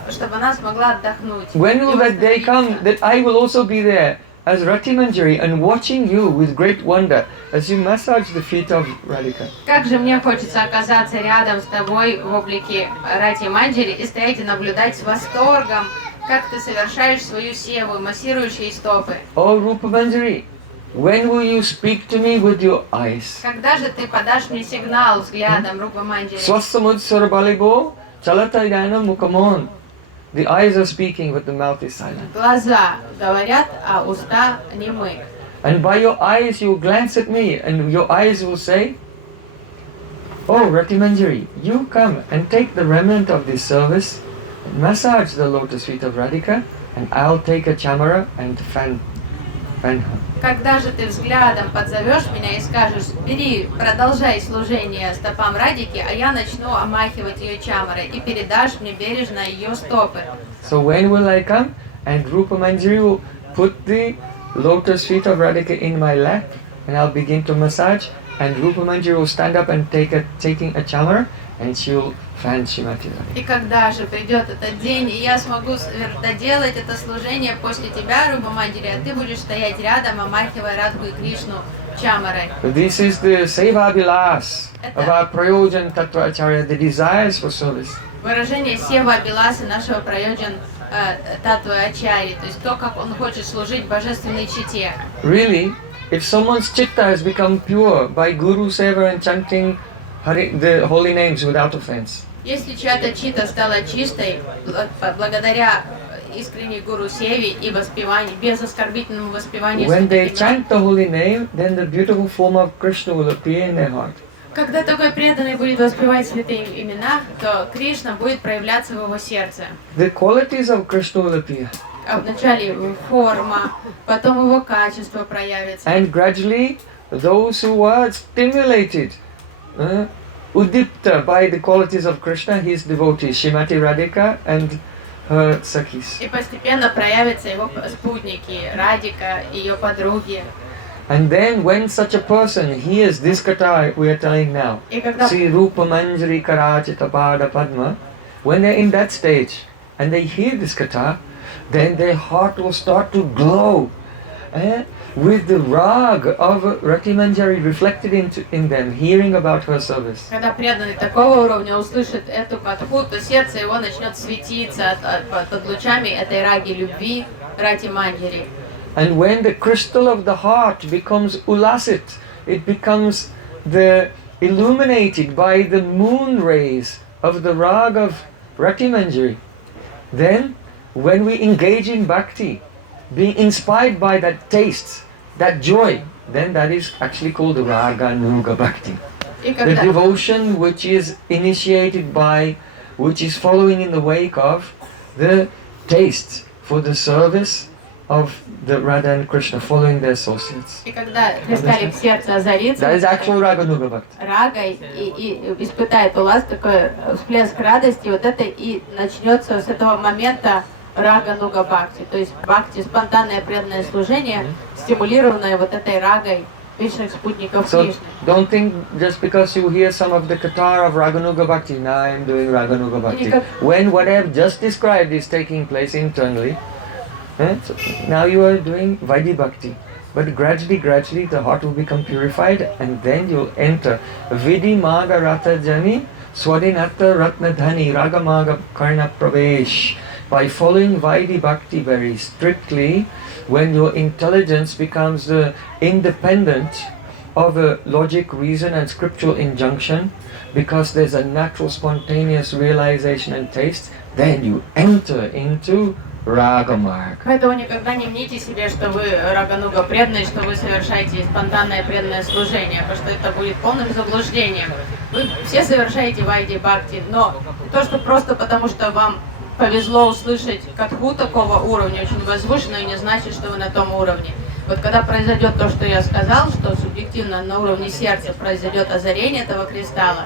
чтобы она смогла отдохнуть. When will that day come that I will also be there as Rati Manjari and watching you with great wonder as you massage the feet of Radhika? Как же мне хочется оказаться рядом с тобой в облике Рати Манджари и стоять и наблюдать с восторгом, как ты совершаешь свою севу, массируешь ей стопы. Oh Rupa Manjari, when will you speak to me with your eyes? Когда же ты подашь мне сигнал взглядом, Рупа Манджари? Swasamud Sarabalibo Chalatayana Mukamon. The eyes are speaking, but the mouth is silent. Глаза говорят, а уста немы. And by your eyes you glance at me, and your eyes will say, Oh, Rati Manjari, you come and take the remnant of this service, and massage the lotus feet of Radhika, and I'll take a chamara and fan her. Когда же ты взглядом подзовешь меня и скажешь: бери, продолжай служение стопам Радики, а я начну омахивать ее чамарой, и передашь мне бережно ее стопы. So when will I come? And Rupa Manjari will put the lotus feet of Radhika in my lap, and I'll begin to massage, and Rupa Manjari will stand up and taking a chamara, and she will fan Srimati Radhika. И когда же придет этот день, и я смогу доделать это служение после тебя, Рупа Манджари, а ты будешь стоять рядом, омахивая Радху и Кришну чамарой. This is the Seva Vilas of our Prayojan Tattva Acharya, the desires for service. Выражение Сева Абиласы нашего Прайоджан Татвы Ачари, то есть то, как он хочет служить божественной чите. Really, if someone's chitta has become pure by Guru Seva and chanting the holy names without offense, Если чья-то чита стала чистой благодаря искренней Гуру Севе и воспеванию, без оскорбительного воспевания when they святых имен, chant the holy name, then the beautiful form of Krishna will appear in their heart. когда такой преданный будет воспевать святые имена, то Кришна будет проявляться в его сердце. The qualities of Krishna will appear. А вначале его форма, потом его качество проявится. And gradually, those who are stimulated, udipta by the qualities of Krishna, his devotees, Srimati Radhika and her Sakhis. И постепенно проявятся его спутники, Радика и ее подруги. And then when such a person hears this katha we are telling now, И когда Sri Rupa Manjari Karachita Pada Padma, when they're in that stage and they hear this katha, then their heart will start to glow with the rag of Rati Manjari reflected in them, hearing about her service. Когда преданный такого уровня услышит эту катху, то сердце его начнет светиться под лучами этой раги любви Рати Манджари. And when the crystal of the heart becomes ulasit, it becomes the illuminated by the moon rays of the rag of Rati Manjari, then when we engage in bhakti, being inspired by that taste, that joy, then that is actually called raga nuga bhakti. И The когда devotion which is initiated by, which is following in the wake of the taste for the service of the Radha and Krishna, following their associates. И когда кристаллик сердца озарится That is actual raga nuga bhakti. рагой и испытает у вас такой всплеск радости, вот это и начнется с этого момента рага нуга бхакти, то есть бхакти, спонтанное преданное служение, стимулированное вот этой рагой вечных спутников So Кришны. don't think just because you hear some of the katar of Raganuga Bhakti, now I am doing Raganuga Bhakti. When what I have just described is taking place internally, so now you are doing Vaidhi Bhakti. But gradually the heart will become purified, and then you'll enter Vidhi Maga Rata Jani Swadinata Ratna Dhani Raga Maga Karna Pravesh. By following Vaidhi Bhakti very strictly, when your intelligence becomes independent of a logic, reason and scriptural injunction, because there's a natural spontaneous realization and taste, then you enter into Ragamarg. Поэтому никогда не мните себе, что вы рагануга преданные, что вы совершаете спонтанное преданное служение, потому что это будет полным заблуждением. Вы все совершаете вайди бхакти, но то, что просто потому, что вам повезло услышать катху такого уровня, очень возвышенного, не значит, что вы на том уровне. Вот когда произойдет то, что я сказал, что субъективно на уровне сердца произойдет озарение этого кристалла,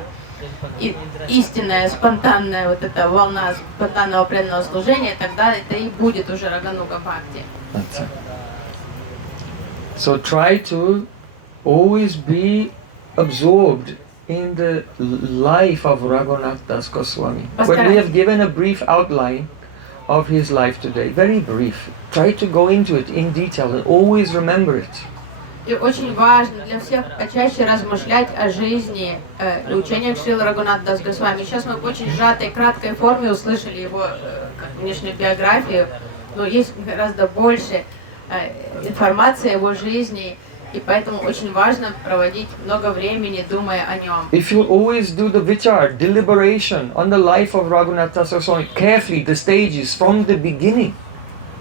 и истинная, спонтанная вот эта волна спонтанного преданного служения, тогда это и будет уже рагануга бхакти. That's it. So try to always be absorbed in the life of Raghunath Das Goswami. But we have given a brief outline of his life today, very brief. Try to go into it in detail and always remember it. И очень важно для всех почаще размышлять о жизни и учениях Шрилы Рагунат Дас Госвами. Сейчас мы в очень сжатой, краткой форме услышали его внешнюю биографию, но есть гораздо больше информации о его жизни, и поэтому очень важно проводить много времени, думая о нем. If you always do the vichar, deliberation on the life of Raghunath Das Goswami, carefully, the stages from the beginning,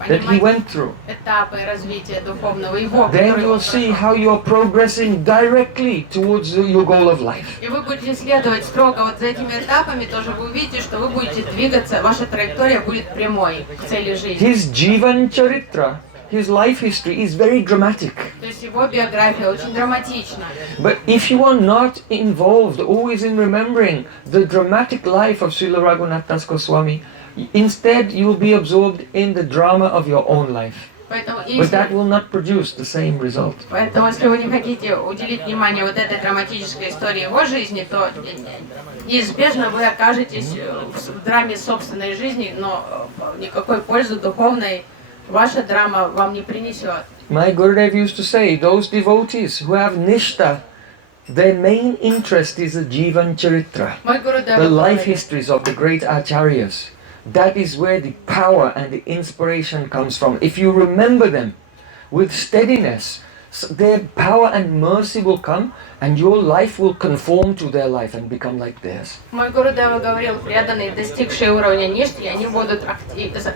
that he went through, этапы развития духовного его, then которые you'll он see прошел. how you're progressing directly towards your goal of life. И вы будете следовать строго вот за этими этапами, тоже вы увидите, что вы будете двигаться, ваша траектория будет прямой к цели жизни. His Jivan Charitra, his life history is very dramatic. То есть его биография очень драматична. But if you are not involved always in remembering the dramatic life of Srila Raghunath Das Goswami, instead you will be absorbed in the drama of your own life. Поэтому But that will not produce the same result. если вы не хотите уделить внимание вот этой драматической истории его жизни, то неизбежно вы окажетесь в драме собственной жизни, но никакой пользы духовной ваша драма вам не принесет. My Gurudev used to say, those devotees who have Nishta, their main interest is the Jivan Charitra, Мой Гурудев the life говорит, histories of the great acharyas. That is where the power and the inspiration comes from. If you remember them with steadiness, their power and mercy will come and your life will conform to their life and become like theirs. Мой Гурудева говорил, преданные, достигшие уровня ништи, они будут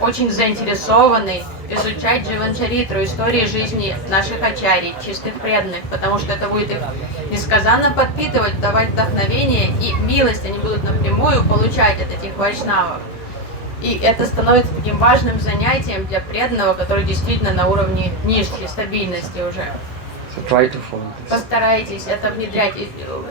очень заинтересованы изучать Дживанчаритру, истории жизни наших ачарий, чистых преданных, потому что это будет их несказанно подпитывать, давать вдохновение и милость они будут напрямую получать от этих вайшнавов. И это становится таким важным занятием для преданного, который действительно на уровне ништи, стабильности уже. So try to follow this. Постарайтесь это внедрять.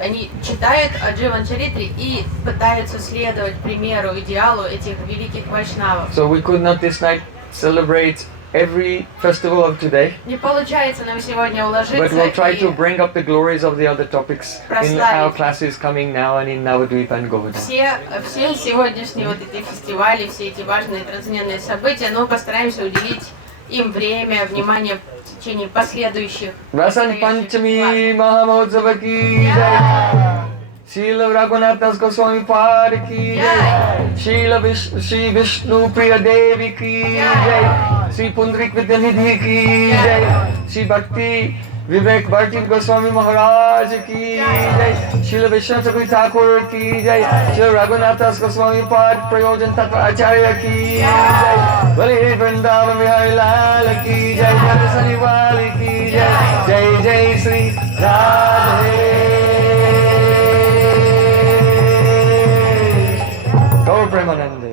Они читают о Дживанчаритре и пытаются следовать примеру, идеалу этих великих вайшнавов. So we could not this night celebrate every festival of today, Не получается нам сегодня but уложиться we'll try to и bring up the glories of the other topics in our classes coming now and in Navadvip and Govardhan. все сегодняшние вот эти фестивали, все эти важные трансцендентные события, но постараемся уделить им время, внимание в течение последующих. Vasan Panchami Mahamotsav ki jai. Srila Raghunath Das Goswami Pad ki jai. Shri Vishnu Priya Devi ki jai. Sri Pundrik Vidyanidhi ki jai. Sri Bhakti Vivek Bharti Goswami Maharaj ki jai. Srila Vishnu Chakri Thakur ki jai. Srila Raghunath Das Goswami Pad Prayojan Tattva Acharya ki jai. Bali Vrindavan Vihari Lal ki jai. Jai Sanivali ki jai. Jai Jai Sri Radhe. Gaur Premanande.